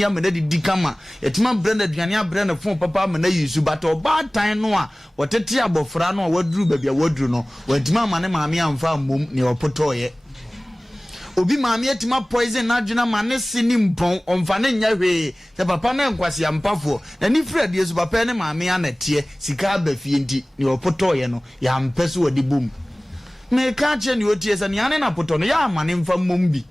ni amene di kama etima brand aduane abrand fon papa amene yisu but obatan no a wotete abofra no a waduru babia waduru no watima amane maame amfa mom ne opotoye obi maame etima poison na adwena mane sini mpon omfa ne nya hwe se papa na enkwase ampafo na ni fredi yesu papa ne maame anete sika abafie nti ne opotoye no ya mpeso wadi bum me ka che ni otie se ne ane na poto no ya amane mfa mom bi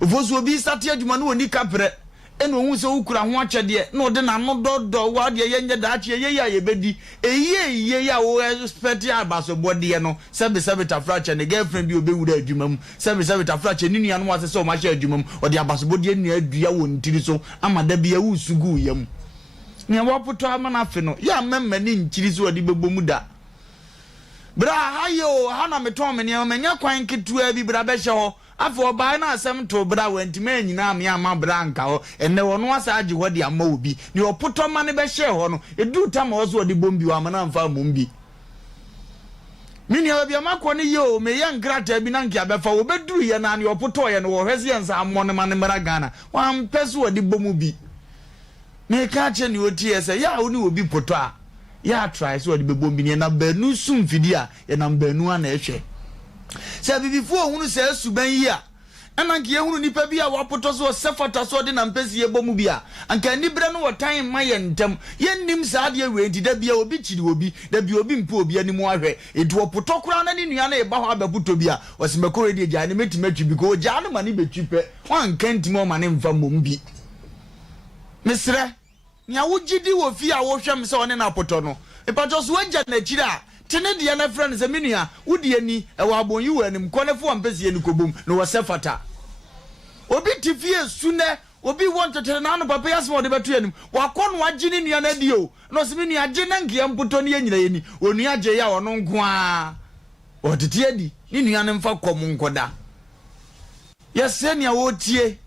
ofosu obi sate adwuma no oni kapre eno hu se ukura ho akyede na ode na no dodo wa de ye nye da kye ye ya ye bedi eye ya wo expect abaso bode no sebe tafrache ne girlfriend bi obewura adwuma mu sebe tafrache ni nua no wase se o ma hye adwuma mu ode abaso bode ni adua wo ntiri so amada bia wo sugu yam ne wapoto ama na afe no ya memma ni nkiri so ode bebomu da bra hayo hana meton me ne manya kwan ketua bi bra be hye ho afọ ba na asem to bra wantime nyina me ama bra nka ho enne wono asa age ho de ama obi ni opoto ma ne be hye ho no edu ta ma ozo de bombi wa mana mfa mumbi mini obi amako ne yo me ye nkrata bi na nkia be fa wo beduru ye na ne opoto ye no wo hwese ye nsa ammo ne ma ne mra Ghana wa mpeso wo de bomu bi me ka che ni oti ese ya wo ni obi poto a ya try so wo de bombi ne na banu sum fidi a ye na banu a na ehwe se bibifo hunu se suban yi a ananke ye hunu nipa bi a wapoto so sefata so de na mpesi ye bomu bi a anka ni bre no wotan ma ye ntem ye nim sa de we enti da bia obi chiri obi da bia obi mpo obi animu ahwe edu opoto kura na ni nua na e ba ho ababuto bi a osimekoro de gya ne metimatwi bi ko gya no ma ne betwipe wan kantimo ma ne mfa mom bi mesre nya wogidi wo fi a wo hwem se one na poto no e pa jo so wagya na chira tene de na friend se menua wodi ani e wa abonyi wo anim konefo ampesi ani kobom no wo sefata obi tifie sune obi want to na no papa yasmo de betu anim wa kono agini nua na dio no se menua age na ngia mputo ne nyina yeni onu age ya ono nko a otete adi ni nua ne mfa kom nkoda yese nea wo tie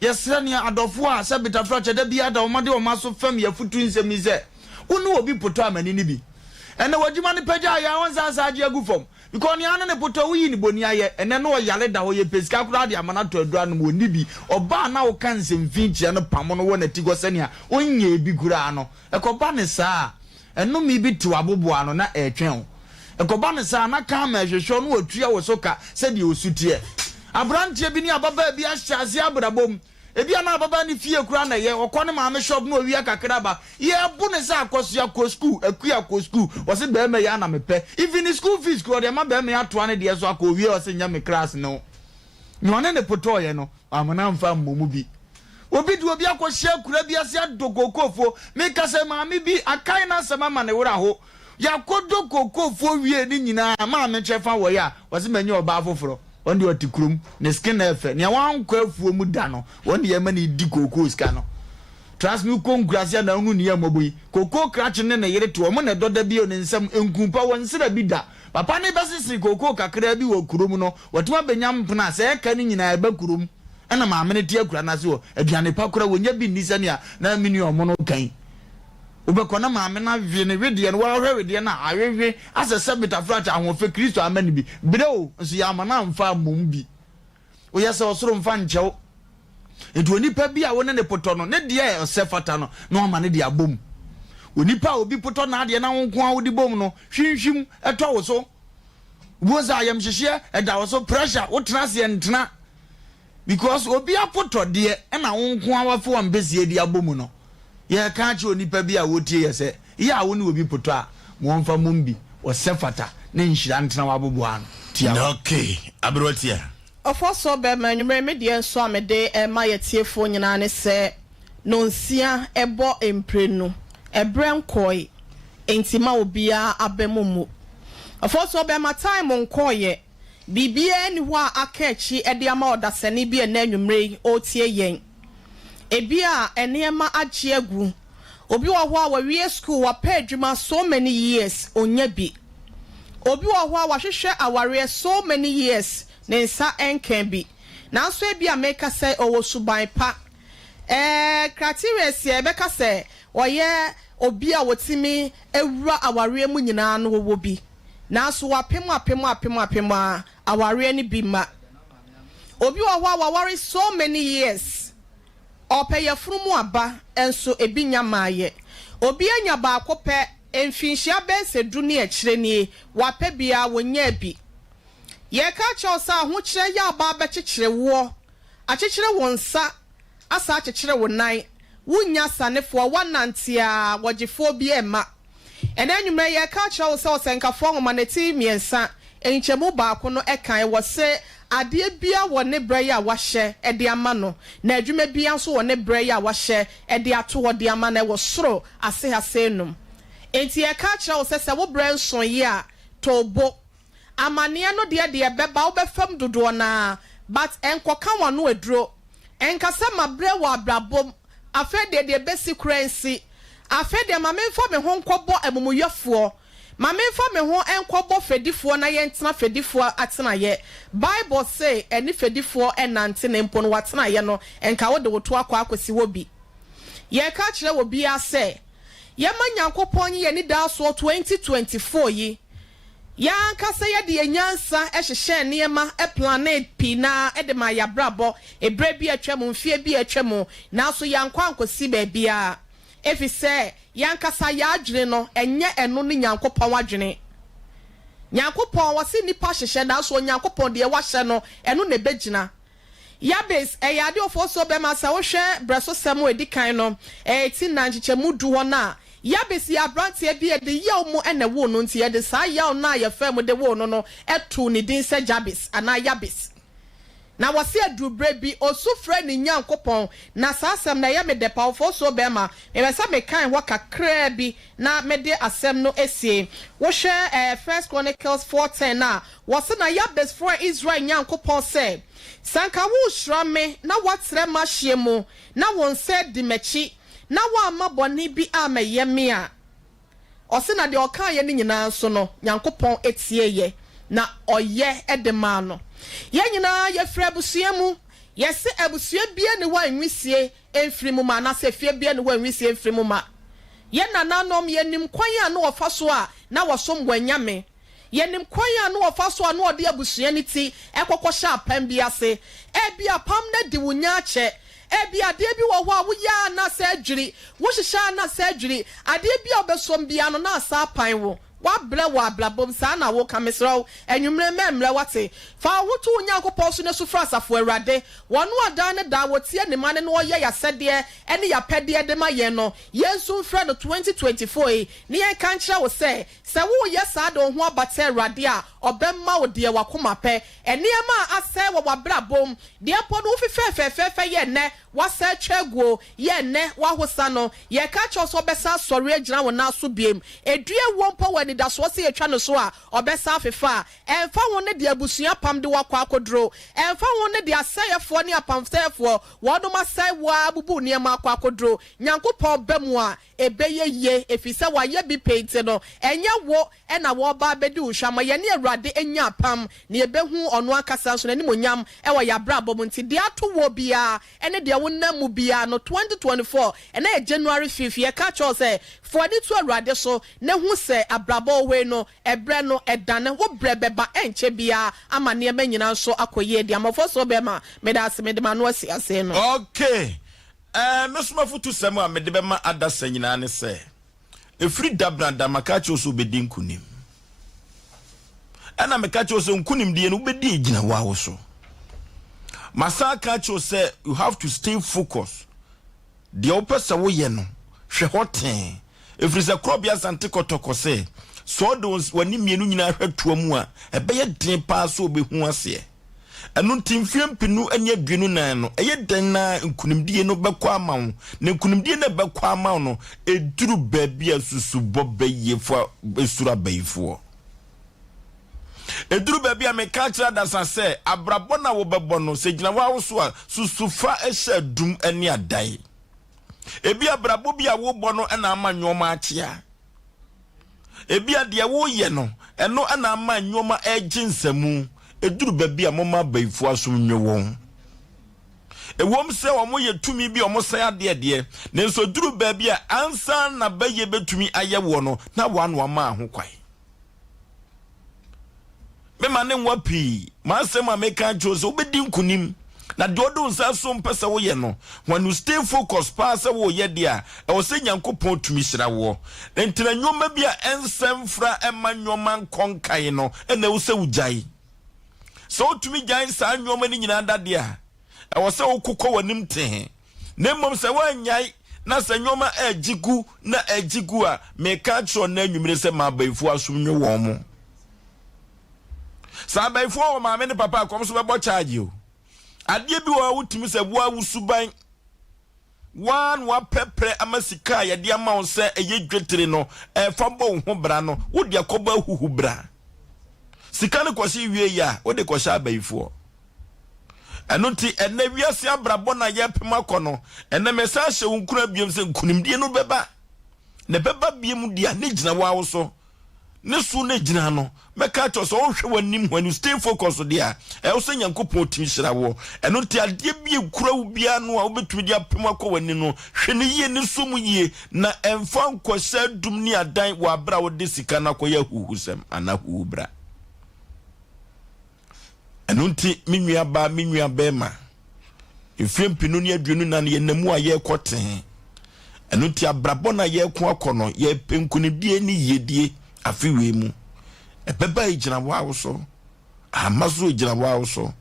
yese nea adofo a se betafra chede bia da o made o maso fam ya futu nsemi se unu obi poto amani ni bi ene wadwuma ne pagya ya won sa age agufom because ni ane ne poto wi ni boni aye ene no yale da ho ye pesika kura de amana to adura no woni bi oba na wo kan semfin chia no pamo no wona tigo sania onye bi kura no ekoba ne saa eno mi bi ti wabobo ano na etwen ekoba ne saa na kan ma hwehwe no watua wo soka se de osutie abrantie bi ni ababa bi ahyase abrabom ebi ana baba ni fie kura na ye okone maame shop no wi akakra ba ye bu ne sa akoso akọ school akua akọ school wose be me ya na mepe even school fees kura de ma be me ato ane de so akọ wi wose nya me class no ni one ne poto ye no amana mfa mmomu bi obi du obi akọhye kura bi ase adokokofo me kase maame bi akai na sama ma ne wura ho ya kodokokofo wie ni nyina maame chefa wo ya wose menye oba afoforo on the otikrum ne skin efe ne wan kwafuo mu da no on the yema ne di koko ska no trust me konkurase na hu ne yamoboyi koko krache ne yere to mo ne doda bi ne nsam enkumpa won sira bi da papa ne basisi koko kakra bi wo kurom no wotuma benyam pena se ka ni nyina eba kurom ana maame ne tie akura na se wo aduane pa kura wonya bi ni sania na mini omo no kan ubekona maame na wie ne wedie no wa hwewede na awehwe asese betafrata ahofe Kristo amani bi breo nso ya amana mfa mom bi o yesa osoro mfa nchew edu onipa bi a wona ne poto no ne de osefata no no ama ne de abom onipa obi poto na de na wonko a wodi bom no hwinhwim eto wo so boza ayam hyehye eda wo so pressure wo tena se entena because obi apoto de na wonko a wafo ambesi edi abom no ye ka chi onipa bi a wotie ye se ya wo ne obi poto a mo mfa mumbi o sefata ne nhira ntena wabobo an tia okay abrotia ofoso be manwumre medie nso amede ma yetiefo nyina ne se nonsia ebo emprenu ebrenkoi entima obia abemumu ofoso be ma time nkoye bibia ni ho a akachi ede ama odasani bi na anwumre otie yen ebia enema agye agu obi wo ho a wawie school wa pay adwuma so many years onya bi obi wo ho a wahwehwe aware so many years nensa enkan bi nanso ebia meka say owo suban pa criteria se beka say oye obi a wotimi ewura aware mu nyina no wo bi nanso apem aware ni bi ma obi wo ho a waware so many years opeye furumu aba enso ebi nyamaye obi anya ba akopɛ emfinhia bense duni ekire nie wape bia wonya bi ye ka kyɛw sa ho kyerɛ ya ba bɛkyekyere wo akyekyere wonsa asa akyekyere wonan wunya sanefo wanantia wogifo bi ema enanwumre ye ka kyerɛ sɛ osenkafo ngomaneti miensa enchemu baako no ekan wo se ade bia wo ne brɛ ya wahye ede ama no na adwuma bia nso wo ne brɛ ya wahye ede ato wo de ama na wo soro ase num enti ye ka kyerɛ sɛ wo brɛ nso yi a tobo amane no de beba wo befam dodo na but enkoka wano aduro enkasa mabrɛ wo abrabom afa de besi currency afa de mamemfa me ho nkɔbɔ amumuyɛfoɔ mamemfa me ho enkɔbɔ fedifoɔ na yɛntena fedifoɔ atena ye bible say eni fedifoɔ enante ne mpo no watena ye no enka wo de wo to akwasi wo bi ye ka kyerɛ wo bia sɛ ye manyankopɔn ye ni da so 2024 yi ya nkasa ye de nyansa ehyehyɛ niema planet pina de ma ya brabo ebre bi atwam mfie bi atwam na so yankwa ankosi ba bia efi sɛ yankasa ya adwene no enye eno ne nyankopɔn adwene nyankopɔn wase nipa hyehyɛ na so nyankopɔn de wahyɛ no eno ne begina yabes eyade Oforisuo be ma sa wo hwɛ breso sem edikan no ti na nchichemu du ho na yabes ya brantie bi e de yaw mu ene wo no ntie de sa yaw na ya fam de wo no etu ni din se jabes ana yabes na wase adrubre bi osufre ni nyankopon na sa asem na ye me de pa Oforisuo be ma me be sa me kan ho kakra bi na me de asem no esie wo hwɛ 1 Chronicles 4:10 na wase na yabes for Israel nyankopon say sanka wo hra me na watre ma hye mu na won se di mechi na wa maboni bi ameye me a ose na de oka ye ni nyina so no nyankopon etie ye na oye edema no ye nyina ye fra abusua mu ye se abusua bia ne wa nwisie emfiri mu ma na se fie bia ne wa nwisie emfiri mu ma ye nananom ye nim kwan a no ofa so a na wosom wanyame ye nim kwan a no ofa so a no ode abusua ni ti ekokọ sha pam bia se e bia pam na di wunya ache ebi ade bi wo ho a wo ya na sa adwiri wo hyehyɛ na sa adwiri ade bi a obesom bia no na sa pan wo wabrɛ wo ablabom sa na wo kamesraw enwumre memre wate fa wo to Nyankopɔn so ne so fra asafo awurade wɔno adan ne da wotie ne mane no ye yasɛdeɛ ene yapɛdeɛ de ma ye no yensu mfra no 2024 yi ne yen kan kyerɛ wo sɛ wo ye sa de ho abate awurade a obemma wo de wakoma pɛ enema asɛ wo wabrabom de pɔ no fefefefefe ye ne wasa twɛguo ye ne wahosa no ye ka kyerɛ so bɛsa sɔre agyina wo na so biem edue wompo ni da so se etwa no so a obesa afefa emfa won ne de abusua pam de wakwa akodro emfa won ne de asayefo ne apamsayefo wodom asai wa bubu ne ma akwa akodro nyankopɔn bemu a ebeye ye efisa wa ye bi paint no enye wo na wo ba bedi uhwama ye ne awurade enya pam ne ebehu ono akasa so ne monyam e wo ya bra bom nti de ato wo bia ene de wo namu bia no 2024 ene January 5th ye ka cho se for ni to awurade so ne hu se abrabo we no ebre no edane wo brebeba enche bia ama ne manyina so akoye de Oforisuo be ma me da se me de ma no asiase no okay mesoma futu semu a me de be ma adasa nyina ne se efri dabranda makacho so bedi nkunim ana mekacho so nkunim de no bedi gina wawo so masaka cho say you have to stay focused the opesa wo ye no hwe hoten efri se krobia sante kotoko se so those wani mienu nyina hwatuo mu a ebeye den pa so obehu ase enu ntimfiem pinu anya dwenu nan no eye den na nkunimdie no bekwa amawo na nkunimdie na bekwa amawo no eduru baabi asusu bobeyefo esura bayifo eduru baabi a meka kira dasa se abrabo na wo bebo no se gina wa wo so a susufa ehye dum ani adai ebi abrabo bi a wo bo no na amanyoma achia ebi ade wo ye no eno na amanyoma eginsamu eduru baabi a moma bayifo asomnwe won ewom se wo mo ye tumi bi o mo sai ade ade ne nso duru baabi a ansa na baye betumi aye wo no na wano ama ho kwai me mane wapi ma asem a meka chose obedi nkunim na de odo nsa so mpese wo ye no when you stay focused pass wo ye dia e wo se Nyankopon tumi hyira wo entina nyoma bia ensem fra ema nyoma konkai no ena wo se ugyae so tumi gyae sa nyoma ni nyina dade a e wo se wo kokọ wanim te na mmom se wanyai na se nyoma ejigu na ejigu a meka tro na anwumire se mabaifu asomnwe wo mo sa baifu wo maame ne papa kom so bebo charge o ade bi wo wutimi se bo awusuban wan wa pepre amasika ya de ama wo se eye dwetire no fa bo ho bra no wo de akoba huhu bra sika ne kwose wie ya wo de kwose abaifu enunti enne wiase abrabo na ye pema kono enne mesa hye wunkura biem se nkunimdie no beba ne beba biem dia ne gina wawo so ne su ne gina no meka to so wo hwe wanim when you stay focused dia e wo se Nyankopon timi hyira wo enunti ade bi kura wo bia no a wo betumi dia pema ko wani no hwe ne ye ne so mu ye na emfa nkwose dum ni adan wo abra wo de sika na koya huhusem ana huubra enunti minua ba minua bema efiem pinu ne aduonu na ye namu a ye koten enunti abrabo na ye ko akono ye penkunibie ni yedie afiwe mu ebeba igina wawo so amazo igina wawo so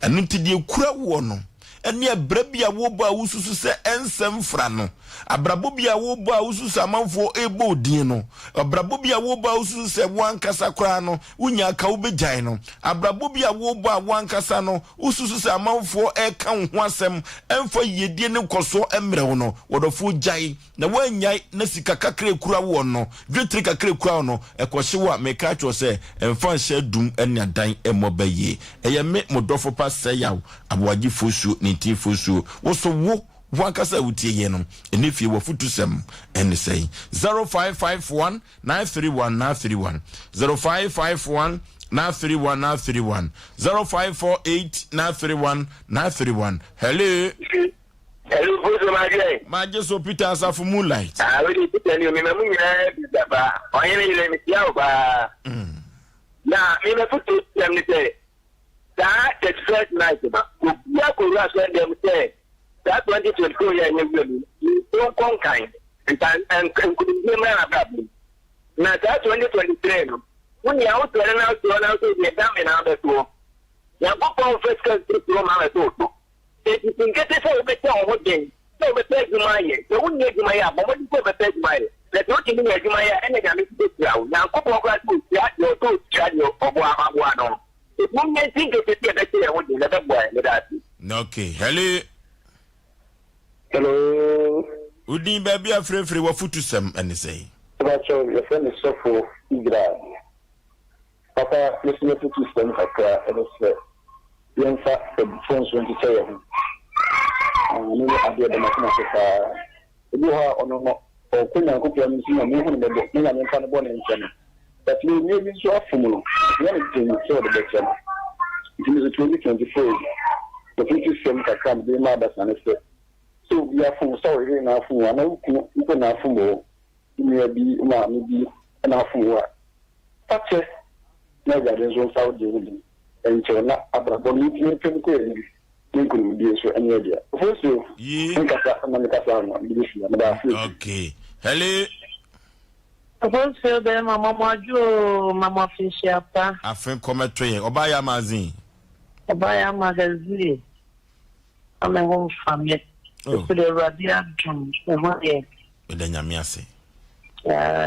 enunti die kura wo no ene abrabia wo ba wususu se ensem fra no abrabo bia wo ba wususu amanfo ebo odin no abrabo bia wo ba wususu se wankasa kra no unya ka wo begyan no abrabo bia wo ba wankasa no wususu se amanfo eka ho asem emfa yedie ne koso emre no wodofo gyan na wanyai na sika kakra kura wo no dwetri kakra kura no ekohye wo meka cho se emfa hye dum ene adan emobaye eye me modofo pa se Yaw Aboagye Oforisuo nti Oforisuo wo so wo wankasa wutie ye no enefie wafutusem ene sei 0551 931 0551 931 0548 931 hello Hello, Maje so Peter Asafo Moonlight. We Peter ni me mu nyina bi ba. Onye ne ile mi Yaw ba. Na me me futu dem ni say. That the first night ba. Ya ko ra so dem say. That 2024 year you don't come kind. And could be na ba. Na that 2023 no. When you out there now to the dam na ba to. Ya go for first class trip to ma to. If you can get this over the again, so the peg my so wouldn't get my up, but what you go peg my let not give me my energy this ground. Now, couple of glasses, your two channel of one. If one may think it's a better, what you let a boy with that. Okay, hello. Hello. Udin baby a free wa futusem and say. Your friend is so for Igra. Papa, listen to futusem and it's yenfa phones 27 ni ade de makina sefa ebi ha ono no o kunya kopia misi na mo hu ne bo ni na me fa ne bo ne nchen but ni bi so afumu no ya ne tin so de becha it is 2024 the future system ka kam de ma da sanese so ya fu so ri na fu ana ku na fu mo ni bi ma ni bi na fu wa pache na ga de zo saudi ni enchona abraboni ni penko ni nkunu die so anya dia Oforisuo nkasa na nkasa na bidisi na da afi okay hello Oforisuo be mama mwajo mama fishiapa afin kometwe obaya magazine ame home family so the radio drum so here ede nyame ase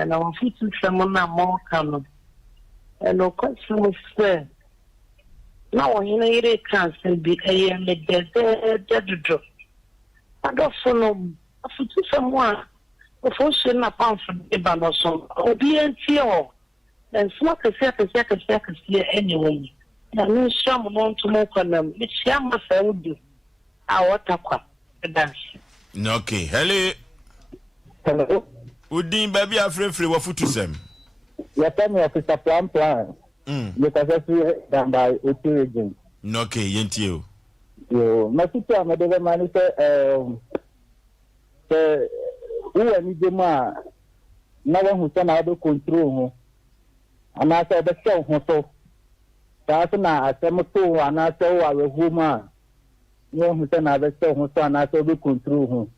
na wafutu samo na mo kanu no question say na ohina ire cancel bi me de adofo no afutu samwa Oforisuo na pamfo de ba no so obi antie o and smart kase anyway na no sham no ntomo kwanam bi chiama fa udi a watakwa dance okay hello udin baby afrefre wa futusem ya tell officer plan you can just done by OT agent. Okay, yentio. Yo, masita madele mani se uwe ni jema na wa hu sana do control ho. Ana se be se ho so. Ta se na asem to ana se wa we hu ma. no who send other so who son I be control who.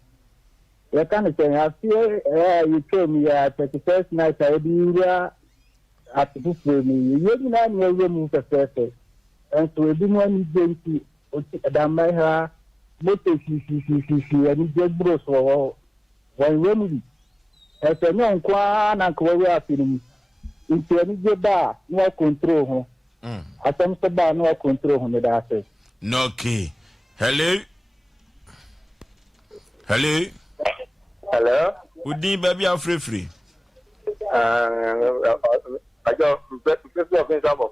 You can't say I feel you told me 31st night I be at the book with me. You didn't know you move the first. And so we didn't want to that my hair, motor she and just bros for one remedy. As a young quan and co-operating into any bar, no control home. Asem Mpe Nipa no control home that. No key. Hello. Hello. Hello. Udi baby are free. I just prefer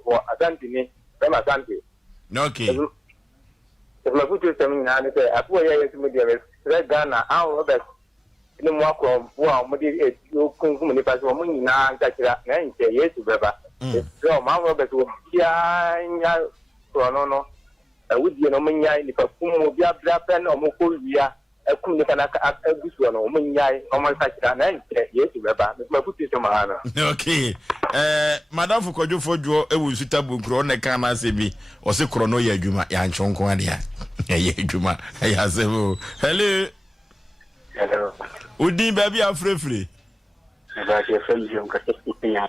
for Asante. Asante. No key. If my foot is coming and say, I put here to media, Red Ghana, our best. No more from one, you come from the past woman now and catch that name, say yes to Beba. So, my Robert will be a chrono. I would be no mania in the perfume of your black pen or Mokulia. I couldn't a good one or mania or my catch that name, yes to Beba. My foot is my honor. Okay. Madam Fukojo for Joe, a suitable grown a camera CB or say chrono ya Juma, Yan Chonquania. Juma, I has a hello. Hello. Udi baby are free. About your friend, you can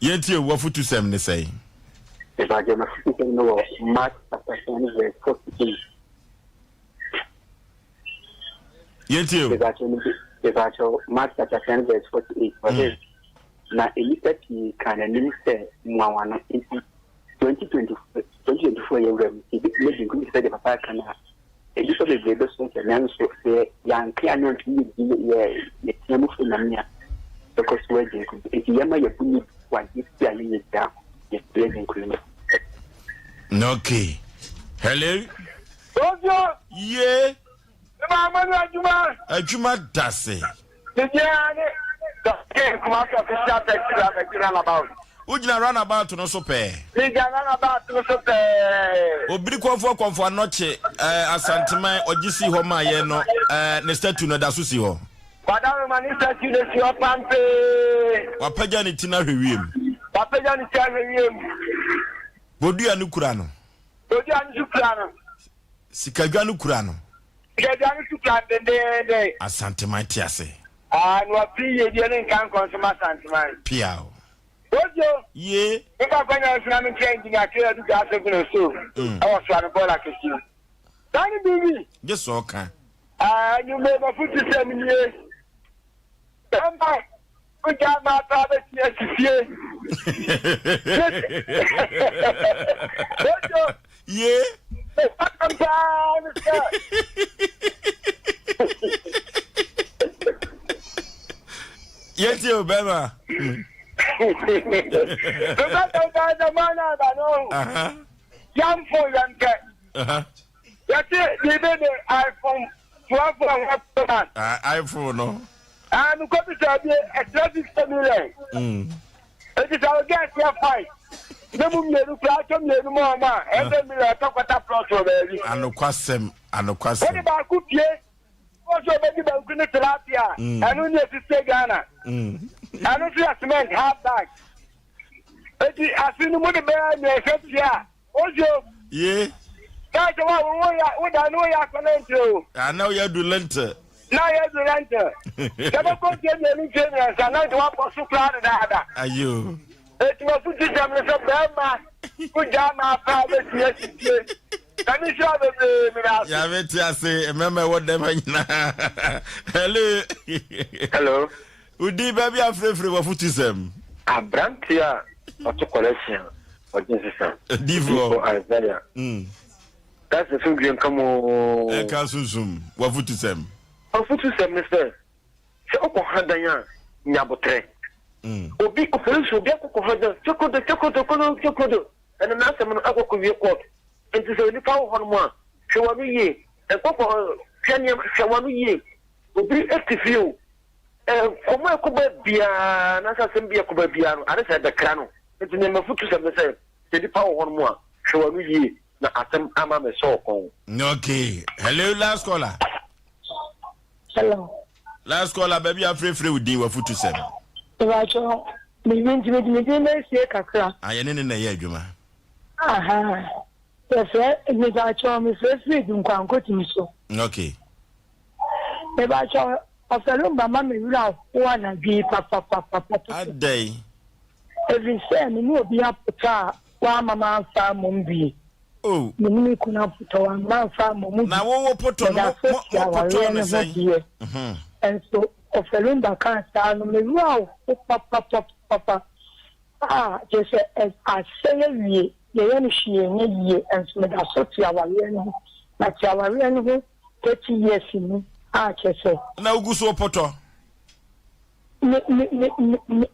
Yet you wafu to sem ne say. About your no March after 48. Yet you About your March after 48. But now a little can and say Mwana 2024 year. If it's making good, say the Papa can have. A little bit of the sort of young say, young piano to me, the Tiamu Funamia. Because wedding, if you are your puni, what is telling it down, yes, blazing criminal. Okay. Hello? Bonjour! Yeah. Mamma, Juma Dassy. The Jan, come out of the about. Ujina run about no so pay. They got about no so pay. Obriko for noche, Asantema, or GC Homa Yeno, Nesta Tuna Dasusi ho. Madame Manisa, you know, your pampe. Wapajani Tina Revim. Papajani Revim. Bodia Nukurano. Bodia Nukurano. Sikaganu Kurano. Sikaganu Kurano, Asantema Tiase. And what be a dealing can consume Asantema. Piao. Ojo, ye. If I find out I'm changing, I can't do that. I was trying to call like a shoe. Tiny baby. Just so can. You made my foot to 7 years. Come back. We got my father yesterday. Ojo, ye. I'm down. Yes, you, Bema. Young for young cat. That's it. They did the iPhone 12 iPhone, no. And the computer a traffic stimulation. It is our gas here fight. No more to more, and then we are talking about plus. And no question, and no What question. about good year? Also, baby, I'm going to Tilapia. I don't need to stay Ghana. I don't see a cement half back. I see the money bear in the first year. Also, Yeah. that's what I know you're going to. I know you do lenter. Now you're the renter. Never go get the new generals and not one person proud of that. Are you? It was put this on the Burma. Put down my father's yesterday. Can you show the Yeah, I say, remember what them hello. Hello. Udi baby are free what footism. A brand here auto collection or Jesus. Divo Isaiah. That's the thing come on. I can't zoom. What footism? Of footism, Mr. So, Hadaya, Yabotre. Obi Oforisuo be akoko chokodo and na asem no akoko wie court enti se ni pawo hono a hwe wanu ye ekoko hwe wanu ye obi etifio komo ekoba bia na asem bia ekoba bia no ade se de kra no enti ne mafutu se me se ni pawo hono a hwe wanu ye na asem ama me so kon. Okay, hello last caller. Hello. Last caller baby are free with you wafutu sem. Ewacho, me kakra. Ayene ne ye adwuma. Aha. Yes, Mr. Chom is free to go to me so. Okay. If I saw a fellow, Mamma, me love one and be papa. A day. Every say, me will be up to car, one mamma farm won't be. Oh, the money could not put on my farm. Now, what put on here? And so, a fellow can't stand me. Wow, papa. Ah, just as I say, the energy and so that so to our real, but our real 30 years in me. Ah, just say. Now, go so poto. Me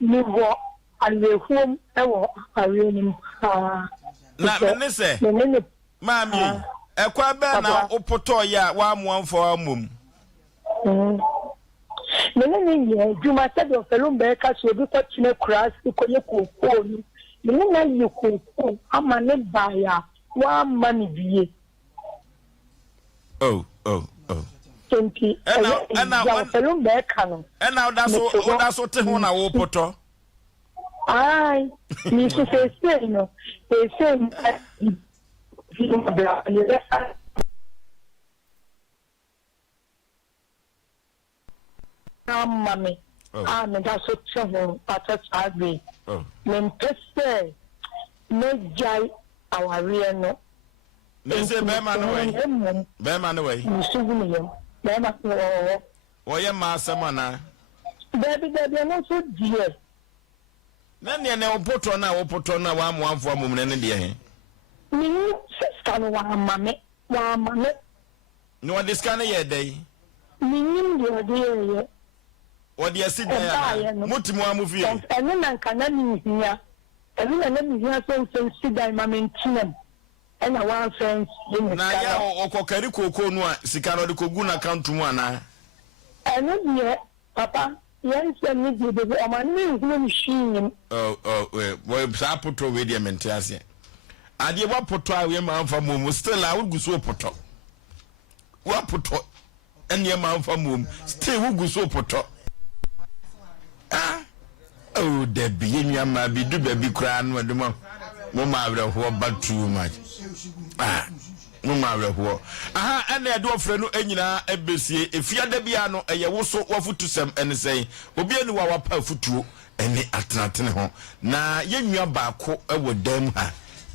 walk and the home ever are really. Na me say, Mammy, a quabe na opoto ya one for a mum. Mene you must have your fellow baker so be quite in a crash because you could. Mene you could. I'm a net buyer. One money be. Oh. 20. And now fellow baker. And now that's what the one I will poto. Aye, Mrs. Say, no, they say, Mammy, I'm that's so trouble, but that's ugly. When Pester, no jai, our real no. Mr. Bearman away. You see, Bearman, oh, yeah, Master Mana. Baby, are not so dear. Nani ene opoto na wa for mum ne de he Me sister no wa mame no this kind of ye day me nim de o de asi da mutimu amufie ene na nka na ni hia ene na ni hia so sidai mame ntinem ena one friends na ya okokari koko no a sika no de kogu na account mu ana ene de papa yes, I need you. I'm a new machine. Boy, Sapoto radio mentiasia. I did what poto we man for mum still I would go so poto. What poto and your man for mum still would go so poto. Ah, oh, there be your ma be do baby crying when the mom will hold back too much. Ah. Mumawreho aha ene ade ofre no anyina ebesie efia da bia no eye woso wafutusem ene sei obi eni wa wapa futuo ene atenatene ho na yenua baako ewodam ha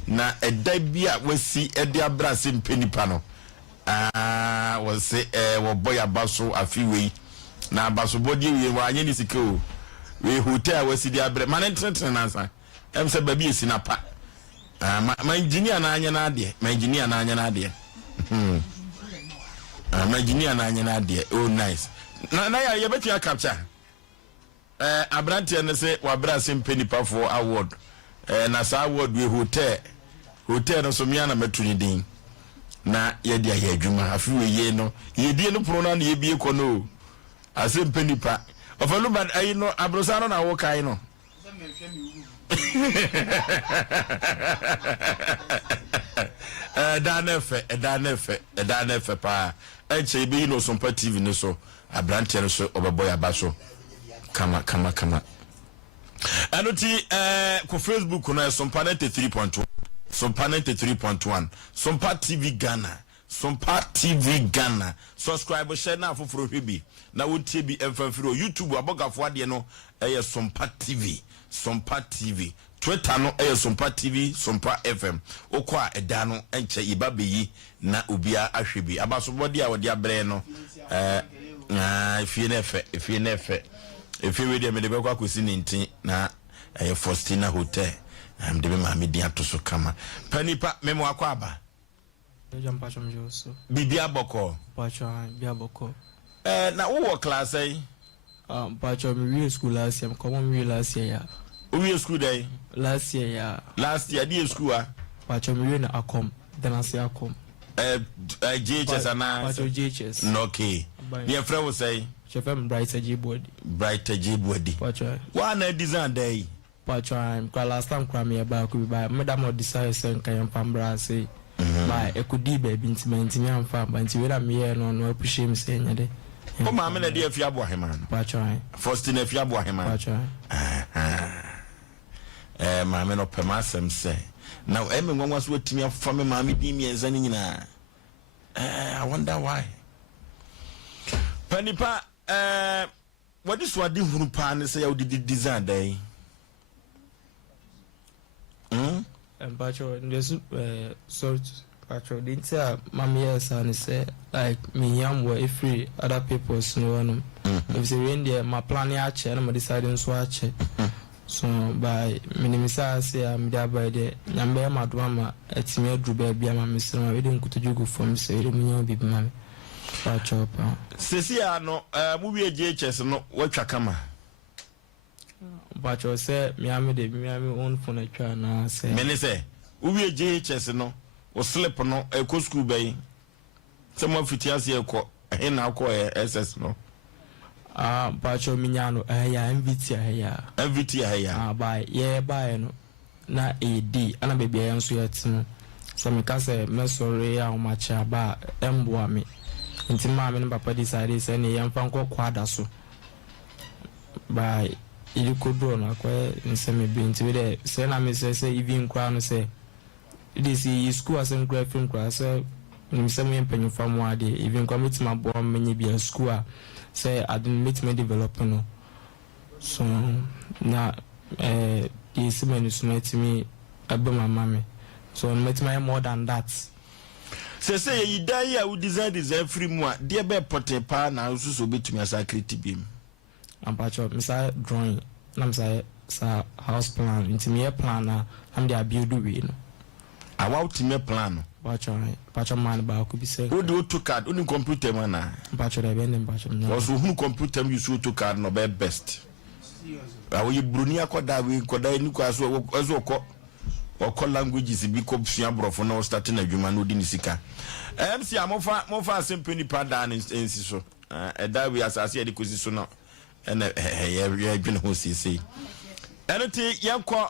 na eda bia wasi ede abra Asem Mpe Nipa no wose wo boya baso afiwe na baso bodi we wa anye ni sike o we hotel wasi de abra man entretene nansa se babi esinapa my engineer na anya na ade my engineer na anya na ade my engineer na anya na ade oh nice na ya ye betua capture abrante ne se wa bra Asem Mpe Nipa for award na sa award we hotel no so mia na metuni din na ye dia ye adwuma afi we ye no ye die no pro na ye bie ko no Asem Mpe Nipa ofelu bad ayi no abrosa no na wo kai no Danefe pa enche be no Sompa TV no so abrante no so obeboy abaso kama anoti ko Facebook no Sompa 93.1 Sompa 93.1 Sompa TV Ghana subscribe share na foforo hwebi na wontie bi emfamfiro YouTube abogafo ade no Sompa TV Twitter no Sompa TV Sompa FM okwa eda no enche ibabeyi na obia ahwebi abaso body a wode abre no efie nefe we de me de bekwa kosi nintin na Faustina Hotel am de me ma me di atoso kama panipa memo akwa aba Bibi aboko na wo class Pacho me school last year, come me last year. We school day Last year, the school Pacho me na akom, then I say akom. JHS ana Pacho JHS. Okay. Your friend will say Chefem brighter J body. Pacho. One design day. Pacho I'm last time cram me back we buy madam or desire sen kan pambra say by ekudi baby intimate me am fa but we am here no push him say nyade. Oh, mamma, na dear Fiabo Heman. Patchoy. Faustina Fiabo Heman. Patchoy. Mamma, no permasem say. Now eme ngwa so timi afa me ma me di mi enza ni nyina. I wonder why. Panipa what is what the hunu pa ne say you did design day. Pacho just sort pacho didn't say mommy yes and say like me yam were free other people's no if say when there my plan ya che and my deciding so ache so by minimisa say am there by the nyambe ma do ama etime adru ba bia ma mesere ma we dey nkutojugo from say we nyo bibi ma pacho pa sesi ano mu wie GHS no watwa kama pacho say me own phone atwa na say me ne say wie GHS no o slip no e school bay some fiti ase e ko he na ko SS no pacho minyano ya MVT ya by yeah by no na AD ana baby ya nso yetino so me ka say me sorry ya o macha ba emboa me nti ma me no papa decide say ne yamfa nko kwada so by ili kodo na kwa nseme bi nti we dey say na me say even kwa no say this is school as in grade film class so nseme empanyu famu ade even committee ma bo menye bi school say I didn't meet me develop no so na the semen is met me about my mommy so met me more than that say you die ya we design free more dear be pote pa na so betumi asa create beam am pacho misa drawing na misa sa house plan into me plan na am dey build we no awa ultimate plan pacho man ba ko bi say o de AutoCAD o ni computer man na pacho da bend pacho no was who computer use AutoCAD no be best awo ye broni akoda we koda ni kwa so ezo ko languages bi ko sua brofo na start na adwuma no di ni sika MC amofa Asem Mpe Nipa da ensi so da we asase de kosi so no ena ye dwene ho sisi enoti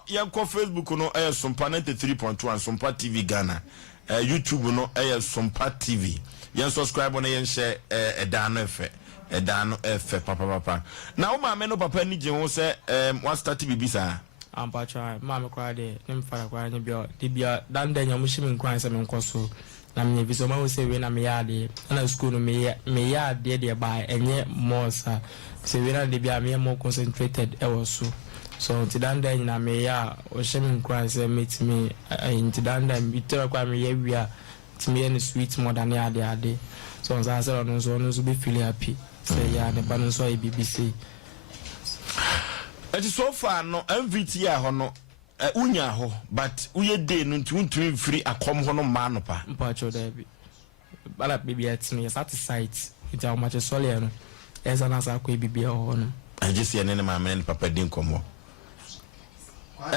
yanko Facebook no Sompa 93.1 Sompa TV Ghana YouTube no Sompa TV yan subscribe on yan share edano efe papa na o ma me no papa ni je ho se one start bibisa am pacho ma me kwa de nim fara kwa ni bia dan da nyam shimi nkwan se me nkoso na me bi so ma wo se we na me yade na school no me yade de ba enye more sa se we na de bia me more concentrated e wo so nti dan da nyina me ya o shimi nkwan se meet me nti dan da bi tere kwa me ya wi a ti me any sweet more than ade so on sa say no so be feel happy say ya ne ba no so BBC it is so far no MVT ya ho no unya ho but uye day no ntumi free akom ho no ma no pa mpacho da bi bala bibi atini ya satisfied it how much sole no eza na sa ko bibi ho no just ya ne ma men papa din komo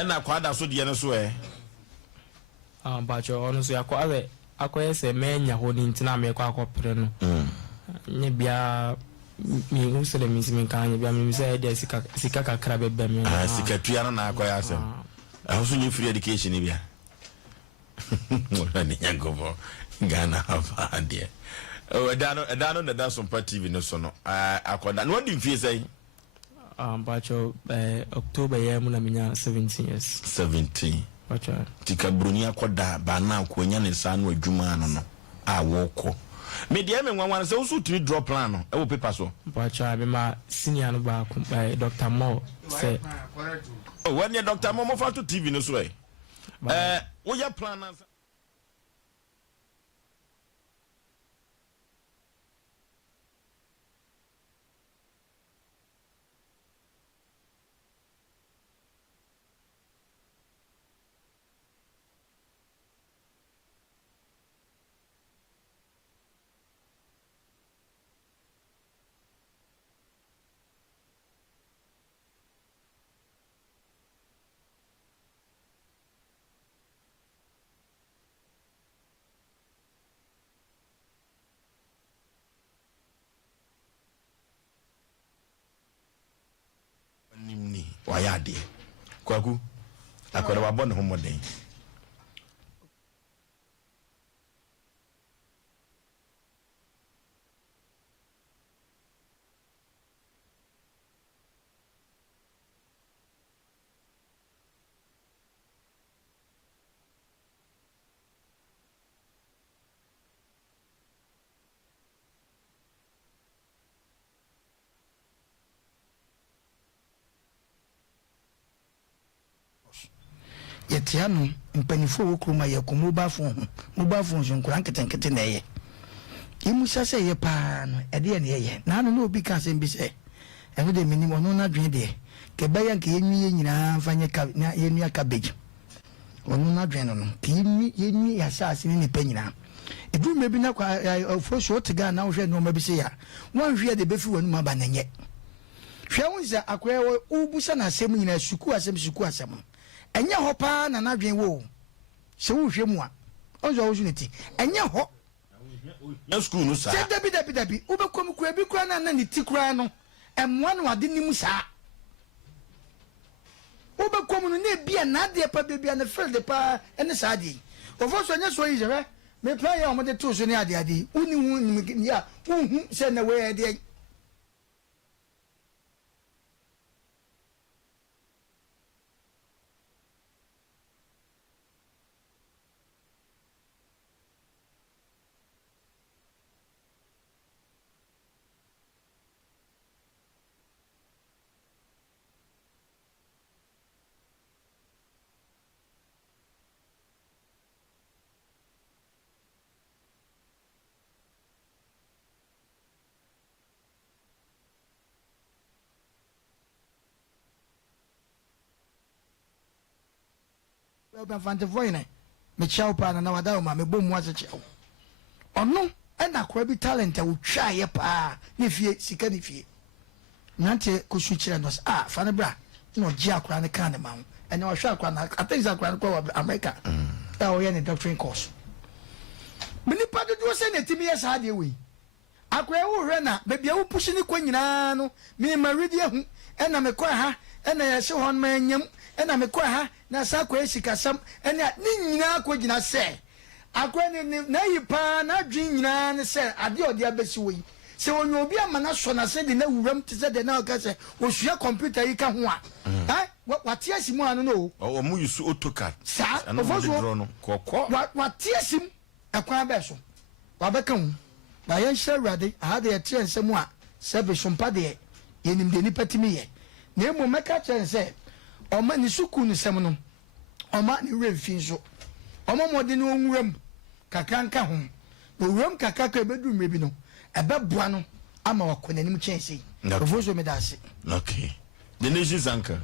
na kwada so de ne so mpacho ono so yakwa akoyese menya ho ni ntina me kwa akopre no nye bia mi usele mi kanye bia mi say dey sika kakra bebe me sika tuya na akoya asem also new free education bia mo ni yangobo Ghana have ade edano na Sompa TV no so no akoda no di mfie say bacho October year mu na minya 17 years 17 bacho tika bruni akoda ba na akonya ne sa no adwuma no awoko me dia me nwanwan se usu tiri drop plan no e wo paper so bacho abi ma senior no ba ko Dr. Mo say oh when you Dr. Mo fa to TV no so wo ya plan na nimni wayade kwaku akwara wabon ho moden yetiano mpanifo wokroma yeko mobile phone so nkura nketenkete na ye imusa se ye pa no ede ne ye na no obi ka se mbi se eno de minimo no na dwen de ke baya nke yenwie nyina fanye ka na yenua cabbage onu na dwen no ke yenwie ya sase ne nipa nyina edu mebi na kwa Oforisuo tega na wo hwe no ma bi se ya won hwe de befi wanu ma ba na nye hwe won se akwa ubusa na asem nyina suku asem enye ho pa na na dwen wo se wo hwe mu a onzo wo juniti enye ho na school no sa se dabi ubekom ku ebi kura na ni tikura no emwa no ade nimu sa ubekom no na bia na de pa bia na fel de pa ene sa di Oforisuo nya so yi je me plan ya o de to so ni ade uni hu ya hu se na we de oba fante voine me chao pa na wada ma me bomu ase chao ono na kwa bi talent a wotwa ye pa ne fie sika ne fie nante ko su kire no fa ne bra no ji akra ne kan ne ma ho ene wo hwa akra na atenza akra ko America o ye ne doctrine course me ni pa do se ne timi ye sa de we akra wo hwe na be bia wo pushi ni ko nyina no me ma redi hu ena me kwa ha ena ye se hon ma nyam ena me kwa ha na sa kwa esikasam ena ni nyina ko gina se akwa ni na yipa na dwin nyina ne se ade ode abesi wo yi se wonyo obi amana so na se de na wuram te se de na ka se osua computer yi ka ho a wate asimu anu no o mu yusu AutoCAD sa Oforisuo no kokko wate asim akwa be so wabeka hu na yen hyrade ahade ye tie nsemu a se be Sompa de yenim de nipa timi ye na emu meka chen se oma ni suku ni sem no oma ni remfin so oma mode ni onwuram kakranka ho no wuram kakaka ebedu mrebi no ebeboa no ama wakonanim chense Oforisuo me dase okay the nation's anchor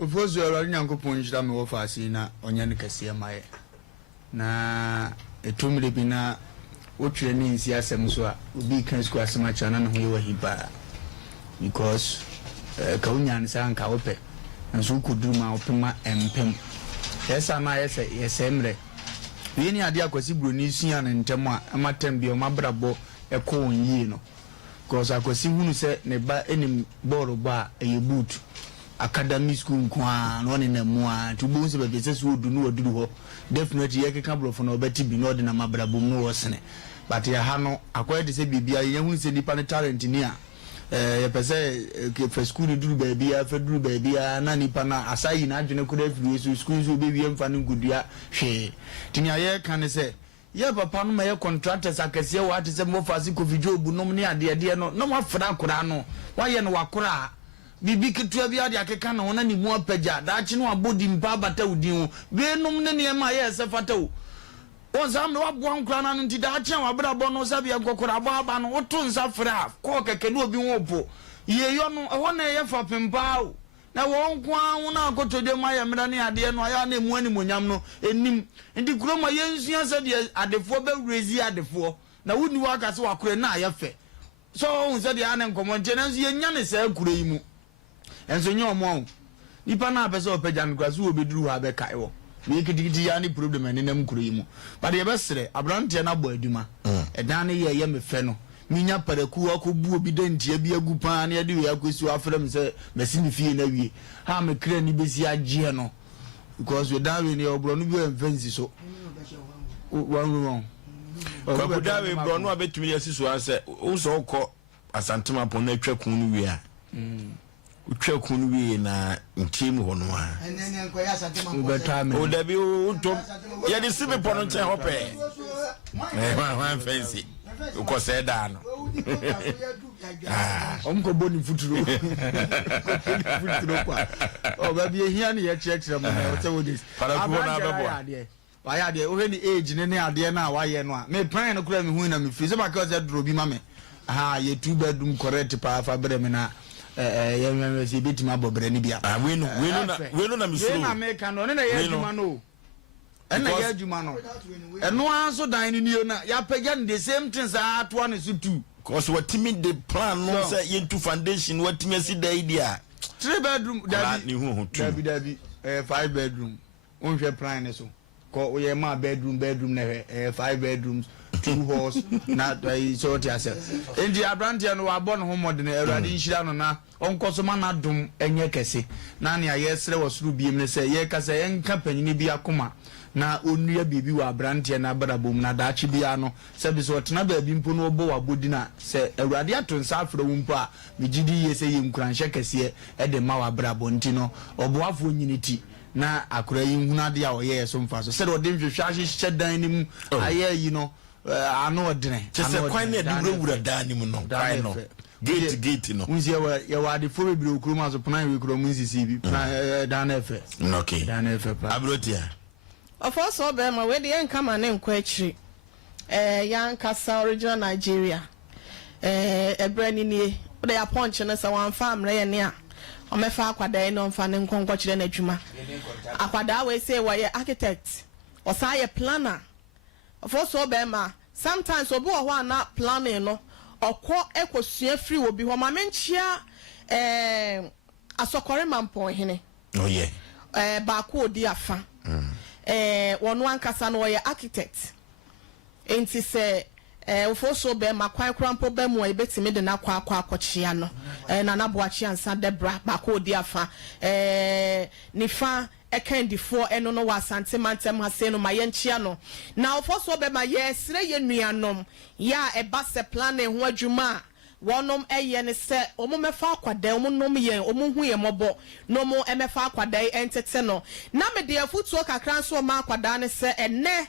Oforisuo ro nyankopon njira me wo faasi na onya ne kase maye na etumre bi na wotwere ni nsi asem so a obi kan sku asem a chana no ho ye wahiba because ka unyan sa anka wope nso kuduru ma opema empem esa na yese emre we ni ade akwasi broni sua ne ntem a amatem bi o mabrabo eko onyi no because akwasi hunu se ne ba enim boro ba eye boot academy school nkwa no ne namu a tubo se be se so odu no oduru ho definitely ye keka brofo na obeti bi no de na mabrabo no wo sene but ya ha no akwai de se bibia ye hunu se nipa ne talent ni a ye pese ke for school duru baby a feduru baby a na nipa na asayi na adwene kura firi so school so be wie mfa no gudua hwe tinya ye kan se ye papa no ma ye contractors akese wa ate se mo fasi ko job nom ne ade no no ma fra kura no wa ye no wakura bibi ketua bia de akeka na wona ni mu apagya da chi no abodi mpa bata udin be nom ne ne ma ye se fata o ozam no wabo ankura na nti da chi wa brabo no sabia kokora aba no woto nsa fra ko keke no obi wopo ye yo no ho na ye fa pempa o na won kwa wona akotode ma ye mra ne ade no aya na emu ani monyam no enim ndi kuro ma ye nsua se de adefo be rezi adefo na wuni waka se wakure na ya fe so on se de ane nkomo nche na ye nya ne se kure yi mu enso nya omo nipa na apese opagya no kwaso obeduru ha be kai wo we kitikiti ya ni problem ene nam kure yi mu but ye besere abrante na bo aduma edan ne ye me fe no minya paraku akobu obi dantia bi agu pa na de we akosi afrem se mesini fie na wie ha me kra ni besi agye no because we dan we ni obro no bi enfansi so wan ko dawe bro no abetumi yesi so anse wo so ko asantema pon na twa kun no wie a utwa kun no wie na ntimu ho no a enene nko ya asantema o dabi o to ye de sibe pon nche ho pe wan fancy ko se da no omko boni futuro kwa o ba bi ehia ne ye chire mo na o se wo dis para ku na bebo waya de o he ni age ne ade na waye no a me plan no kura me hu na me fi so ba ka o se dro bi ma me ye 2 bedroom correct pa fa bre me na ye se betima bobre ni bia we no na me suru na me kan no ne ye aduma no ena ye aduma no eno anso dan ni na ya pagya the same things ato ne so tu cause what timid the plan no say into foundation what timid see the idea 3 bedroom dabi 5 bedroom unhwe plan ne so ko ye ma bedroom na 5 bedrooms 2 halls na so ti ase endi abrantia no wabon ho modern erade nhira no na onkoso ma na dum enye kese na ne ayesre wasuru biem ne se ye kase enka panyini bi akoma na onua bibi wa abrantia na barabom na daachi bia no se bi so tena ba bi mpo no obo wabodi na se erade atonsa afro mpo a megidi ye se ye nkuranhye kese e de ma wa barabo ntino oboafo nyiniti na akura yi hunade a oye so mfa so se de odem hwehwa hye dan ni mu aye yi no ano odene se kwan na de wura dan ni mu no kwan no gate no unzi ye wa de fo bebre okuruma so plan we kuro mu nsisi bi plan dan efe okay dan efe pa abrotia of so be ma we de enka ma ne nkwa akiri yan kasa original Nigeria ebrani ni de ya punch na se wan farm re ye ne a o me fa akwada no mfa ne nkonkwo kire na adwuma akwada we say we architect o sa ye planner of so be ma sometimes obi wo ho na planning no okọ ekosua free obi ho ma menchia asokore mampon hene oh yeah ba ko odi afa wono ankasa no ye architect enti se ofo so be makwan krampo be mu e betimi de na kwa akochia no na na boachi ansa debra ba ko odi afa nifa ekandifo eno no wasante mantem hase no mayenchia no na ofo so be ma ye sire ye nuanom ya eba se plan ho adwuma wonom eye ne se omomefa akwada omonom ye omohu ye mobo no mo emefa akwada entete no na me de afutuo kakran so ma akwada ne se ene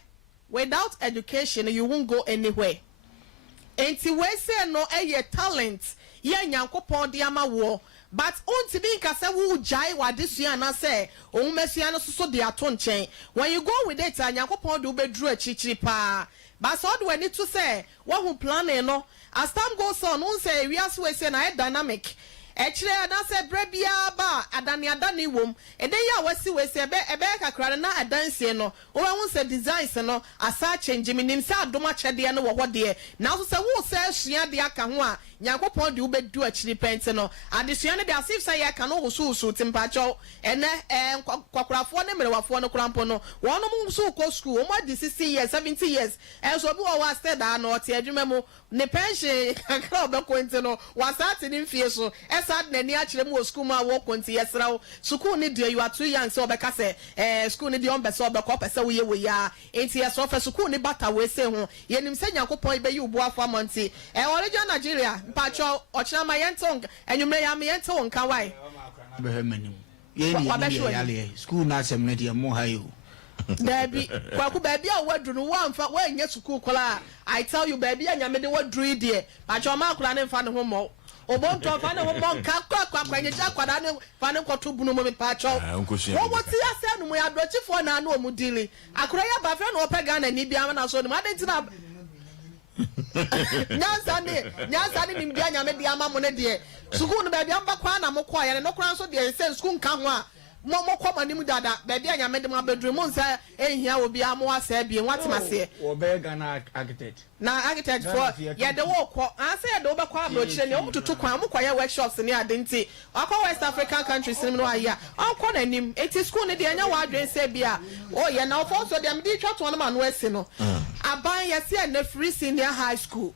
without education you won't go anywhere enti we say no eye talent ye nyankopon de ama wo but unti bi nkase wu jai wadesua na say omumesua no so de ato nchen when you go with it nyankopon de obedru achichiri pa but so do we need to say what who plan no as time goes on un say we as we say na dynamic echire na say brabia ba adani wom ede ya wasi we say ebe kakra na adansie no wo hu say designs no asa change minim say adoma chede no wo hode na so say wo say sua de aka ho a nyankopon de ubedu achiri pente no adesua ne de asif say ya ka no wo so timpacho ene kwakurafo ne merewafo no krampo no wono mu so ko school o mo di 60 years 70 years so bi wo wa stay da no te adwuma mu ne pension kakra obeko ente no wasate ni mfie so sad na ni akire mu school ma wo konti yesrawo school ni de you are too young so obeka se school ni de on be so obeka pese wo ya enti yeso fe school ni bata we se ho yenim se nyankopon be yi ubu afo amonti original Nigeria mpacho ochina ma yentong enwumre ya ma yentong kan wai be hemanim ye ni yale school na asem ne de mo hayo Debbie, kwaku baby a wadru no wamfa wanya school kola I tell you baby anya me de wadru die pacho ma kola ne mfa ne ho mo obonto fa ne ho mo nka kwa nyija kwada ne fa ne kwoto bunu mo me pacho wo woti ase no mo ya dochifo na na omudili akura ya ba fe no opega na ni bia na so no adenti na nyansa ni mbia nya me dia ma mo ne de school no baby amba kwa na mo kwa ya no kura so de se school nka ho a mo kwama ni mu dada baby anya me de ma bedroom mo nsa ehia obi amo asa bie watemase wo be Ghana architect na architect for ye de wo ko asa ye de wo be kwa abrochire ne omututu kwa mo kwa ye workshops ni adenti akwa West African countries ni no aya akwa na nim eti school ni de anya wa adwen se bia o ye na ofo so de me di twa to no ma no esi no aban ye se na free senior high school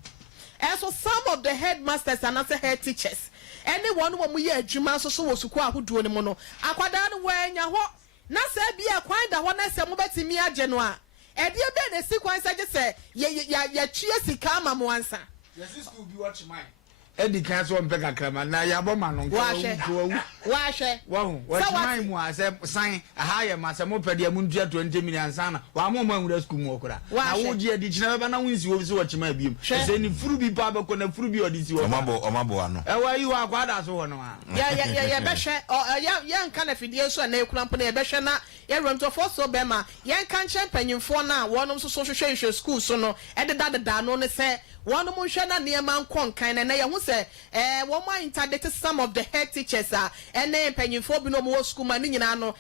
and so some of the headmasters and also head teachers anyone who mu ye adwuma so wo suku ahodo ne mu no akwada no wanya ho na se bia kwan da ho na se mo betimi age no a e de be na si kwan se je se ye twie sika ma mo ansa yes school bi watch mine edi kan so mpe kakrama na ya bo ma no nko wa hwe wa chimai mu ase san aha ye ma se mo pede mu ntua 20 million sana wa mo ma nwura school mu okura na wo ji edi china ba na wonsi wo so wa chimai biem se ni furu bi pa ba ko na furu bi odi si wo omabo ano wa yi wa kwada so wo no a ya be hwe ya nka na fidie so na ekura mpo na be hwe na ya ronto for so be ma ya nka nche panyimfo na wonom so hwehwe school so no ededa no ne se wonom hwe na ne ma nkon kan na ya hu se wo ma interdict some of the head teachers ene panyimfo bi no mo school ma ni nyina no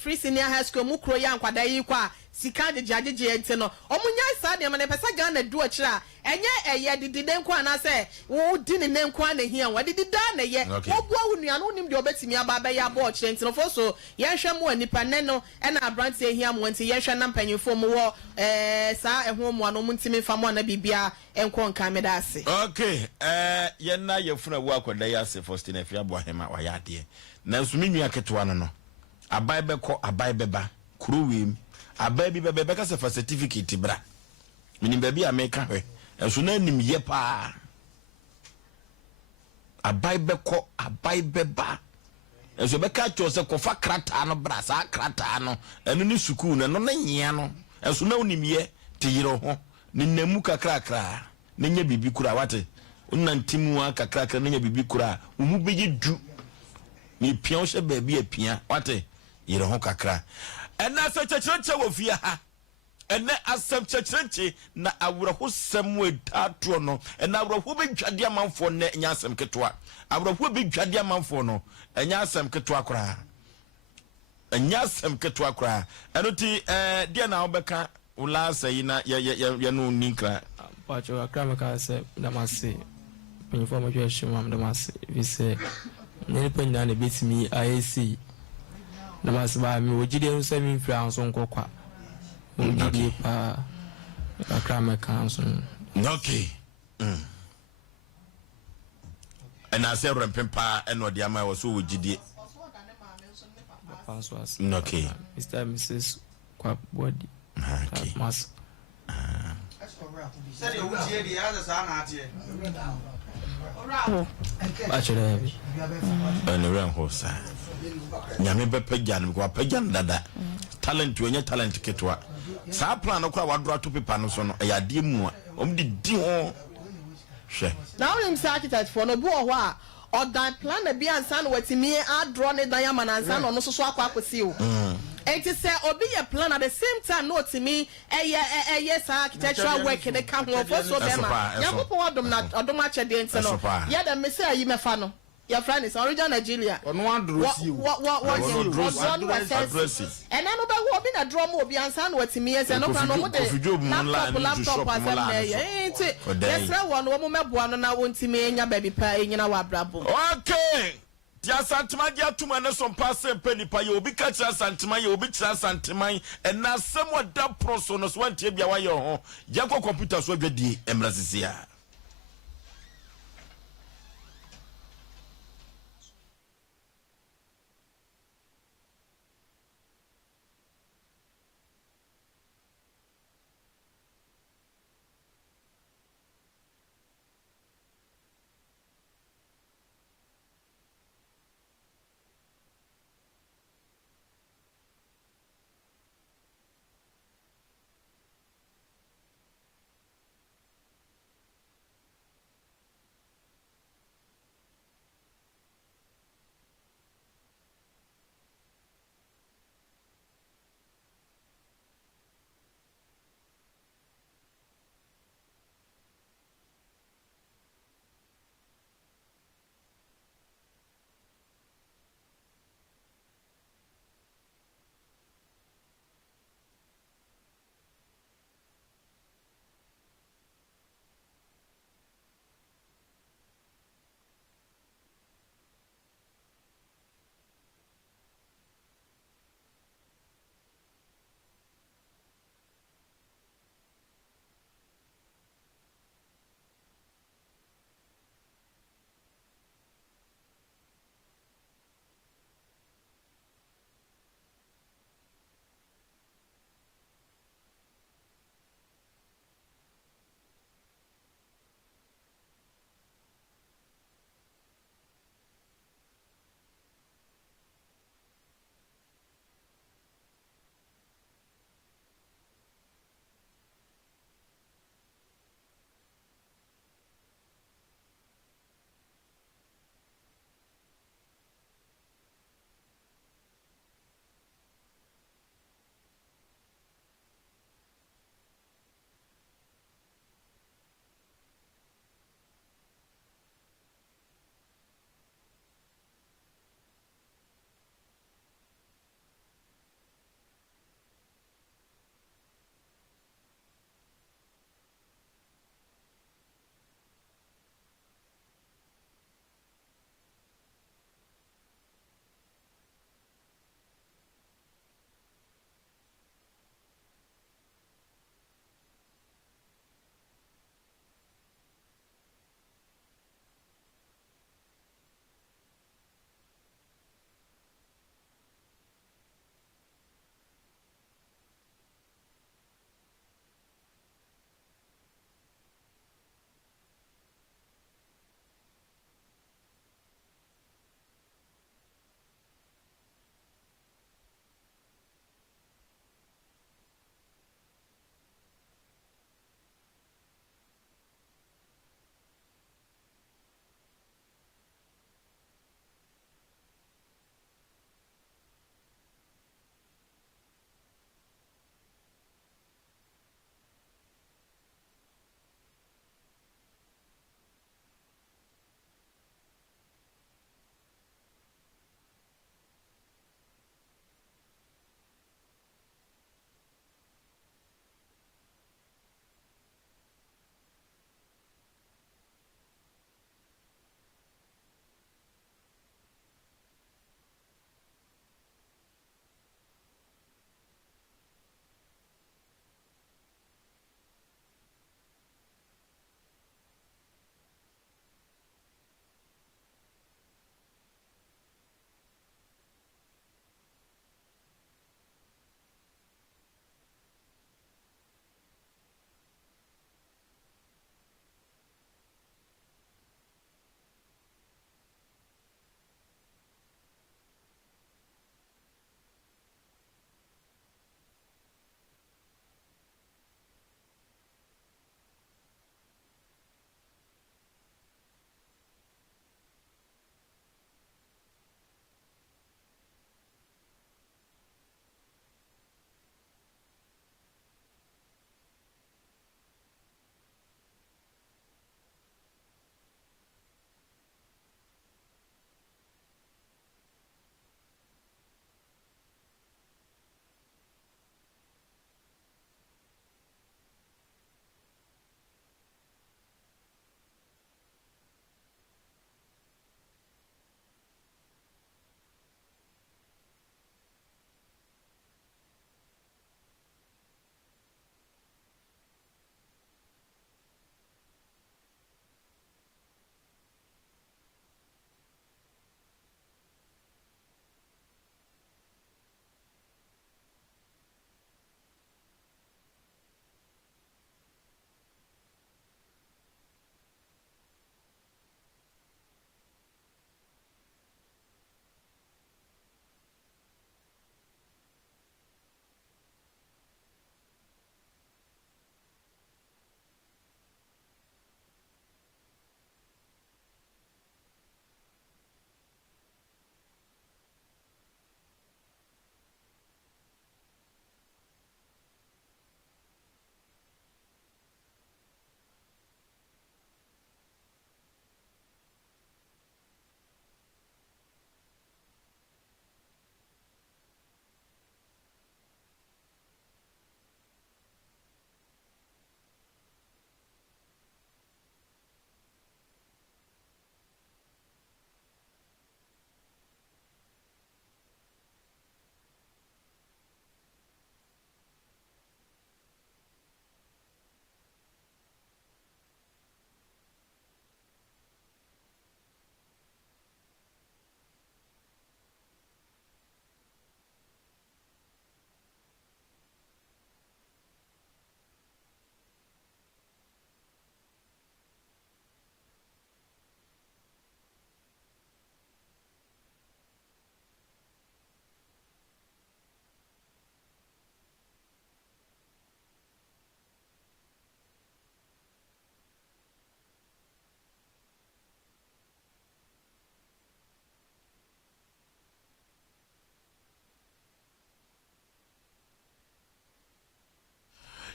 free senior high school mu kro ya nkwada yi kwa sika jeje ente no omunya sa de ma ne pesa Ghana du akira enye didi den kwa na se wo di ne nkwa na hia wo didi da na ye wo bua wo nua no nim de obetimi aba ba ya bo akira ente no fo so ye hwe mo nipa ne no na abrante hia mo ente ye hwe na mpanyimfo mo wo sa eho mo ano mo ntimi fa mo na bibia enko nka me da ase okay ye na ye funa wo akoda ya se Faustin Afia Aboahema wa ya de na nsumi nua ketwa no abai beko abai beba kuruwim abai bi bebe ka se for certificate bra minim baby ameka hwe enso na nim ye pa abai beko abai beba enso be ka cho se kofa krata no bra sa krata no enu ni sukuu no na nyia no enso na unim ye te yiro ho ni namu kakrakra na nya bibi kura wate unantimu akakrakra na nya bibi kura umu beje du ni pion she baby apia wate yiro ho kakra ena se chechrenche wo fia ha ene asem chechrenche na awraho sem etato no ena awraho be dwade amanfo ne nya asem ketwa awraho be dwade amanfo no enya asem ketwa kora enya asem ketwa kora enoti dia na obeka ula sayi na ya no ninkra pacho akra ka se na mase penfo mo hwe hwem na mase vise ne penya na betimi IAC na mase ba mi ogide nso mi mfira nso nkokwa ogide pa akra ka nso okay and say rempempa eno de ama wo so ogide okay Mr. Mrs. kwa body okay mas said you would hear the other son at here actually and ran hosa nyame be pagan ko pagan dada talent we talent ketwa sa plan ko wadro to paper no so no ya de mu a di ho hwe now him say architect for no bu ho a odan plan na bi ansa no watimi a draw ne dan ama na ansa no so so akwakosi o it is obi ye plan at the same time no timi yes architectural work in the camp for so be ma yakopo odom a chede ntse no ya da me say ayi mefa no your friend is original Nigeria ono adrosi what and then oba wo bi na draw mo obi ansa no watimi yes no plan no mo de laptop asem na ye yes one wo mo meboa no na wontimi enya baby pa enyina wa brabo okay Tia santima dia tuma ne Sompa Asem Mpe Nipa ye obi ka kira santima ye obi kira santima na asem oda proso no so wantie bia wa ye ho yakọ computer so adwadie emrasisia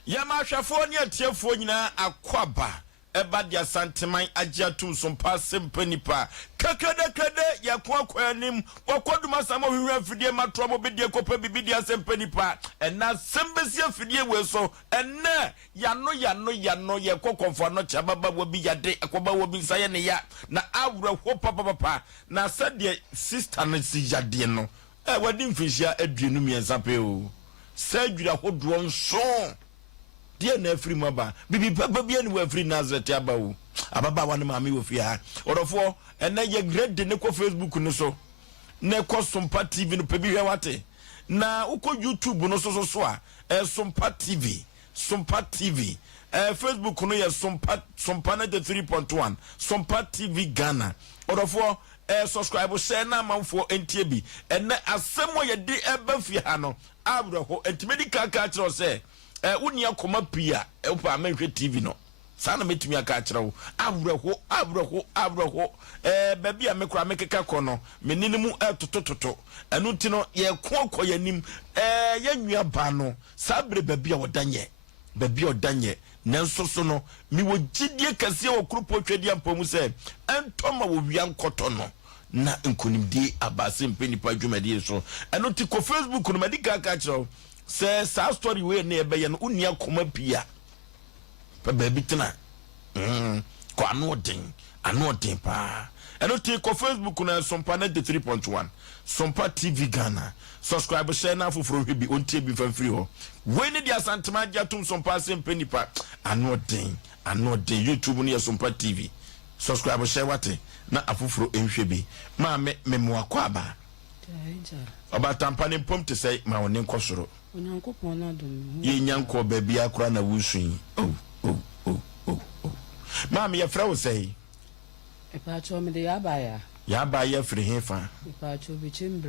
Yama hwafo ne atiefo nyina akwaba eba dia santeman agiatum Sompa Asem Mpe Nipa kakade yakwa anim wakoduma samo hwehwe afidie matro mo bedie kopa bibidi Asem Mpe Nipa ena sembesi afidie we so enne yano ye kokonfo no chababa wobi yade akoba wobi saye ne ya na awra ho papa na sade sister no si yade no wadi mfishia aduenu miensa pe o sadwira hodo nso die na afiri maba bibi papa bia ni wafiri Nazareth abawo ababa wane maami wo fia orofo ena ye grade ne ko Facebook no so ne ko Sompa TV no pe bi hwe wate na uko YouTube no so a Sompa TV Facebook no ye Sompa 3.1 Sompa TV Ghana orofo subscribe share na manfo entie bi ena asemo ye di eba fia no abroho entimedical ka say uni akoma pia upa menhwe TV no sana metumi aka akirawo abroho baby amekura mekeka kono meninimu totototo enu ti no ye kokọ yanim ye nwia ba no sabre baby odanye nanso so no mi wo gidie kase wo krupo twedi ampamu se entoma wo wian koto no na nkonimdi Asem Mpe Nipa dwumadi so enu ti ko Facebook no medika aka akirawo say sa story we na ebe ye no uni akoma pia pa baby tena ko anoden pa eno ti ko Facebook na Sompa 3.1 Sompa TV Ghana subscribe share na foforo hwebi ontie bi famfiri ho we ne dia santema atum Sompa Asem Mpe Nipa anoden YouTube ne Sompa TV subscribe share wate na afoforo enhwebi ma me memwa aba tampane pom te say ma woni nkosoro Onyankopon na dum ye nyanko baby akura na wusun Mama ye fra wo say Epacho me de ya ba ya firi hefa Epacho bichim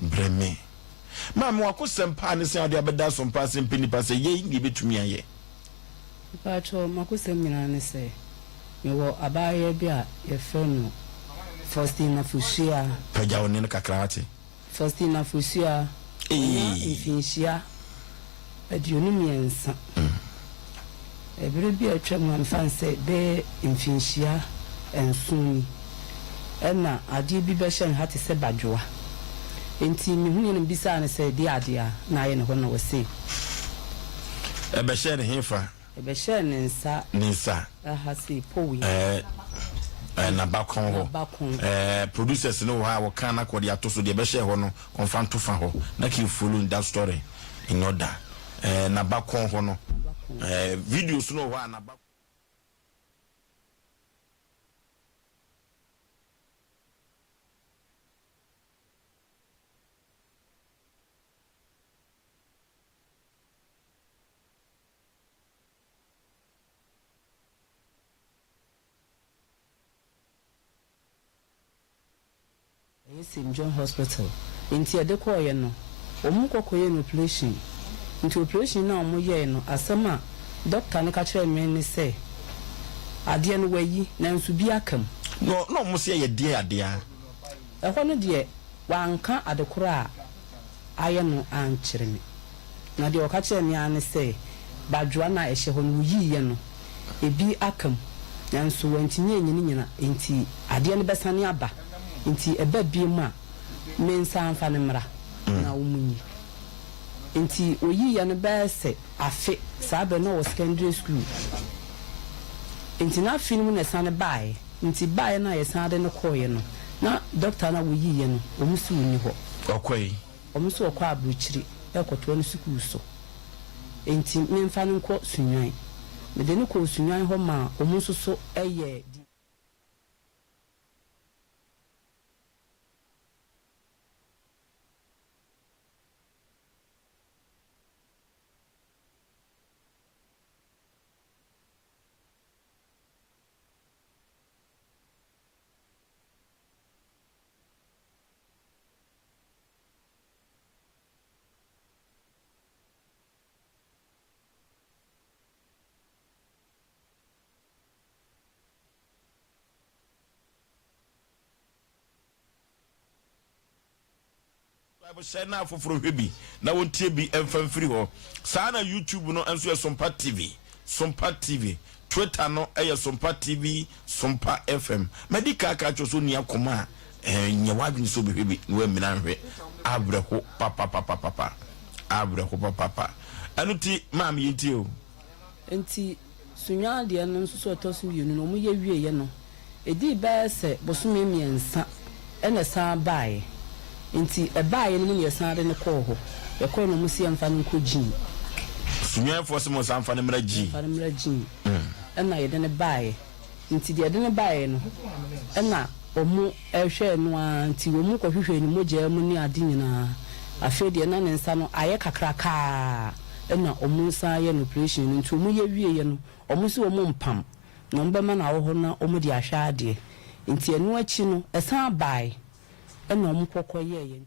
breme Mama wakosem pa ne se ade abeda Sompa Asem Mpe Nipa say ye ngi betumi aye Epacho makosem nyina ne say me wo abaya bia ye freno Faustina Fushia paja woni ne kakra wate Faustina Fushia Infinshia aduonu miensa ebere bi atwam amfan se be Infinshia ensuni ena ade bi be hyen hate se badwoa enti mi hunu ne bisa ne se de ade a na ye ne ho na wose be hyen hefa be hyen nsa aha se powi na bakon ho producers no ha wo kana ko dia to so de be share ho no confront to fa ho na ki follow that story in order na bakon ho no videos no ho na bakon St. John Hospital. Inti ade ko ye no. Omu kokoye no operation. Inti operation na omu ye no asema doctor ne ka kire me ne se ade no wayi na nsu bi akam. No mo se ye de ade a. Ehwo no de wanka ade kora aye no ankire me. Na de o ka kire me an se badwoa na ehye ho no yiye no ebi akam. Na nsu wantinye nyina inti ade no besane aba. Inti eba biema mensa amfa ne mra na omunyi inti oyi ya no bese afe sabe no secondary school inti na afi mu na sane bae inti bae na yesan de no koye no na doctor na woyi ye no omusu ni ho okoi omusu okwa abuchiri ekoto no school so inti memfa no nko sunwan me de no ko sunwan ho ma omusu so eye Bible share na foforo hwebi na wontie bi emfam free ho saa na YouTube no enso Sompa TV Twitter no Sompa TV Sompa FM medical ka choso ni akoma nya wadwini so be hwebi we mina hwe abreko papa anuti mam yenti o enti sunya de no so tosu yenu no mu ye wie no edi ba se bosume miensa ene sa bae nti bae no mu ye sa de ne ko ho ye ko no mu si amfa no ko gin sunya fo se mo sa amfa ne mra gin ena ye de ne bae nti de ne bae no ena omu ehwe no anti omu ko hwehwe ni mogya mu ni ade nyina afi de na ne nsa no aye kakraka ena omu sa ye no operation nti omu ye wie ye no omu si omu mpam no mbema na wo ho na omu de ahwa ade nti enu achi no esan bae ena omu kokoye ye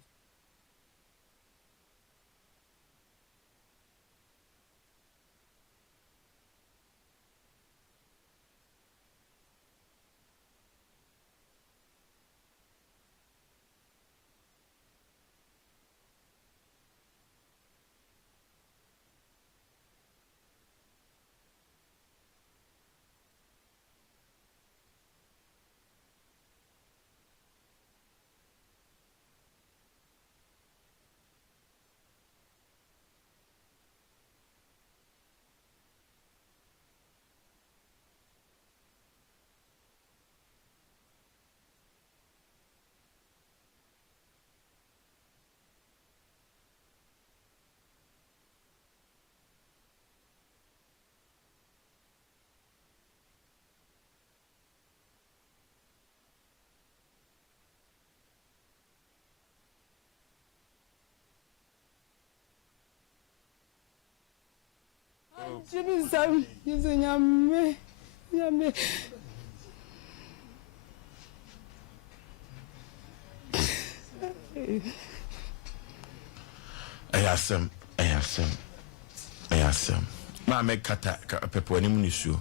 Jimmy Sam, he's a yame. Asem. Ma me kata pepo anim nisuo.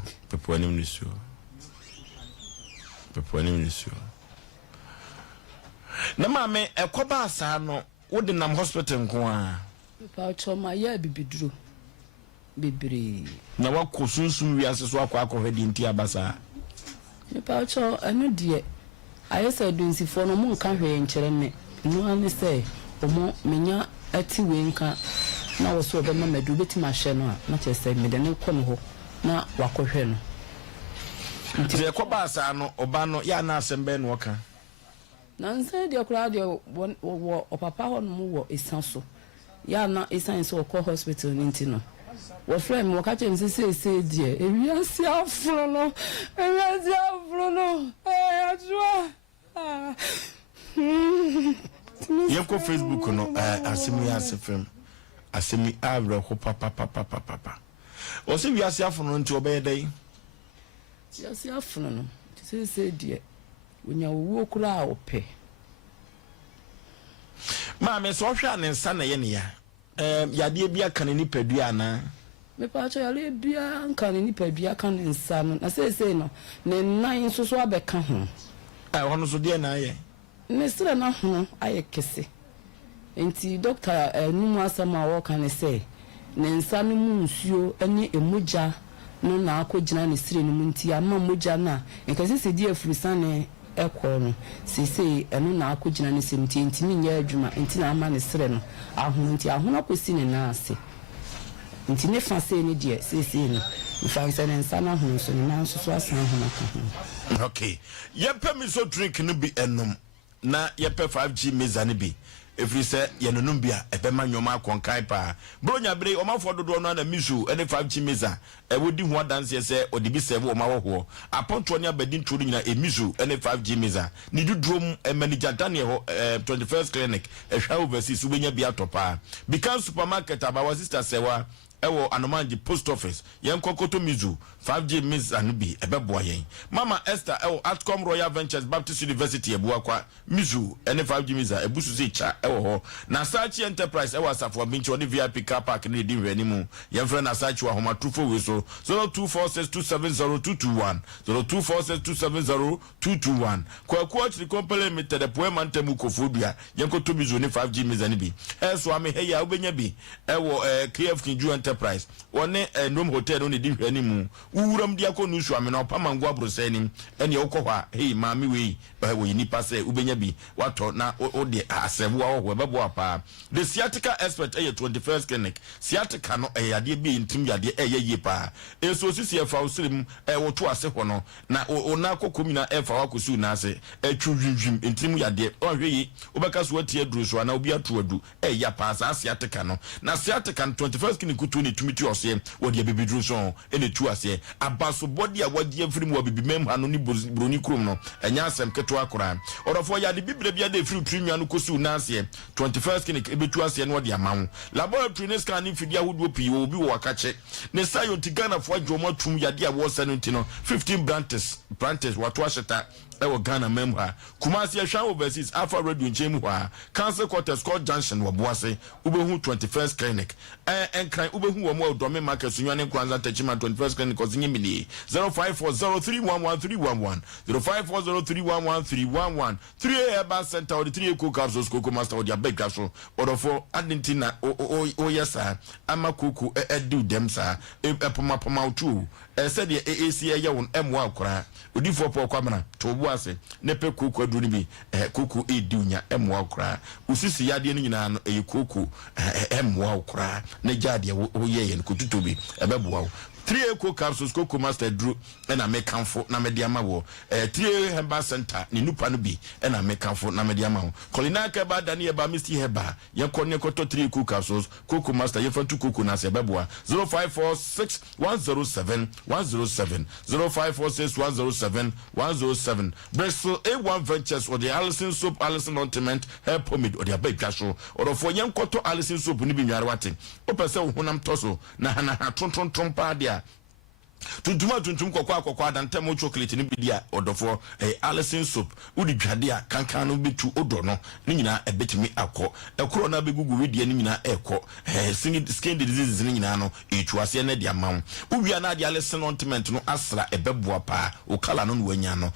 Na ma me ekoba asa no wo de nam hospital nko a. Pa choma ya bibiduro. Bibiri na wako sunsun wiase so akọ hwedi nti abasa me pa cho anu de ayesa dunsifo no mu nka hwe nkyere me no ane se omo menya ati we nka na wo so obema madu beti ma hye no a na chese me de ne kọ no ho na wakọ hwe no nti ekoba asa no oba no ya na Asem Mpe no ka na nse de okra de wo opapa ho no mu wo esan ya na esan so ko hospital ni nti no wo friend mo ka chem se die ewiase afro no ajua yeko Facebook no asemi abra ko papa o se wiase afro no nti obeye dai wiase afro no se die wonya wo kura ope ma me so hwa ne nsa na ye ne ya yade bia kan ni padua na me pa cho yale bia kan ni padua kan nsa no na se no ne nan so abeka ho hono so de na ye ne sira na ho aye kese enti doctor numu asama wo kan se ne nsa no mu nsuo ene emogya no na akogina ne sire no mu nti ama mogya na nkase se di afurisa ne ekọ no sese enu na akogina ne semti ntimi nya adwuma enti na ama ne sere no ahunu nti ahunu akosi ne na ase nti ne fa se ne die sese no mfanse ne nsa na ahunu so ne na nso so asan ahunu ka okay yepe mi so drink no bi enum na yepe 5G meza ne bi every say yenunum bia ebema nyoma akonkai pa bronya bre o mafo dodo no na misu ene 5G meza e wodi ho dance se odibi serve o mawo aponto ne abadi nturu nyina emisu ene 5G meza ni dudrom manager Daniel 21st clinic e hwa overseas ubenya bia topa because supermarket aba wa sister sewa ewo Anomanji post office yen kokoto mizu 5G miss anubi ebeboa yen Mama Esther ewo Atcom Royal Ventures Baptist University ebuakwa mizu ene 5G miza ebusu se cha ewo ho na Sachi Enterprise ewo Asafo Binchi oni VIP car park ni di hwani mu yen frɛ na Sachi wa homa trufo we so 0246270221 0246270221 kwa coach company limited poema ntemu kofobia yen koto mizu ni 5G miza ni bi so ame heya ubenya bi ewo KF Kinju Enterprise one Nom Hotel no di hwani mu uwuram dia ko nusu ame na opamango abrose ni ene okwa hey maami we wo nipa se ubenya bi wato na ode asebu a wo bebo apa the sciatica expert 21st clinic sciatica no ade bi ntim yade ye pa eso sisi e fa usrim wo to ase ho no na ona kokomina e fa wakosu na ase atwudwudwum ntim yade ohweyi obeka so atie duru so na obi atu adu ya pa sa sciatica no na sciatica 21st clinic kutu ni tumiti ose wo de bibiduru so ene tu ase abaso body a wadi afrim wo bibimem hano ni broni krom no enya asem keto akora orofo ya de bibire bia de free premium no kosu na ase 21st clinic ebetu ase no de amawo laboratory ne scan ni fidi ahodo pi obi wo wakache ne sayo tigana fo adwomo tum yade a wo sanunti no 15 branches wato asheta ewo Ghana member Kumasi Ashan overseas Alpha Radio nchemu wa Council Quarters Court Junction wa Boase ubehu 21st clinic enkran ubehu wo mo dome market sunwane kwanza techima 21st clinic ozinye mini 0540311311 0540311311 3 Urban Center or 3 Eco Capsules Coco Master or their big so odofo adentina o yesa ama kuku edu dem sa epoma utu said the AAC ya won M1 kora odifo po kwamana to ase nepe kuku aduru bi kuku edunya emwa okra usisi yade ni nyina no kuku emwa okra na jade wo ye kututu bi ebeboa 3 Eco Capsules Coco Master Drew na mekanfo na mediama wo 3 Hemba Center ni nupa no bi na mekanfo na mediama wo Kolinaka ba dani e ba Mr Heba ye konne koto 3 Eco Capsules Coco Master ye fantu kuku na se ebeboa 0546107107 0546107107 Bristol A1 Ventures or the Allison Soap Allison Ointment hair pomade or the baby show or for young koto Allison Soap ni bi nware wate opese honam toso na ha tonton pa dia tuntum kokwa adantem chocolate ni bidia odofo Allison Soap udi dwade a kankan no betu odo no ni nyina ebetimi akọ ekoro na begugu wedie ni nyina ekọ skin diseases ni nyina no etuase na dia mam uwia na dia Allison Ointment no asra ebeboa pa o kala no wanya no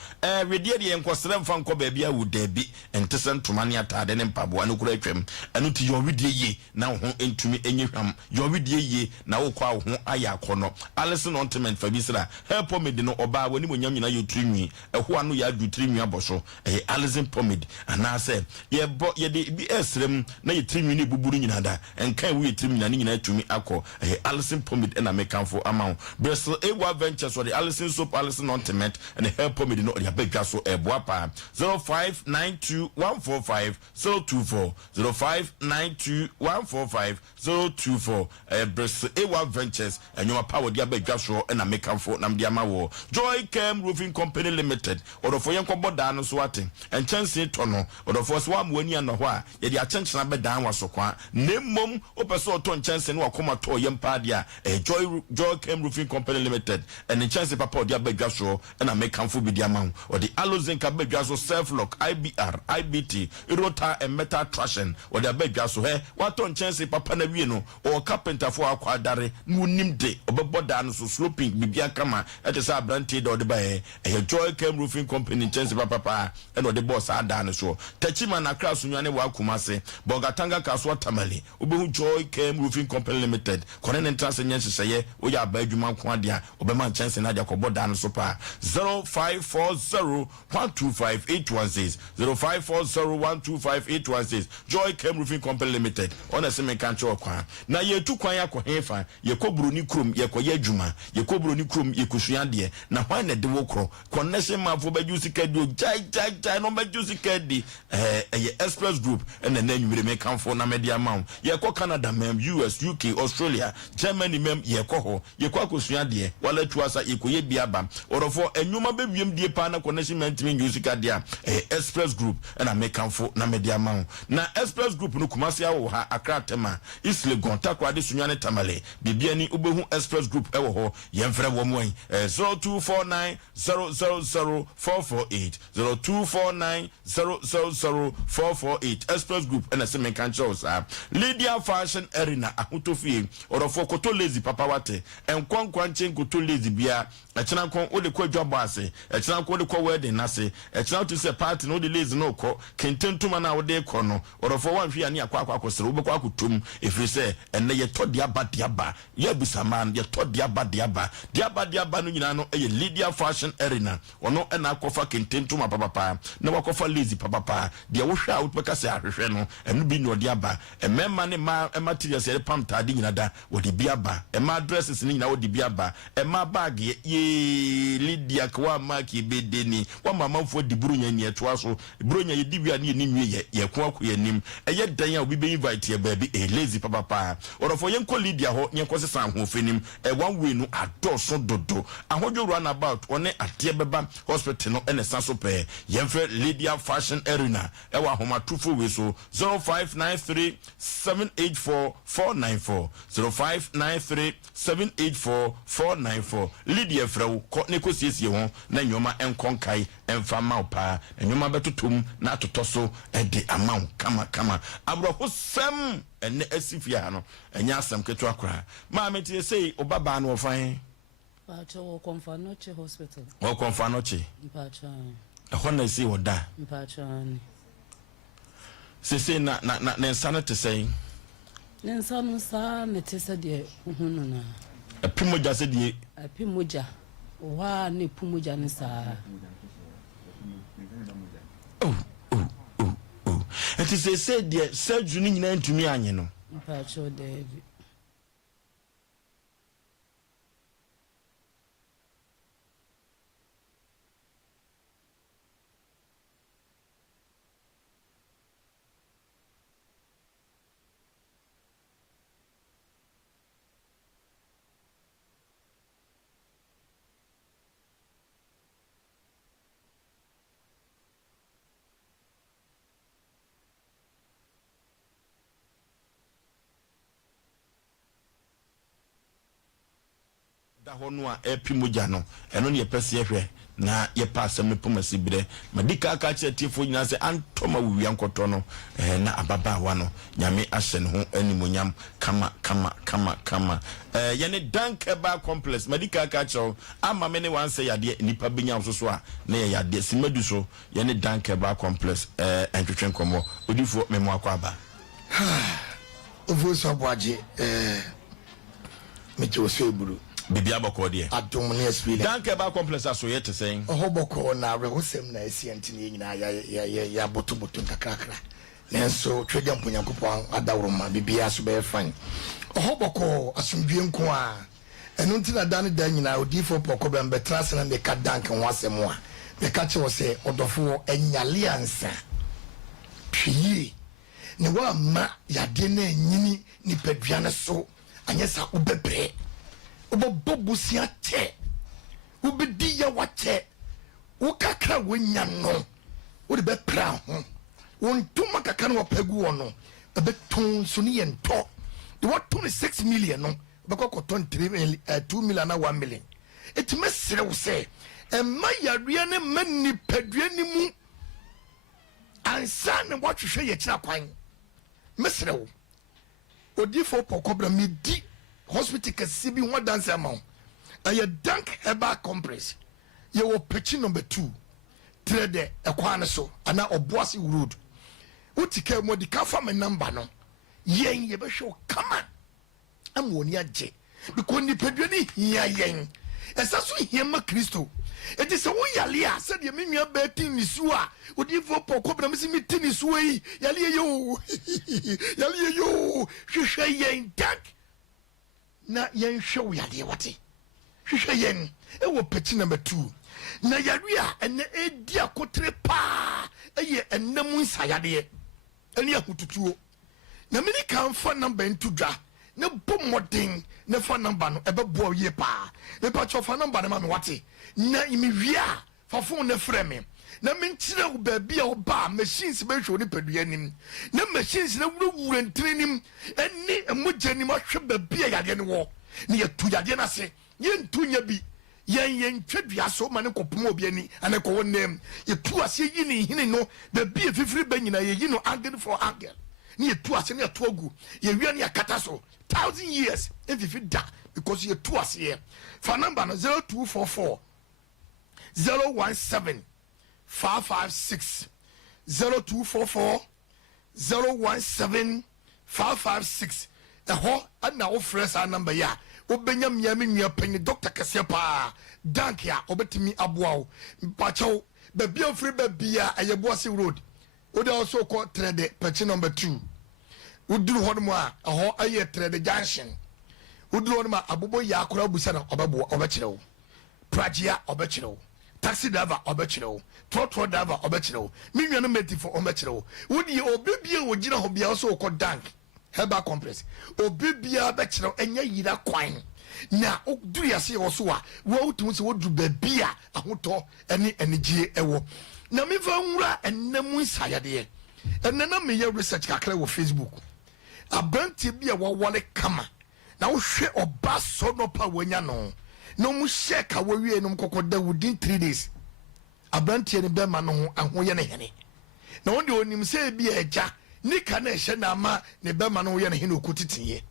wedie de enkosere mfa nkọ ba bia wo dabi entese ntoma ne atade ne mpaboa no kura atwam anu ti yo wedie ye na ho entumi enyehwam yo wedie ye na wo kwa ho aya akọ Allison Ointment fabisra hair pomade no oba woni monyam nyina yo trinwi eho anu ya du trinwi aboso Allison pomade anase ye de bi esrem na ye trinwi ne buburu nyina da enkan we trinwi na nyina atumi akọ Allison pomade na mekanfo amount Bristol A1 Ventures or the Allison Soap Allison Ointment and the hair pomade no ya bega so eboapa 0592145024 0592145024 Bristol A1 Ventures and your power dia bega so na mekanfo na mdiama wo Joy Cam Roofing Company Limited or for yanko boda no so ate and chance tono or for swam wani an ho a ye dia chenche na beda an waso kwa nemmom opeso ton chance no akoma to yempa dia Joy Cam Roofing Company Limited and chance papa dia bega so na mekanfo bi dia ma or the Alozenka bega so self lock IBR IBT rota and metal trashing or the bega so waton chance papa na wie no or carpenter for akwadare no nimde obeboda no so sloping bibia kama etesa brante do de bae Joy Cam Roofing Company chance papa and the boss ada no so tachima na kra so nwane wa kumase bogatanga kaso tamale obehu Joy Cam Roofing Company Limited kone entrance nyen seseye oya abadwuma ko adia obema chance na adia koboda no so pa 0540125816 0540125816 Joy Cam Roofing Company Limited on a semi kancho kwa na ye tu kwan yakọ hefa ye ko broni krom ye ko ye adwuma ye ko bro ni krom ye kusua de na hwan na de wo kro connection man fo ba juice kadi jai no ba juice kadi express group and then you me come for na media man ye ko Canada mem US UK Australia Germany mem ye ko ho ye ko kusua de wala tuasa ye ko ye biaba orofo enwuma be wiem die pa na connection man timi juice kadi express group and I make come for na media man na express group no kumasi awo ha Accra tema isle gonta kwa de sunyane tamale bibia ni ubehu express group ewo ho yemfre wo mo 0249 000 448 0249 000 express group and a kanchos Lydia Fashion Arena ahutofie orofo koto lazy papa wate enkwankwanchen koto lazy bia echina kon ode kwa dwabo ase echina kon ode kwa wedding nase echina to say party no de lazy no ko kententuma na ode ko no orofo wanhwe ani akwa akosere wo bekwa akotum efiri se enne ye to diaba ye busaman ye to diaba no nyina no eye Lydia Fashion Arena ono na akofa kententuma papa na wakofa lazy papa de wo hwa wo beka se ahwehwe no enu bi no diaba emema ne ma materials ye pam tade nyina da wo de biaba ema dresses ni nyina wo de biaba ema bag ye Lydia kwa maki bedeni wa mamamfo di burunya ni etoa so burunya ye dibia ni ni nwie ye ko akoye nim eye dan a obi be invite ye baabi lazy papa orofo yenko Lydia ho yenko sesa ho fenim one way no adoso dodo ahojo run about one ade beba hospital no ene sanso pe yemfre Lydia Fashion Arena ewa homa tufo we so 0593 784 494 0593 784 494 Lydia frew ko ne ko siesie ho na nyoma enkonkai emfama opa enyoma betotom na atotoso ede amount kama abro sem ene asifia no enya asem keto akra ma meti sei obaba no ofan Pacho Konfanoche Hospital. O Konfanoche. Pacho. Ehona si oda. Pacho. Se na nsana te sei. Nsana sa netesa de hunu na. Epimoja se die. Epimoja. Wa ne pumoja ne sa. Oh. Eti se die surgery ni nyina ntumi anye no. Pacho David. Da hono a epimoja no eno ne yepese yehwe na yepa asem ne pomasi bire madika aka che tifo nyina se antoma wuwi ankoto no na ababa wa no nyame ahye ne ho animonyam kama yene dankeba complex madika aka che ama me ne wan se yade nipa benya so a na ye yade simadu so yene dankeba complex entwetwen komo odifo memo akwaba Osei Aboagye me Osei buru bibia boko de adom ne experience dankeba complex aso yete sen ohoboko na rehosem na asiantini nyina ya boto nkakrakra nenso twede mponyankopon adawroma bibia so be fan ohoboko asomdwe nko a eno ntina dan da nyina odifo pokobra mbetrase na meka dank ho asem a meka che wo se odofo enyale ansa twi ne wa ma yade na nyini ni paduane so anyesa ubebre obobusia che ubedi ya wache ukakra wenya no wo de be pra ho wontuma kakana wapagu wono beton so ne yento de what 26 million no be kokoton 2 million na 1 million it mesre wo se emma yaria ne manni padua ni mu ansa ne wathwehwe ye kira kwan mesre wo odifo pokobra medi hospital kasibi ho dance amount aye dank herbal compress ye wo pechi number 2 trade ekwane so ana oboase road utika mo di ka fa me number no yen ye be hwe kama amoni age because ni pedua ni hia yen esaso hia ma Kristo eti se wo yale a se de menua ba tin ni su a odi vo pokobra misi mi tin ni su yi yale yo hwehwe yen dank na yen hwe yale wate hwehwe yen e wo peti number 2 na yare a ene edi akotre pa eye enam nsayade ene akututuo na mini kan fa number ntudwa ne bom modern ne fa number no ebebo ye pa me pa cho fa number ne ma me wate na imi wia fa phone ne frɛ me na mentire wo baabi a oba machines be hwe ni padua nim na machines na wura ntrenim eni emogyanim ahwe baabi a yade ne wo ne yatu yade na se ye ntunya bi yen twedua so ma ne kopom obi ani ane ko wonem ye tu ase yi ne hine no baabi efifiri ba nyina ye yi no angle for angle ne ye tu ase ne to agu ye wi ne akata so 1000 years if da because ye tu ase ye for number no 0244 017 556 0244 017 556 eho ana wo fresh a number ya obenya miami nua panyi doctor kese pa dank ya obetimi aboawo mpacho be bia free be bia ayeboase road ode also call trade patch number 2 uduru hodmo a eho aye trade junction uduru hodmo abobo ya akora busa na obebo obekirewo prajia obekirewo taxi driver obekirewo trotro driver obekirewo minwanu meti for obekirewo wodi obibia wogina ho bia also call dank herbal complex obibia bekirewo enye yira kwan na oduru yase oso a wo utum se woduru babia ahoto ene energy ewo na me fa nwura ennamu nsayade enna me ye research kakra wo Facebook abanti bia wo wole kama na wo hwe oba so no pa wanya no no mu sheka wo wie no kokoda within 3 days abanti ne be ma no ahoye ne hene na wonde onim se bia eja nika na ehye na ama ne be ma no ye ne hene okutitiye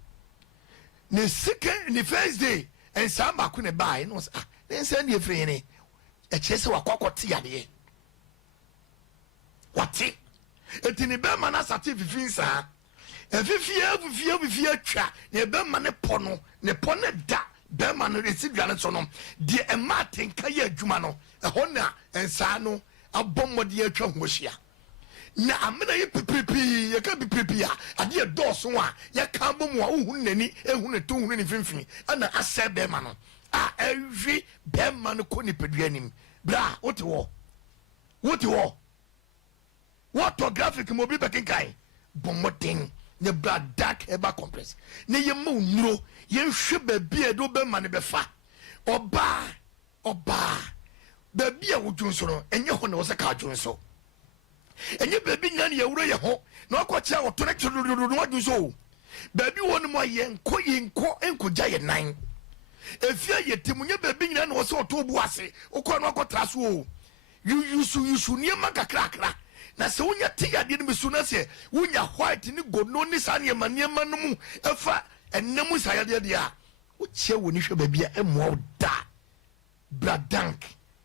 ne second ne first day en samba ku ne bai no ne send ye free ne e chese wakwakwoti yade wati etini be ma na sati fifinsa efifie twa ne be ma ne pono ne pone da be ma no esi dwane so no de e ma tenka ye adwuma no ho na ensa no abommode atwa hohia na amena ye pipipi ye ka pipipi a ade e doso a ye ka bomu a ohun nani ehun ne to hun ne finfin ana ase be ma no a ewi be ma no ko ni peduanim bra wote wo graphic mo bi bekenkai bomoten ne bra dark eba compress ne ye mo nuro ye hwe ba bia do be ma ne be fa oba ba bia wodwunso no enye ho ne wo se ka dwunso enye baby nyan ye wuro ye ho na akwacha otonect no wadwunso baby wonu mo ye enko gya ye nan efia ye timunye baby nyan no se otobu ase okọ no akotra so o yusu nie makakrakra na se wonya tiyade no bisu na se wonya white ni gono ni sa ne maniema no mu efa enemu sayade dia wo che woni hwe baby a emo da bradank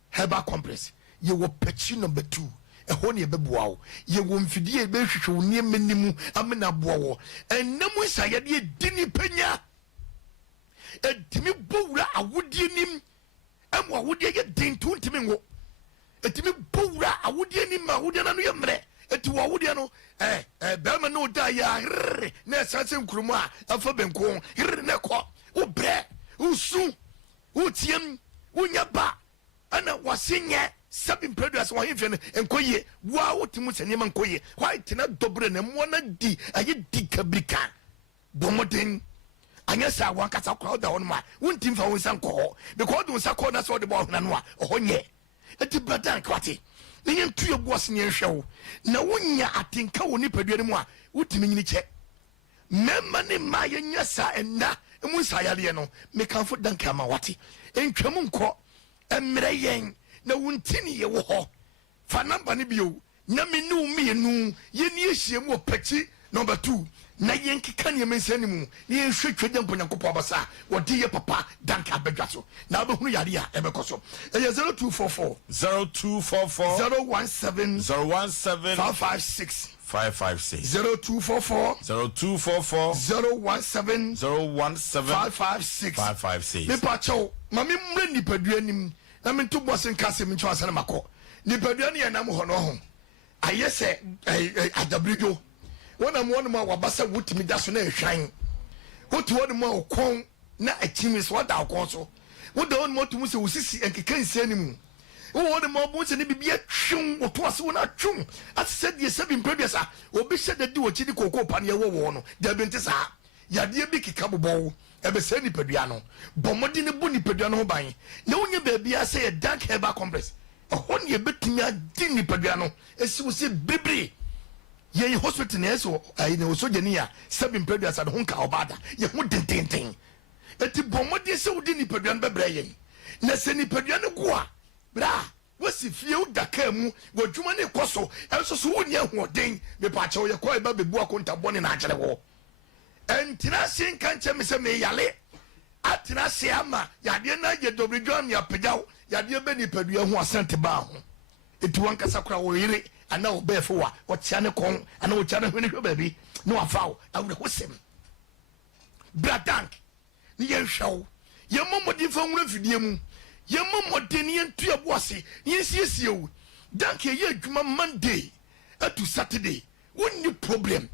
herbal complex ye wo patch number 2 ehon ye beboa wo ye wo mfidie be hwehwe wo nie manimu amena boa wo enemu sayade dini panya edimi bowura awodie nim emo awodie ye den to ntimi ngo etimi bowura awodie nim ma awodie na no ye mre eti wo awodie no be ma no da ya na sanse nkurumu a afa benko ne ko wo bre usu utiem unya ba ana wasenye sabin produce wa hifye enkoye wa wotimu senema enkoye white na dobre na mo na di aye di kabika bomoden anya sa wa kasa kwa da won ma wontim fa won san ko because do sa ko na so de bo na no a ohonye eti bradan kwate ne ntu ebuose ne hwewo na wonya atenka woni padua mu a wotimi nyini che memma ne ma yenya sa enna emu sayale no me kanfo danka ma wate entwam nko emre yen na wuntini ye wo ho fa number ne bio na menu mienu ye ni ehie mu opachi number 2 na yen keka ne mensani mu ne yen hwetwe mponyankopo abasa wodi ye papa danka abedwa so na abehunu yare a ebekoso eye 0244 017 556 0244 017 556 me pacho mami mre nipadua nim na me to bosen kase me twa sene mako nipadua ne yanam ho no ho ayese adabrigo wona mo no ma wabasa wutimi da so na ehwan wotu wona mo okon na achimi so da okon so wo da on mo to mu se wo sisi enkeka nsia ni mu wo de mo bo se ne bibia twum wo to ase wo na twum asese de 7 producer obi hye de di wo chi di kokoo pa ne wo no da bente sa yade bi keka bobo ebe se ni padua no bomodi ne bu ni padua no ho ban na wonye baabi ase ye dark herbal complex ho ne betumi adi ni padua no esi wo se bebre ye hospital na eso ai ne osojani ya 7 producer de ho nka obada ye ho dententen eti bomodi se wo di ni padua no bebre ye na se ni padua no go a bra wasi fie wo daka mu wo dwuma ne koso enso so wo nya hoden me pa che wo ye ko e ba bebu akonta bone na agere wo entina sin kanche me se me yale atina se ama yade na ye dobridwam ya pedaw yade be ni padua ho asante ba ho etu wan kasa kura wo yire ana wo be fo wa wo tia ne kon ana wo tia ne hwene hwe baabi no afaw awre ho sem bradank ni ye hwaw ye momodi fa nwura fidie mu ye momodi ni entu aboase ye siesie wo dank ye adwuma Monday to Saturday wonni problem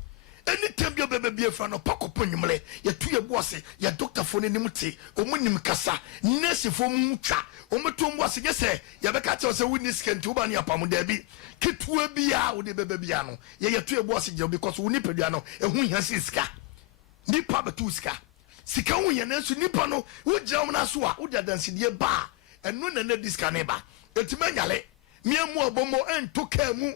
anytime you be friend no pakopo nyumle ya tu ye boase ya doctor fo ne nimte omunim kasa nurse fo mu twa ometo boase je se ya be ka che se woni skent uba ne apam da bi ketua bia wo de bebe bia no ye tu ye boase je because woni padua no ehu hia sika nipa betu sika hu ye na so nipa no wo gira na so a wo da dansidie ba enu na na diska ne ba etima nyale miamu abomo ento ka mu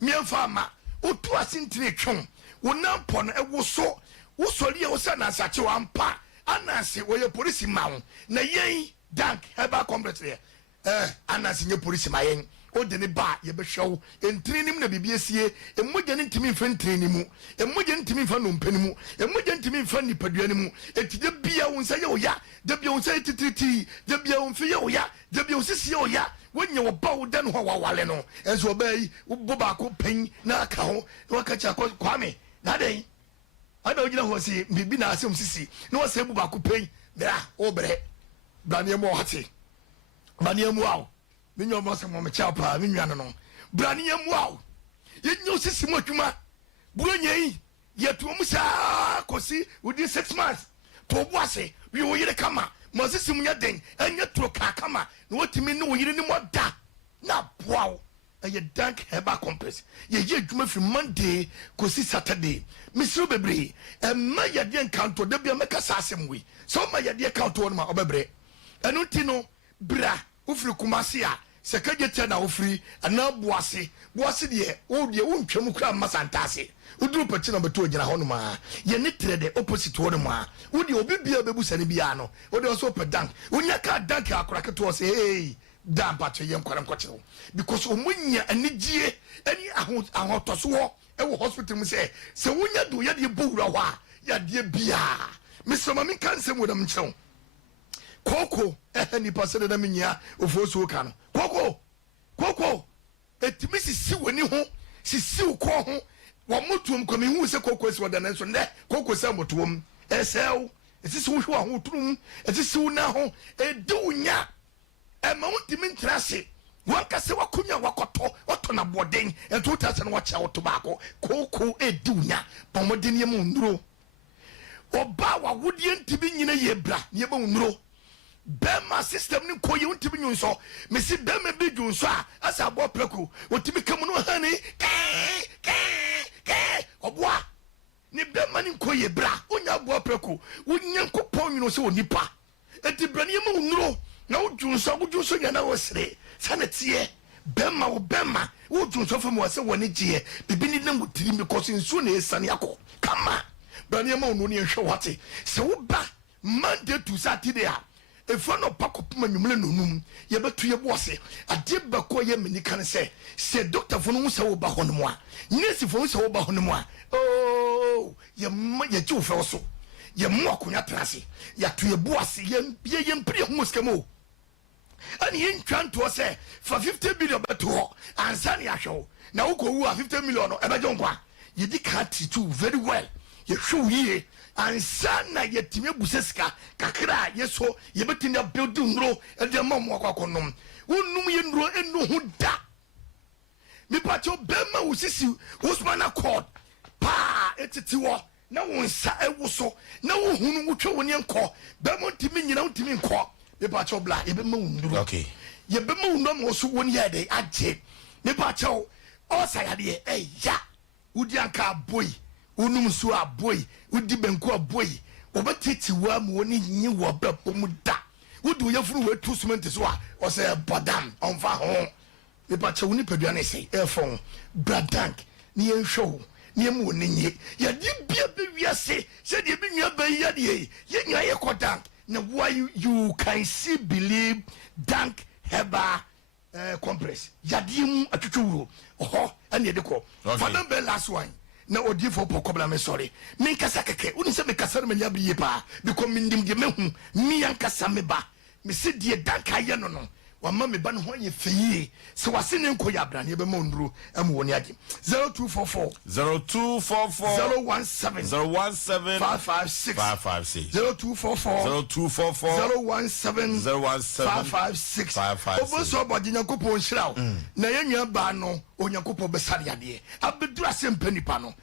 miamfa ma otu asintire twon wonam pon ewo so wo sori e wo sa na sache wampa ananse wo ye police mawo na yen dank heba complex ananse nye police ma yen o de ne ba ye be hwew entrinim na bibie sie emmoje ne ntimi mfa ntrinimu emmoje ntimi mfa no mpanimu emmoje ntimi mfa nipaduanimu etide bia wo nsa ye wo ya de bia wo nsa titiriti de bia wo mfe ye wo ya de bia wo sisi ye wo ya wonye wo ba wo den ho wawale no enso obai wo boba ko pen na aka ho na wakacha kwame na dey ada ogina ho si bibi na asem sisi na wo se boba ko pen bra o bre branie mo hate branie mo aw minyo mo se mo me chapa minwa no branie mo aw yenyo sisi mo twuma buronye ye to mu sa kosi within 6 months to boase wi wo yire kama mo sisi mu nya den anya tro ka kama na wotimi ne wo yire ni mo da na boaw eye dank heba complex ye adwuma fi Monday kosi Saturday misro bebre ma ye de encounter da bia meka sasem we so ma ye de encounter no ma obebre enu ti no bra ufri kumase a sekagete na ufri ana boase de o de wontwam kura masantase uduru pati na beto ogina ho no ma ye ne trade opposite ho no ma wo de obi bia bebu sane bia no wo de so pe dank wonya ka dank akora keto se hey dan pato ye nkwara nkwachewo because omunya anigie ani ahotoso ho e wo hospital mu se wonya do ye de bowura ho a ya de bia mesoma min kan se mo dam nchew koko nipa se de minya ofosuo ka no koko etimisi si woni ho sisi ko ho wo motuom komi hu se koko si wada na so ne koko se motuom esel esisi wo hwa ho tunum esisi wo na ho edunya ma wontimi ntrase wankase wakunya wakoto oto na boden eto tase no wacha oto baako koko edunya pomodin ye mu nduro oba wa wodie ntimi nyina ye bra ye ba nduro bema system ni ko ye wontimi nyunso mesi bema bi junso a asa abo preku wotimi kamu no hani obwa ni bema ni ko ye bra onya abo preku wonya nkopon nyuno se onipa eti bra ni ye mu nduro na wujunso nya na wosre sanetie bema wujunso fam wase woni gie bibini na mutiri mi koso nsu na esane akọ kama bani ma onu ne hwe wate se wo ba Monday to Saturday a efo no pakopuma nwumle nonum ye betu ye boase ade bako ye meni kan se doctor fo no se wo ba ho no mo a nurse fo se wo ba ho no mo a oh ye ji wo fe so ye mo akonya trase ya to ye boase ye mpire ho skemo ani yen twanto se for 50 billion beto ansani ahwo na wo ko wu 50 million no ebejo nkwa ye di ka too very well ye hwu ye ansana ye time busesika kakra ye so ye betina building nro e de mamu akwakonom wonum ye nro enu hu da mi pacho bema usisi Usman Accord pa etiti wo na wonsa ewo so na wo hunu wotwe woni enko bema ntimi nyina ntimi nko me pa cho bla ye be ma unduru okay ye be ma unduru mo so woni ye dey agye me pa cho Osei ade ya udi anka boy unum so aboy udi benku aboy obetiti wa mu woni nyi wo bepo mu da udi ye furu we two cement so a Osei bodam onfa ho me pa cho ni padua ne sei e fon bradank ni en show ni mu ni nye ya di bia be wiase se de bi nwa ba ya de ye nwa ye kodank na why you can see believe dank heba compress yadim atwutwu oho ane de ko fadam be last one na odi for pokobla me sorry me nkasa keke uni se me kasa me liabri ye pa because me ndim de mehu me yankasa me ba me se die danka ye no no wama me ba no ho ye feye se wase ne nko ya bra ne be ma nduru am woni age 0244 017 556 0244 017 556 oboso Aboagye Nyankopon hira na ye nwa ba no Onyankopon besare ade abedu Asem Mpe Nipa no.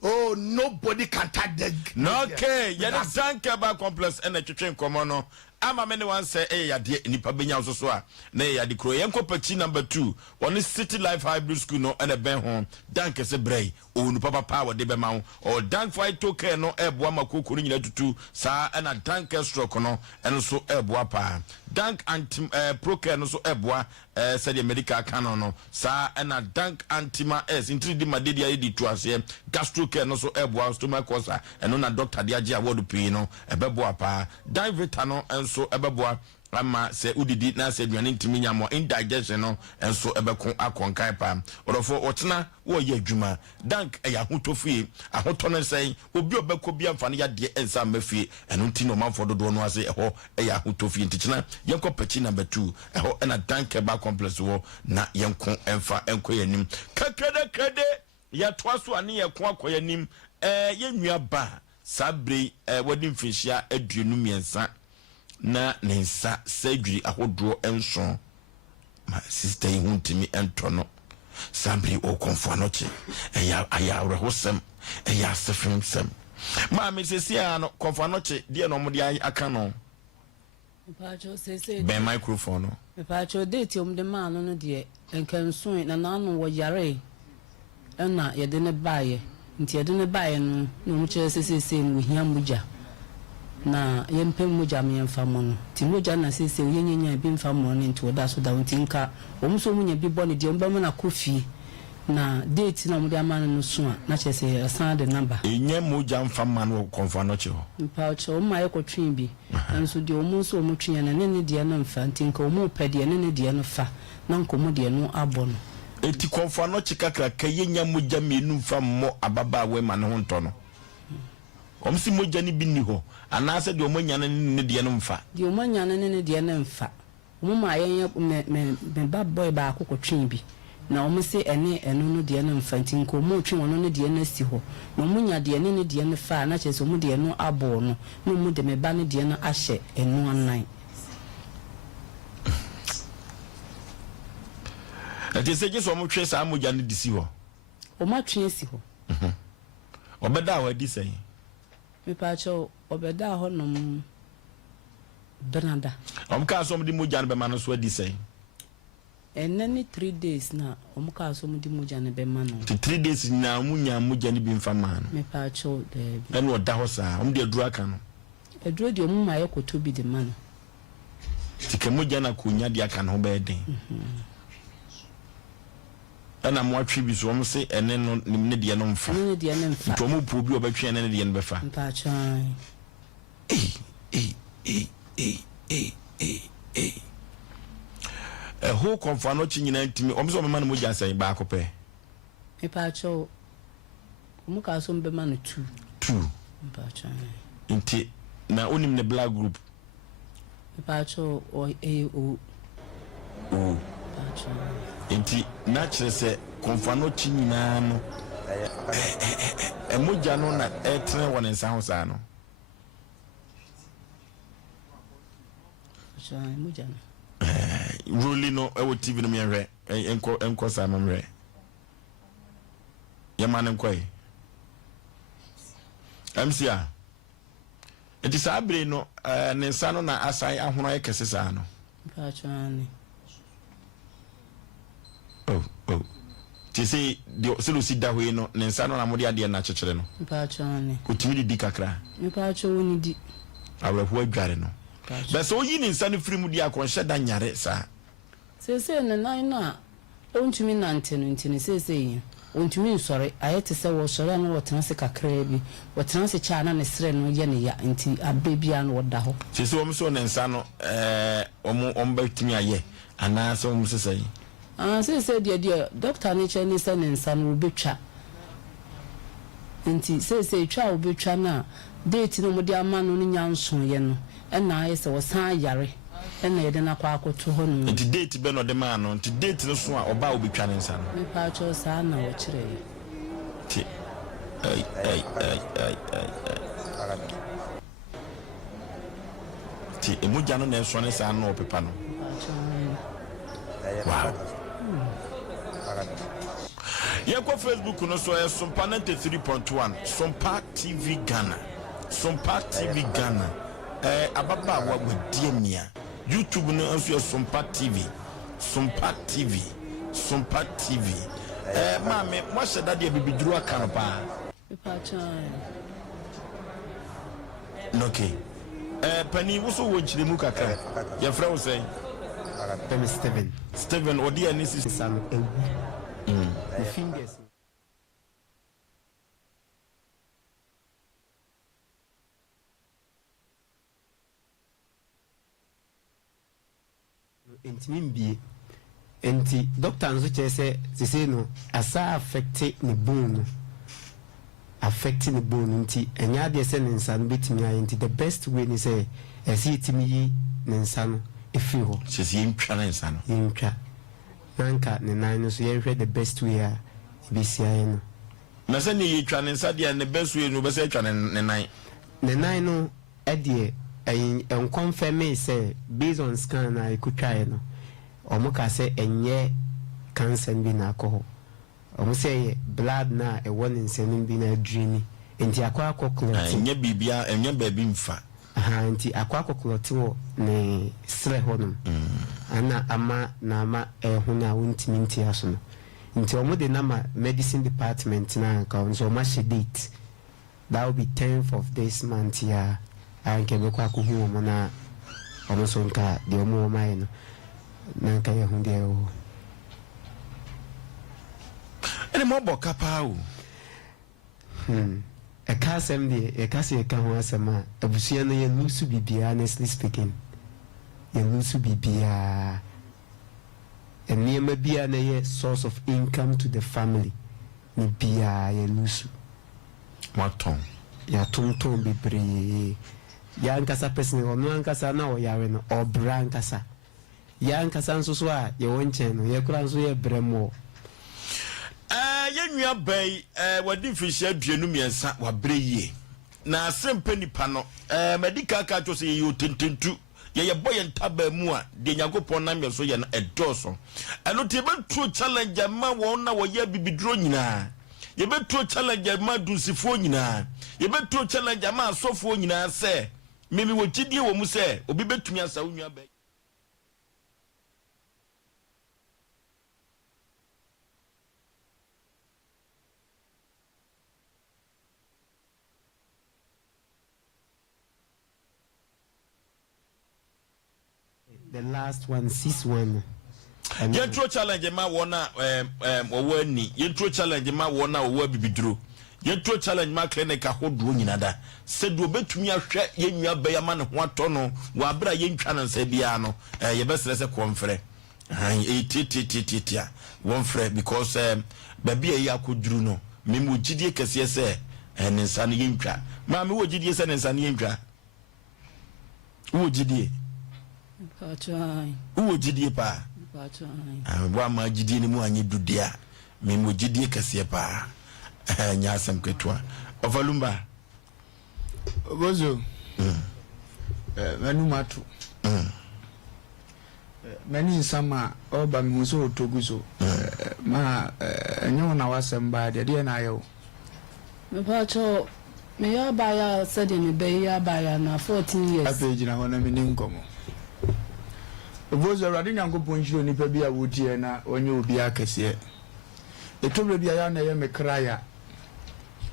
Oh, nobody can touch the. No, okay. You the Zankaba complex and the Chichen Comono. I'm a many one say, eh, ya dear Nipa Benya Soswa. Nay, ya the Croyanko Petit number 2. One is City Life Hybrid School no and a Ben home. Dank as a bray. Oh, no Papa Power de Bemau. Or Dank Fight Toke no Ebwama Kukurin to 2. Sa and a Dank stroke no and also Ebwapa. Dank anti Proke no so Ebwa. Said the medical canon no. Sa and a Dank antima s. Into the Madidia editors here. Gastro care no so Ebwa stomach cosa. And on a doctor Diaji award pino. Ebwapa. Dank Vitano and so ebeboa ama se udidi na se aduane ntimi nya mo indigestion no enso ebekon akonkai pa orofo otena wo ye adwuma dank eya hotofie ahoto no sei obi obekọ bia mfa ne yade ensa mafie eno nti no manfo dodo no ase eho eya hotofie ntichina yenko pechi number 2 eho ena dank eba complex wo na yenko emfa enko yanim kede ya toaso ane ye ko akoyanim ye nwua ba sabre wadi mfishia aduenu miensa na nensa sedri ahodro enso ma sister yi huntimi entono sambi o konfo anoche eya rehosem eya sefim sem ma me sesia no konfo anoche de no mo de aka no pacho sese be microphone no pacho date om de ma no de enkansun na nanu wo yare na ye de ne baye nti ye de ne baye no mu chere sese mu hia muja na yempe muja me mfa mo no ti muja na sese yenya bi mfa mo no nti oda so da nti nka omso munya bi bone de omba me na kofi na date na mo de amana no so a na chese asan de number enye muja mfa man wo konfa no che ho mpa che o ma ye ko twin bi nso de omo so omo twin na ne de na mfa nti nka omo pede ne de no fa na nko mo de no abo no eti konfa no che kakra ka yenya muja menu mfa mo ababa we ma ne ho nto no omsi moja ni binni ho anase de omonya ne de no mfa de omonya ne de no mfa omma ayen me bad boy ba akoko twin bi na omse eno no de no mfa ntin ko mo twin wono ne de no si ho na omonya de ne de no fa na chese omo de no abo no na omo de me ba ne de no ahye eno anan ati seje so mo twe sa moja ne disi ho oma twin si ho obeda wa di sei me pacho obeda ho nom benada omka so mo di moja ne be ma no so di sei enani 3 days na omka so mo di moja ne be ma no 3 days na munya moja ne bi mfa ma no me pacho de eno oda ho sa om de aduru aka no eduro de omma ye koto bi de ma no tike moja na kunya de aka no be den ana mo atwi bi so om se ene no ne de no mfa ne de no mfa to mo pu bi obetwe ene ne de no befa pacho ho konfano chi nyina ntimi omso me ma no moja sai ba akopɛ me pacho umuka so mbe ma no 2 pacho nti na onim ne black group me pacho o pacho nti na kyerɛ sɛ konfano chi nyina no moja no na etre won nsa ho saa no pacho moja no Rolling no ewo TV no me hwe enko sa ma mre ya man enko yi MCA It is abre no ne nsa no na asai ahono ye kese sa no. Mpachani. Oh. Ti say se lo si da hwe no ne nsa no na mode ade na chechire no. Mpachani. Kutimi di kakra. Mpacho woni di. Aweho adware no. But so yi ne nsa no firi mu di akonhye da nyare sa. Sese ne nan na ontumi nante no ntini sese yi. Ontumi nsore ayete se wo sore na wo tenase kakra bi. Wo tenase cha na ne sre no ye ne ya nti abebia no woda ho. Sese wo mso ne nsa no ombatumi aye ana so wo mso sai. Sese de doctor ne che ne se ne nsa no betwa. Nti sese twa obetwa na date no mode ama no nya nson ye no na ayese wo san yare na ye de na kwa akoto ho no. Nti date be no de ma no nti date no so a oba obetwa ne nsa no. Me pa cho sa na wo kire. Ti ai. Ti emujja no na enso ne sa no opepa no. Wow. Yeko Facebook no so Sompa 93.1 Sompa TV Ghana. Sompa TV Ghana. Ababa wa gudie YouTube no nso Sompa TV. Sompa TV. Sompa TV. Mame, mo sheda de bibiduru aka no pa. Okay. Pani wo so wo chire mu kakra. Ye fra wo say. Steven odi ani sisam ewu. The fingers. Enti doctor nso che say no asa affect ni bone nti enya de se ne nsa no betimi ayi nti the best way ni say esi itimi yi ne nsa no efi ho sisi yintwa ne nsa no yintwa nanka ne nan no so ye the best way a bisi ayi no na se ne yitwa ne nsa de ne best way no be se yitwa ne nan no e confirm say based on scan na ikutwa no omuka say enye cancer bi na akọ omu say blood na e won nsem bi na adrini enti akwa clot enye bibia enye ba bi mfa enti akwa clot wo ne sre honum ana ama na ama hu na wontimi nti aso no nti omu de na ma medicine department na ka onso ma date that will be 10th of this month ya anke be kwa kuhu omu na omu so nka de omu o mai no nanka ye hunde o ene mo boka pa o e ka sem de e ka se ka ho asema abusia no ye lusu bibia honestly speaking ye lusu bibia eniema bia na ye source of income to the family ni bia ye lusu maton ya tonton bebre ya nkasa person ono nkasa na o yare no o bra nkasa ya nkasa nso so a ye wonche no ye kura nso ye bremo ye nua bai wadi fihia aduanu miensa wa breyie na Asem Mpe Nipa no medical ka cho se ye tententu ye boye ntaba mu a de Nyagopon na me so ye na edoso eno te betu challenge ma won na wo ye bibidro nyina ye betu challenge ma dusifo nyina ye betu challenge ma asofo nyina se mimi wo gidie wo mu se obi betumi asa wo nua bai. The last one 6-1 yentro challenge ma wona wo ani yentro challenge ma wona wo bibiduro yentro challenge ma clinic ahodo nyina da se do betumi ahwe yenua baya ma ne ho ato no wa bra yentwa no nsa bia no ye besere se konfre titia won frɛ because baby ayi akoduru no me mo gidie kese se ne nsa ne yentwa ma me wo gidie se ne nsa ne yentwa wo gidie uwo jidie pa wa ma jidie ni mu anye dudia me mo jidie kase pa nya Asem ketwa Ovalumba bozo manu matu mani sama oba mi so otoguzo ma enyo na wasem ba de na yo me pa cho Me ya baya said me be ya baya na 14 years. Ape jina wana me ni nkomo. Obozo radi nyankopon hiro nipa bi a wotie na onye obi akese. Etobre bi aya na ye me kraya.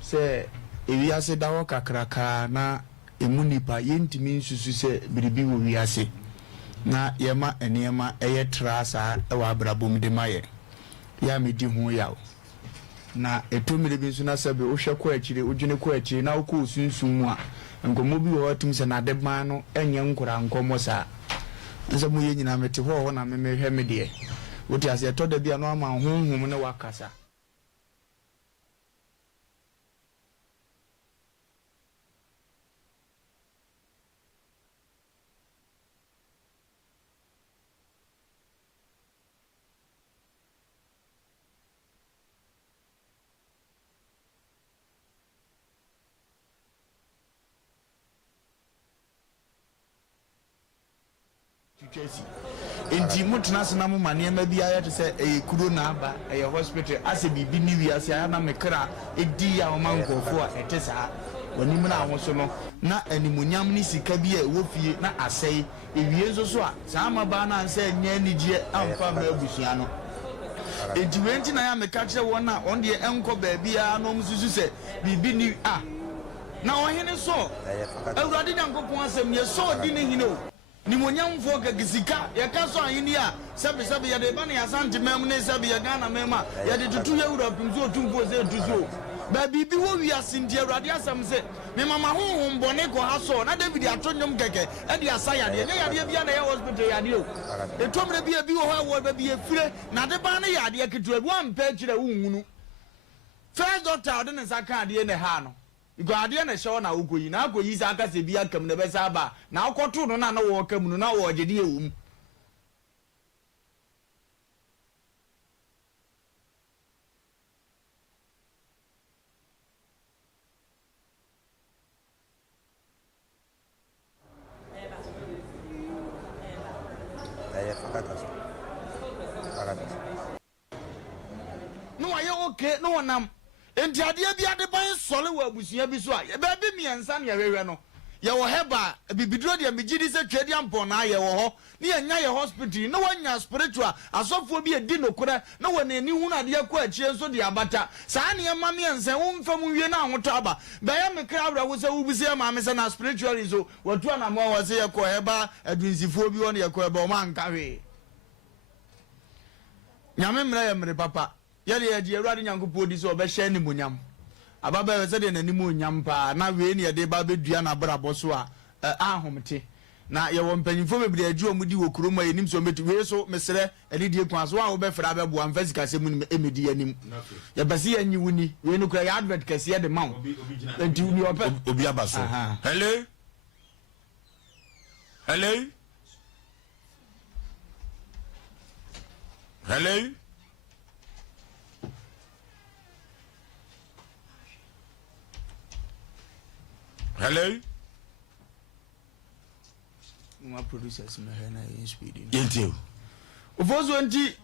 Se ewi ase dawo kakraka na emu nipa yentimi nsusu se biribi wo wi ase. Na yema enema eye trasa e wa abrabom de maye. Ya me di ho yawo. Na etomire bi nso na sebe wo hwe ko akire odwene ko akire na wo ko sunsun mu a nkomo bi wo atum se na de ban no enye nkura nkomo sa nso mu ye nyina mete ho na me hwe me de wote ase to da bia no ama honhom ne wakasa Enti mutuna sena mu mane ma bia ya te se kuro na aba hospital ase bibi ni wi ase ya na mekra edi ya o mankofo a ete saa wani mu na ahoso no na animunyam ni sika bi a wo fie na asei ewie so a saa ma ba na anse nya anigye amfa ma abusua no enti wenti na ya meka kire won na on de enko ba bia no msusu se bibi ni na ohene so awurade nyankopon asem ye so di ne hine o ni monyam fo ka gisika ya kaso ayini a sabe ya de ba na ya sante mem ne sabe ya Ghana mema ya de tutu ya Europe nso otumfo se tutu ba bibi wo wi asindi awurade asam se me mama honhom bone ko ha so na David atonyom keke e de asaya de ya de bia na ya hospital ya de o etomre bia bi wo ha wo ba bia fire na de ba na ya de ketu wa mpa kire wunhunu first doctor de ne saka de ne ha no igwade na hye na ukoyi na akoyi sa aka se bia kam na besa ba na akoto no na wo kam no na wo gede ewum no aye okay no nam enti ade bia de ban sole wa abusua bi so a ba bi miensa na yewehwe no ye wo heba bibiduro de megidi se twedi ampon na ye wo ho ne nya ye hospital na wanya spiritual asofo bi edi nokora na wona ani hu na de akọ achie nso de abata saa ne ma miensa wo mfa mu wie na ahoto aba ba ya mekra awra wo se wubusie ma me se na spiritual so watu na mo wo se ye ko heba adunsifo bi wona ye ko heba o man kawe nyame mra ye mre papa yale ya die awrade nyankopɔ di so obɛhye ni munyam ababa we se de nani munyam pa na we ne de ba bedua na brabɔ so a ahomte na ye wo mpanyimfo bebre aju omudi wo kuroma yenim so meti we so mesere ene die kwa so a wo bɛfra bɛbo amfa sika se mu emedi anim ye basi yanyi wuni we no kura ya advert kase ye de maw enti uni obi abaso hello hello hello hello my producers me na in speed yentio ofozo nti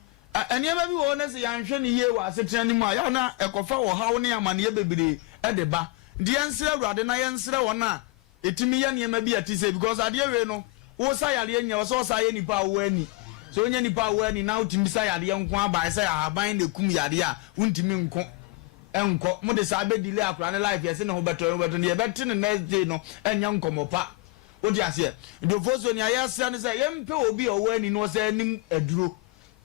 eniema bi wo na se yanhwe ne ye wa asetena ni mu a ya na ekofa wo hawo ne amane bebere e de ba de yensere awrade na yensere wona etimi ye niema bi atise because ade we no wo sayale anya wo so saye nipa wo ani so nya nipa wo ani na utimi sayale nko aba say ahaban ne kum yade a untimi nko enko mo de sa be delay akura ne life yese ne ho beto ne ye beti ne next day no enya nkomopa odi ase do foso ni ayase ne say yempe obi owo ani no say anim aduro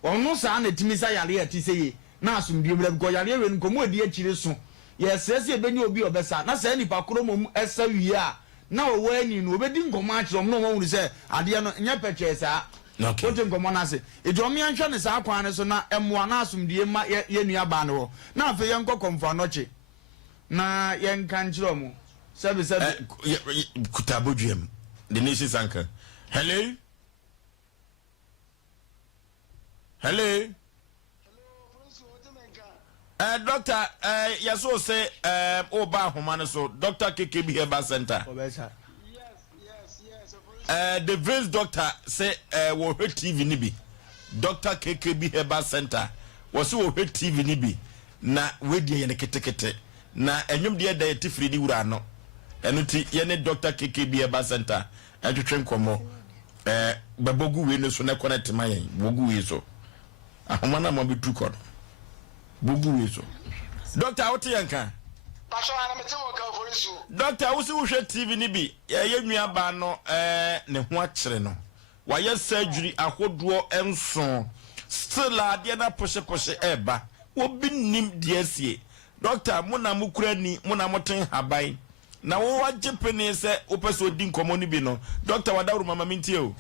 onu sa na timi sa yale ati sey na asumdie bra ko yale we nkomo adi akire so ye sese ebeni obi obesa na say nipa kromom esa wie a na owo ani no obedi nkomo akire no mo wuri say ade no nya peche sa okay ote nkomo na se edomi anhwe ne sa kwan ne so na emwa na asumdie ma ye nua ba ne ho na afa ye nko komfa noche na ye nka nchiro mu sabe kutabodwem the nation anchor hello hello doctor yaso say oba homa so Dr. KKB Herbal Center the Vince doctor say wo hwe TV ni bi Dr. KKB Herbal Center was wo hwe TV ni bi na we die ne ketekete na enwom de da yeti fridi wura no enuti ye ne Dr. KKB Eba Center atwetwe nkomo bebogu we no so na connect mayen bogu we so ahoma na mo betu ko bogu we so Dr. Oti yanka Pastor ana metemo ka Oforisuo Dr. Usi uhwe TV ni bi ye nua ba no ne ho akere no waye surgery ahodo enso still ade na poshe eba obi nim de asie Doctor muna mukura ni muna moten haban na wo wagye pene se opeso di nkomo ni bi no Doctor wadawru mama mintie o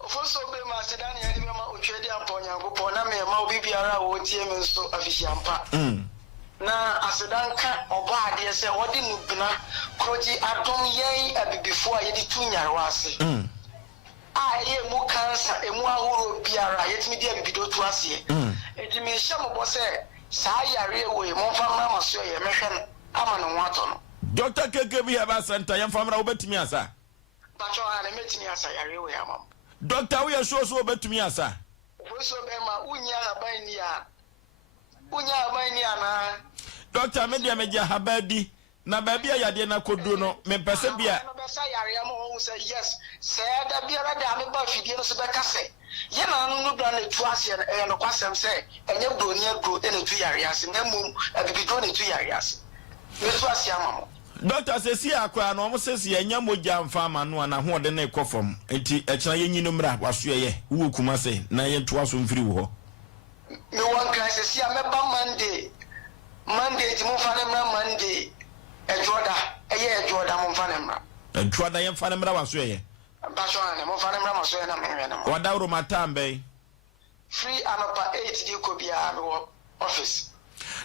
Oforisuo be ma sedan ya ni ma otwedi amponya gopo na me ma obi biara wo tie me nso afihyiampa na asedan ka oba ade se wodi nubina kroji adom yen abibifo a yedi tunyarwa ase ye mu cancer emu ahoro biara yetimi dia bibido to ase etimi hyamo bo se saa yare we mo famra maso ye mehwe ama no wato no Dr. KKB Eba Center yam famra obetimi asa bacho ana metimi asa yare we amam Doctor we so obetimi asa Oforisuo be ma unya aban ni ana Doctor me dia meja habadi na baby ayade na kodu no me pese bia no be sa yare am ho say yes say da biara da me ba fidie no so be kase ye na no do na tu ase e no kwasem say enye broni agro e na tu yare ase na mum abibido na tu yare ase me tu ase amamo Doctor say si akwa no mo say si enya moja mfa ma no na ho de na ekofom enti e kira ye nyino mra waso ye wo kuma say na ye to aso mfiri wo me wan kan say si ameba Monday ti mo fa ne mra Monday ejoda mo fa ne mra ejoda ye fa ne mra waso ye ba so ane mo fa ne mra maso ye na me hwe na mo wadawru matambe free anopa 8 di ko bia no office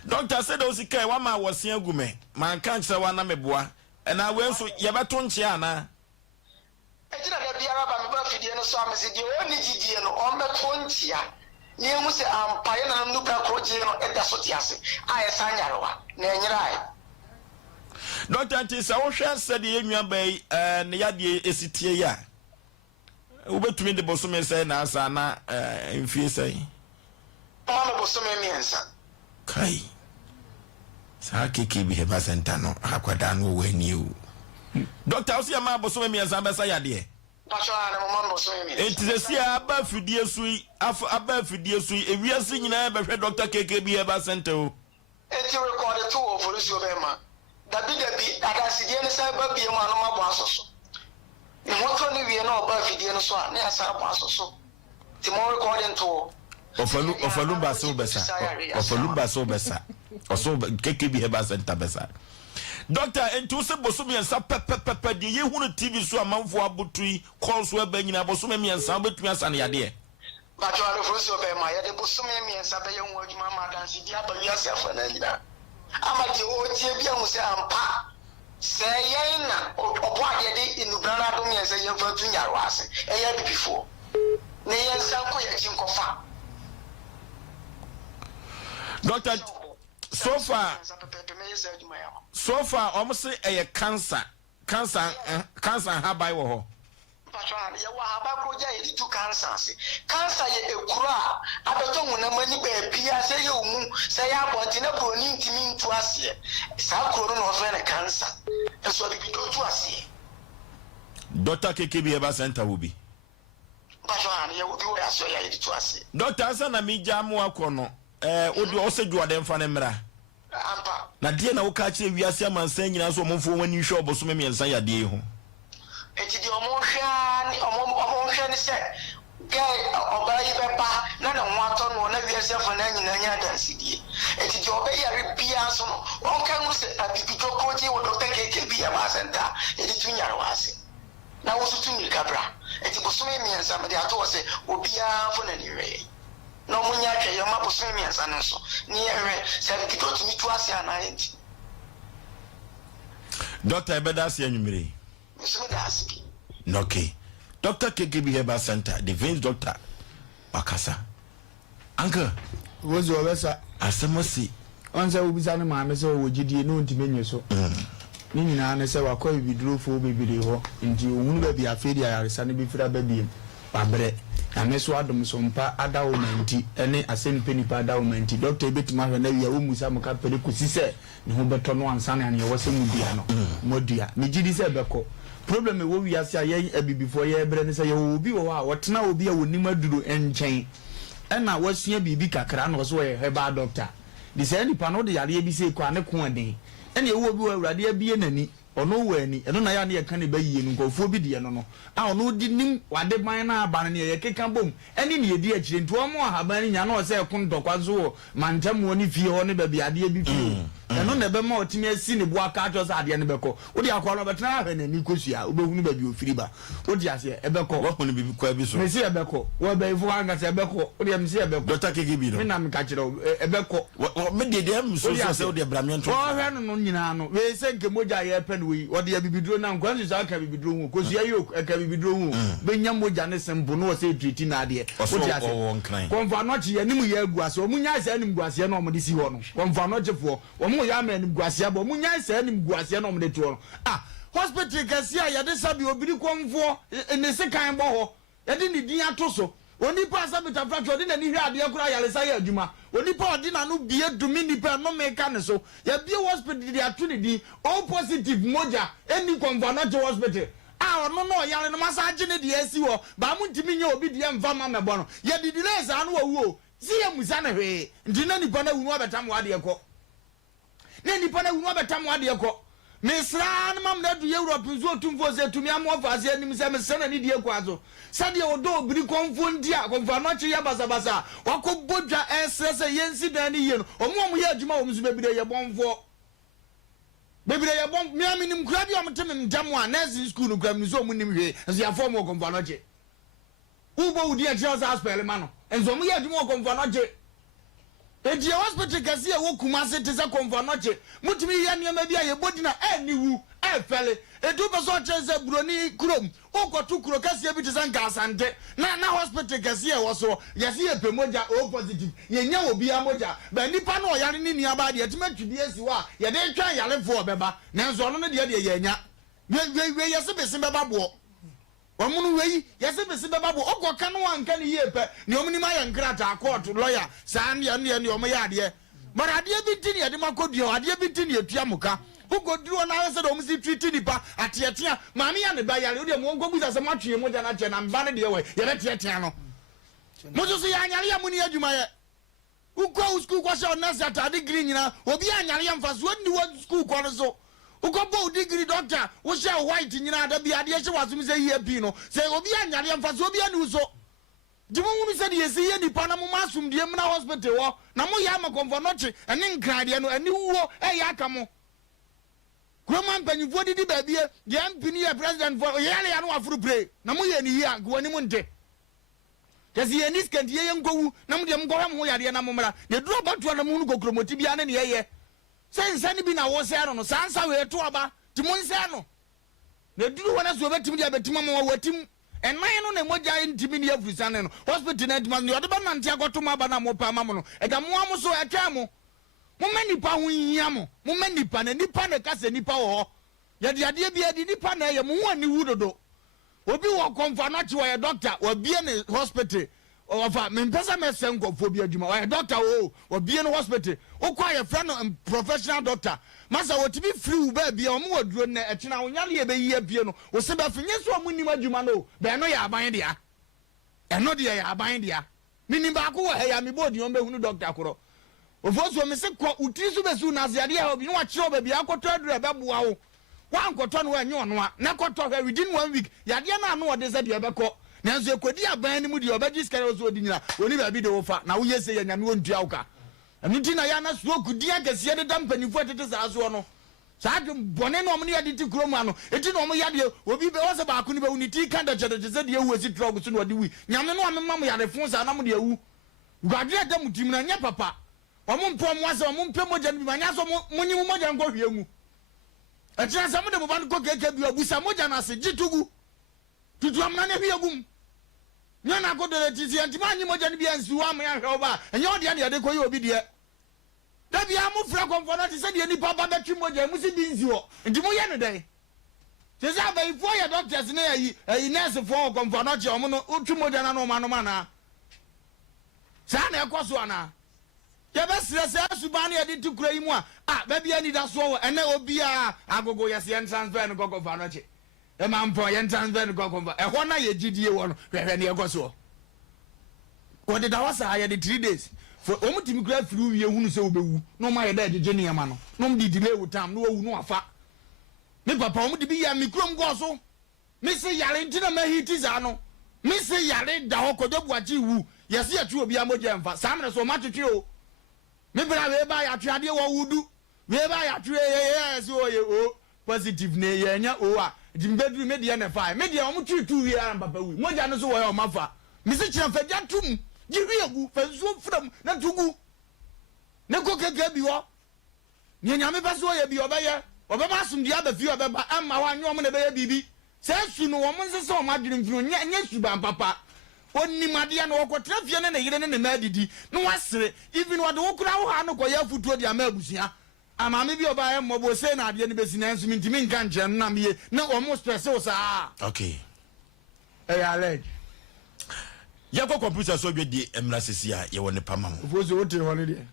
Doctor said o sikai wa ma wosia gume man kan kire wa na meboa na we nso ye beto nche ana ejina da biara ba me ba fidie no so amese die oni gidie no on beto nchia ni emu se ampaye na nuka kroje no eda so tiase aye sanyarewa na enyira ai Doctor Tisa wo hwe said ye nwa bai ne yade esitie ya ubetumi de bosome sai na asa na mfie sai mama bosome miensa kai sa KKB Eba Center no akwada no wani o Doctor Osi ama bosome miensa ba sa yade pacho ana mama bosome miensa etizesi aba fidie sui aba fidie sui ewiase nyina ba hwe Dr. KKB Eba Center o eti record to Oforisuo be ma dabi adasidie ne sai ba bie mu anoma bo asoso ni hoto ni wie na oba fidie no so a ne asa bo asoso ti mo recording to ofalu baso besa oso KKB Eba Center besa Doctor enti se bosomi ensa pepepepe de ye hunu TV so amanfo abotui call so eba nyina bosomi ensa betumi asa ne yade bacho Oforisuo be ma ye de bosomi ensa be ye hu adwuma ma dansi di aba wiase afa na nyina amadi o tie bia hu se ampa se yen na obo ade de inubra do me se yen fa tu nyaro ase e ya bibifo ne yen san ko ye chinkofa Doctor so far almost a cancer habai wo ho patron ye wa haba ko ja ye tu cancer ye ekura abeto hu na mani ba bia se ye omu se ya bonti na broni ntimi ntu ase sa kuro no ofe na cancer eso bi do tu ase Dr. KKB Eba Center will be patron ye wo bi wo aso ya ye tu ase Doctor asa na mi jamu akono odi osedu ade mfa ne mra ampa na die na wo ka kire wiase amansan nyina so omfo wani hwe obosome miensa yade ho eti di omo ni se gay obayi beba na na nwato no na wiase fo na nyina nya dansidie eti di obayi ari bia so no onka mu se abibijo koji wo Dr. KKB Eba Center edi tunyare wase na wo so tunyi kabra eti bosome miensa me de ato se obia fo na niwe no munya ke yo mabosome miensa no so ni ewe se abibijo tumi tu ase ana enti Dr. Ebedasi anyumire okay. Dr. KKB Eba Center, the veins doctor. Wakasa. Uncle, was your vessel? Asemasi. Once I will be saying, my message would you know to menu so. Meaning, I say, I call you drew for baby, into you won't be a failure, I suddenly be for a baby. Babre, ameso adom Sompa adawo manti ene Asem Mpe Nipa adawo manti doctor ebetima hwe na wi awu musa muka pele kusi se ne ho beto no ansa na ne wose mudua no modua me gidi se beko problem e wo wi ase ayen abibifo ye ebre ne se ye obi wo a wotena obi a wonim aduru enchen ena wasua bibi kakra no so ye heba doctor di se nipa no de yare bi se kwa ne ko den ene ye wo bi wo awrade abie nani ono wani eno na ya ne ka ne bayiye no nkofo bi de no a ono di nim wade ban na aba ne ye keka bom ene ne yedi akire nto omo ahaban nya na o se kun dokwa zo mantam woni fie ho ne ba bi ade bi fie eno na be ma otimi asi ne bua ka ajo sa ade ne beko wo di akwa no betena ha na ni kosua obehunu ba bi ofiri ba wo di ase ebeko wo ko ne bibi kwa bi so me se ebeko wo be ifo anga se ebeko wo di am se ebeko doctor keke bi no me na me ka kire ebeko me de am so se wo de bramento wo hwe no nyina no we se nke moja ye pe no we wo de bibiduro na nkwansu sa ka bibiduro hu kosua yo ka bibiduro hu be nya moja ne sembo no wo se treat na ade wo di ase konfa no chi ye nim ye agu ase o munya ase nim gu ase na o mo de si ho no konfa no chefo o mo ya ma nim gu ase abo munya ase nim gu ase na o mo de to no hospital kasi a ya de sabi obiri konfo ne se kan bo ho ya de ni din ato so oni pa sabita fracture odi na ni hwe ade akura yale sa ya adwuma oni pa odi na no bie dumi ni pa no me ka ne so ya bie hospital dia to ni di all positive moja eni konfa no je hospital ono no yale no masaje ne dia si wo ba mu ntimi nya obi dia mva ma mebo no ya didile sa no wawu si ya musa na hwe ndi na nipa na wunu abetam wa de ko ne nipa na wunu abetam wa de ko mesra na mam na du Europe nzo otumfo se tumi amofa se anim se mesra ni die kwa zo sade odo obiri konfo ndia konfa no chi ya basabasa wakobodwa esese yensi dan ni ye no omo ye adwuma wo mzu bebire ye bonfo bebire ye bom mi aminim kura bi omtem ndam a nursing school no kura mi so omunim hwe nso ya form wo konfa no chi ubo udi e tell hospital ma no enzo mo ye adwuma wo konfa no chi eji hospital kasi e wo kumase te se konfa no chi mutimi ye niam bia ye bodina ni wu fele edu beso cheze broni krom okotu kro kasi e bi te se ngasante na hospital kasi e wo so yesi e pemoja o positive ye nya obi amoja ba nipa no yare ni nia ba de etima twidi esi wa ye de twan yare fo beba na nso no de ye nya we yesi bese beba bo omunu wei yesi bese beba bo okoka no anka ni ye pe ni omuni ma ye nkrata court lawyer sa ne omo ya de mara ade bi tin ye de makodua ade bi tin ye tua muka ugoduro na se do msi treat nipa ateatea maami ya ne ba yare ode mo ngobuza se matwe mo ja na che na mba ne de we ye beteatea no mo so ya anyare ya muni adwuma ye ukwa school kwa sha na sa degree nyina obi anyare ya mfa so ni wo school kwa no so ukobo degree doctor wo sha white nyina da bi ade che wasum se ye bi no se obi anyare ya mfa so obi ani so dimu mu se de yesi ye nipa na mo masum de mu na hospital wo na mo ya makomfo no che ene nkrade no ani wo ya aka mo Roman Pennyfo didi baby, the MP president for Yale and Wafru pray. Namuya ni ya, Guanimunte. Does he any scan ye and go, Namudiam Goham, Yadiana Mumra, the drop out to the moon go chromotibian and ye. Since Sandy Bina was Saron, Sansa, we are to Aba, to Monsano. The do one as we went to me about Timamo wet him, and my own emoja in Timinia Frisan, hospital net man, the other man, Tiago to Mabana Mopamamo, and Amuamo so a camo. Mumeni pa hunyamo mumeni pa na nipa na kase nipa wo ya de ade bia de nipa na ye mu ani wudodo obi wo konfa no che wo doctor wo bie ne hospital ofa mempesa mesen nkofo bi adwuma wo doctor wo bie ne hospital wo kwa ye friend no professional doctor masa wo tibi free ba bia o mu waduro na etena wo nyale ye be yi bie no wo se ba finye so mu nim adwuma no be no ya aban dia eno de ya aban dia minim ba ko wo he ya me bodi on be hunu doctor koro ofoso me se ko utirisu besu na asiade ha obi no wa kire oba bia akoto adura be boa wo wa ankoto no anyo no a na koto ha within 1 week yade na no ode se de ebeko na nso ekodi aban ni mu de obaji skare so odi nyina oni ba bi de wo fa na wo yese ya nyame wontua wo ka anuti na ya na so kudi agese de dampanifo atete sa so no sa dum bone no mo ne yade ti kromu ano eti no mo yade obi be wo se ba ko ni be uniti kanda chede se de ewu esi drug so no ode wi nyame no amema mo yade fon sa na mo de ewu gwadre da mutim na nya papa omumpo mwase omumpe moja ni manya so munyi moja ngo hwiemu atia sa mo de boba ko keke bi obusa moja na se gitugu tutu amna ne hwiegum nyana ko de tisi antima anyi moja ni bia nsu wa mo ya hwe oba enye ode ya de ko ye obi de da bia mo fra konfo na ti se de ni papa betwi moja musi bi nsi ho ndi mo ye ne dai Se say ba ifo ye doctors na yi nurse for comfort no che omo no utu moja na no ma no mana. Sa na ekoso ana. Ye be sire se asuba na ye di tukura yi mu a ba bia ni da so ene obi a agogo ye se transfer no comfort no che. E ma mpo ye transfer no comfort. E ho na ye gidie wo no hwehwe na ye ekoso. Ko de da wasa ye di 3 days. For omutimi kura firi wie hunu se obewu no ma ye da jeje ne yama no. No di delay with time no wu no afa. Me papa omudi bi ya mikrom go so. Me se yare ntina ma hiti za no. Me se yare da ho kodobu achi wu. Yesi ya tu obi amoje mfa. Samre so ma twetwe o. Me bra we ba ya twade wo wudu. We ba ya twe yes o ye o. Positive ne ye nya o a. Jimbedru me de na fa. Me de omutu tu wi ara papa wi. Moja no so wo ye o mafa. Me se kira fa ja tum. Jiwi egu fa so fram na tugu. Ne ko keke bi wo. Nye nyame ba so ye bi obeye. Obema asum dia ba fi obeba amma wa anyo mo na be bibi. Se su no wo mo nse se o ma dwene mfiri nya su ba papa. Onimade ya no okotra fie ne yire ne ma didi. No wasere even wo de wokura wo ha no koya futuo dia ma abusia. Amame bi oba e mmobo se na ade ne besi na ensu mintimi nka nche no na me na o mo stress wo sa. Okay. Ya leg. Ya ko computer so dwe di emra sesi a ye wo ne pama mo. Fozo wo tire wole de.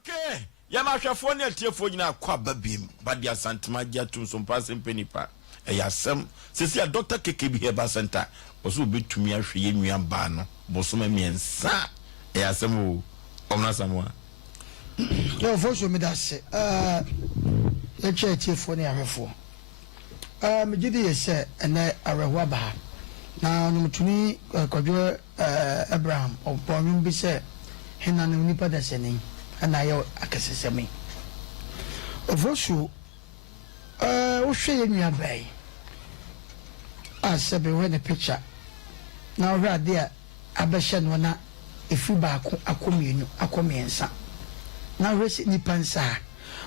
okay yama hwefo ne atiefo nyina kwa babiem badia santima gya tum Sompa Asem Mpe Nipa Asem sisi a Dr. KKB Herbal Center oso betumi ahwe ye nua ba no bosoma miensa Asem o omna samwa yo fosho me da se le atiefo ne ahwefo me gidi yese ene arewa ba na numtuni kwadwo Abraham obonwum bi se hena ne nipa da se ni ana yo akasesemi ofosho wo hwe ye nua bai asebe we the picture na wo ade a abehye no na efi baako akomienu akomiensa na resi nipa nsa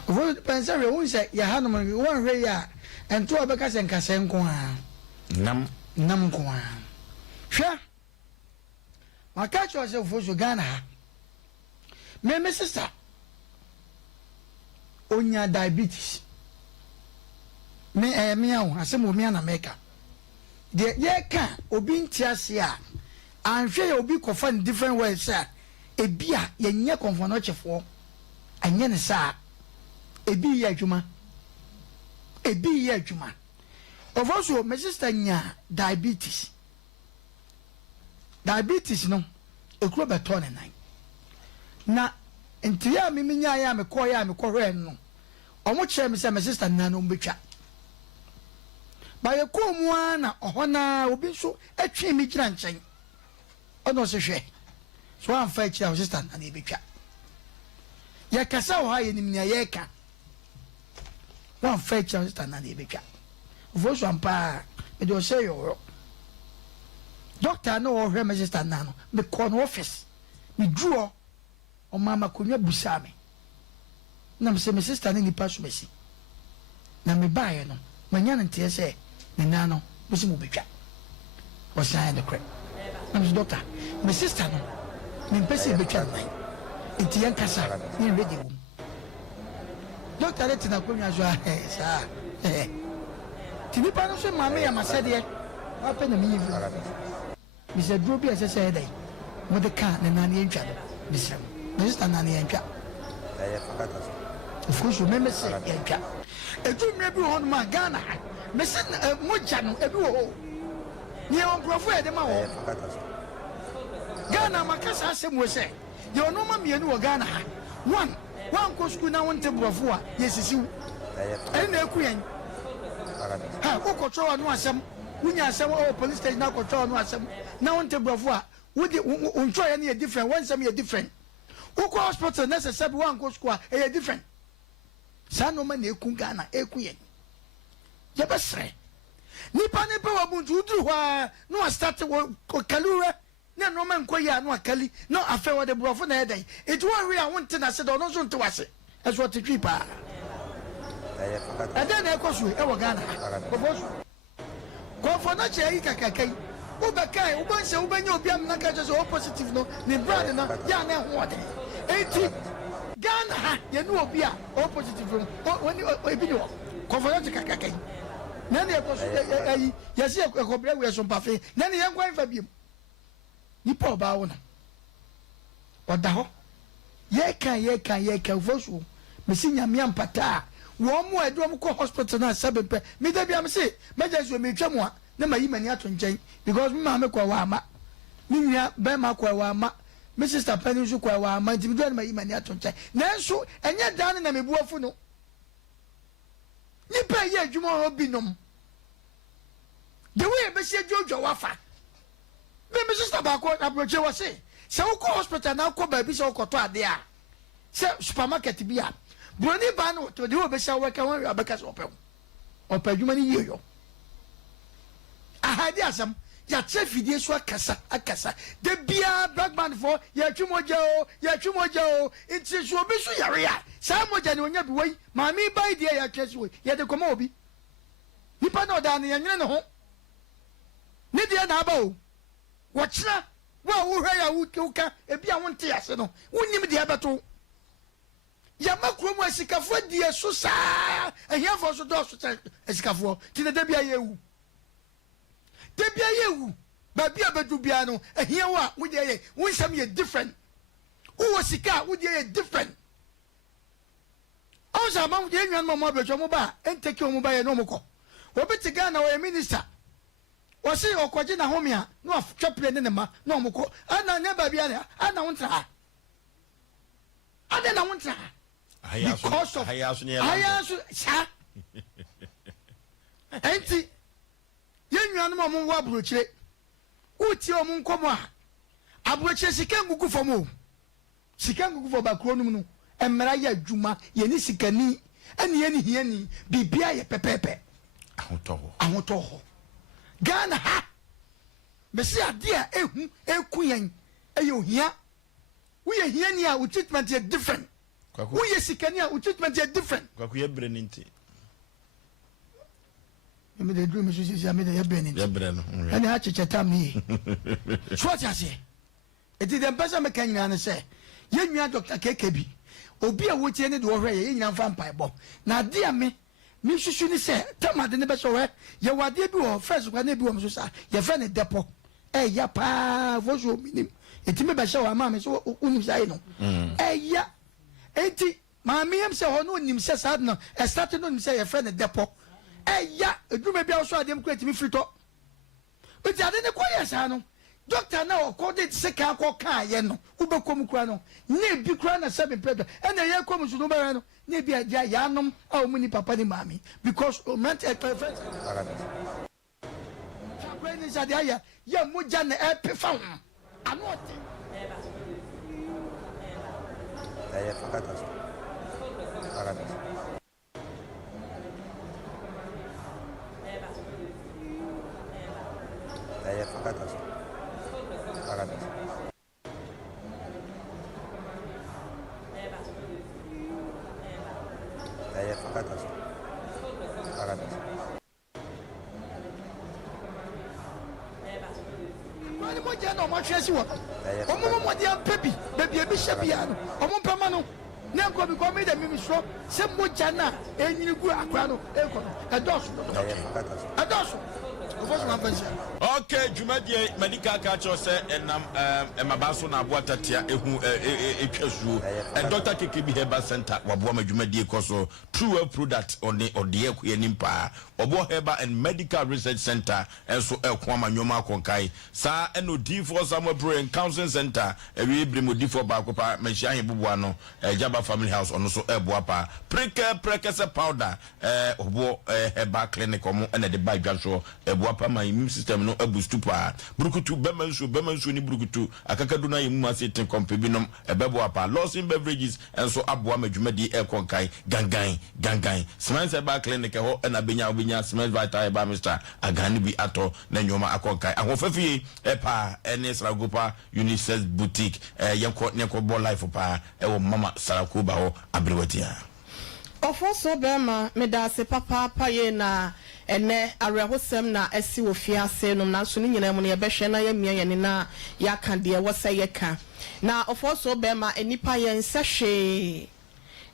ofosho pensa we won se ya hanom won hwe ya ento obeka se nkase nko a nam ko a hwe maka cho se ofosho Ghana me sister onya diabetes me awo asem o me na meka de ye ka obi ntiase a anhwe ya obi kofa in different ways a ebia ye nye konfono chefo anye ne sa ebi ye adwuma ofoso me sister nya diabetes no ekuro beto ne nan na ntia miminya ya me kohwe no omo kire me se me sister nana ombetwa ba ye ko mu ana ohona obi so atwe mi gira nchen ono se hwe so am fa kire sister nana ebetwa ye kasa ho aye nimnya ye ka wan fa kire sister nana ebetwa voso ampa me do say yo doctor no o hwe me sister nana me call no office me draw o mama konwa busame na me se me sister ni pa so besi na me baaye no manya na ntie se ne nano besi mu betwa o sign the crap na me doctor me sister no me pese betwa nai ntie nkasa ni ready wo doctor let na konwa so sa tini pa no so mama ya masede wa pe na me yivu me se dro bi ase dai mo de ka ne nani entwa bisem Mr. Nani Yanka. Of course, you remember say Yanka. A dream may be on my Ghana. Missing Mujano, a duo. Near on Prophet, the Mao. Ghana, Macassa Asem was say. Your no mammy and Ghana. One coast could now want to Bravoa. Yes, it's you. And the Queen. Who control no Asem? When you are some police station now control no Asem. Now want to Bravoa. Would you try any different? One some different. Uko hospital necessary one go school e different sa no ma na eku Ghana eku yen ye besre nipa wa buntu uduru hwa no start wo kalure na no ma nkoyi anu akali no afa wo de brofo na edan it one we a wonte na se do no so nte wase as what twi pa edan na ekosu e wo Ghana ko fo na che yi kakakai ubekai ubanse ubenya obiam na ka je so positive no ni brand na ya na ho de eti Ghana ha ye no obi a o positive no woni ebi no conference kakakai na ne ko so ayi ye se ekobra we so mpafe na ne yan kwan fa biem ni pa ba wo na oda ho ye kan vosu me si nyame ampata wo mo adom ko hospital na sabempe me da bia me se meja so me twam a na mayi mani ato nchen because me ma me kwa wa ama me nua be ma kwa wa ama me sister penny so kwa wa ama nti me do na mayi mani ato nchen na so enye dan na me buafu no ni pa ye adwuma ho binom the way be se jojo wafa me sister ba ko approach we say se wo ko hospital na ko ba bi se wo ko to ade a se supermarket bi a broni ba no to de wo be se wo ka won abeka se opem adwuma ni ye yo ahadi asam ya chefidie so akasa de bia blackman for ya twimoja o it's so obi so yare a sa moja ni onya bi wei mami bai de ya twese wei ya de koma obi nipa na oda na yanyere ne ho ne de na aba o wo kira wa wo hwa ya wuka ebi a wonte ase no wonim de abeto ya makro mu asikafo die so saa ehia fo so do so asikafo ti de bia yewu debia yewu ba bia bedu bia no ehia wa wo de ye wonsam ye different wo sika wo de ye different Also, among the young man, mobile, Jomoba, and take your mobile no more. Obi Ghana or a minister. Was he or Quajina Homia? No, chaplain in the ma, no more. And I never be there. I don't try. I don't try. Because of I answer, sir. Auntie, young man, Wabruche. Uti or Munkoma. Abruche, she can't go for more. She can't go for Bacronum. And Maria Juma, Yenisikani, and Yeni, Bibia Pepe. I want to Ghana ha. Messia dear, Queen, you here. We are here near with treatment yet different. We are Sikania with treatment yet different. We are Brennan. You made a dream, Mrs. Yamida Brennan. And I had to tell me. What I say? It is the best mechanic and say, young Dr. KKB. Obi a wuti ene do hwe ye nyina vampire bo na de me hwehwe ni se tama de ne be so hwe ye wade bi wo first kwa na bi wo so sa ye fe ne depo ya pa vozo minim etime be hwe ma me so unim sai no ya enti ma me yem se ho no unim se sad no e start no unim se ye fe ne depo ya eduma bi so adem kwa etime frito enti ade ne koye sa no doctor na according to seka ko kan ye no ubekom kura no ne bi kura na 7 plate and ye kom so no ba no ne bi adia ya nom a o muni papa ni mami because ment e perfect when is adia ya moja na e pe fa ho anote ya fakata ya fakata Okay, Jumadie medical culture say enam emabaso na aboatatia ehu etwazuo and Dr. KKB Herbal Center waboa Jumadie koso true product on the ekwe nimpa obo Herbal and Medical Research Center enso ekwama nyoma konkai sa eno D4 Samuel Brain Counseling Center ewi brimo D4 ba kopa machia hebubu no Jaba Family House ono so eboa pa preke powder obo Herbal Clinic omo ene de ba dwaso eboa pa my immune system no abustu pa brukutu bemansu ni brukutu akakadu na yimu asete kompe binom ebebo apa Lawson Beverages enso aboa madwumadi ekonkai gangan Science Herbal Clinic ho na benya Science Vital Herbal Mr. agani bi ato na nyoma akonkai ahofafie epa ene Saragopa Unisex Boutique yenko bo life pa ewo mama Sarakuba ho abrewatia Ofoso bema medase papa paye na ene arehosem na esi ofiase no na so ni nyina mu ne yebehwe na yemia yene na yaka de wose yeka na ofoso bema enipa ye nsehwe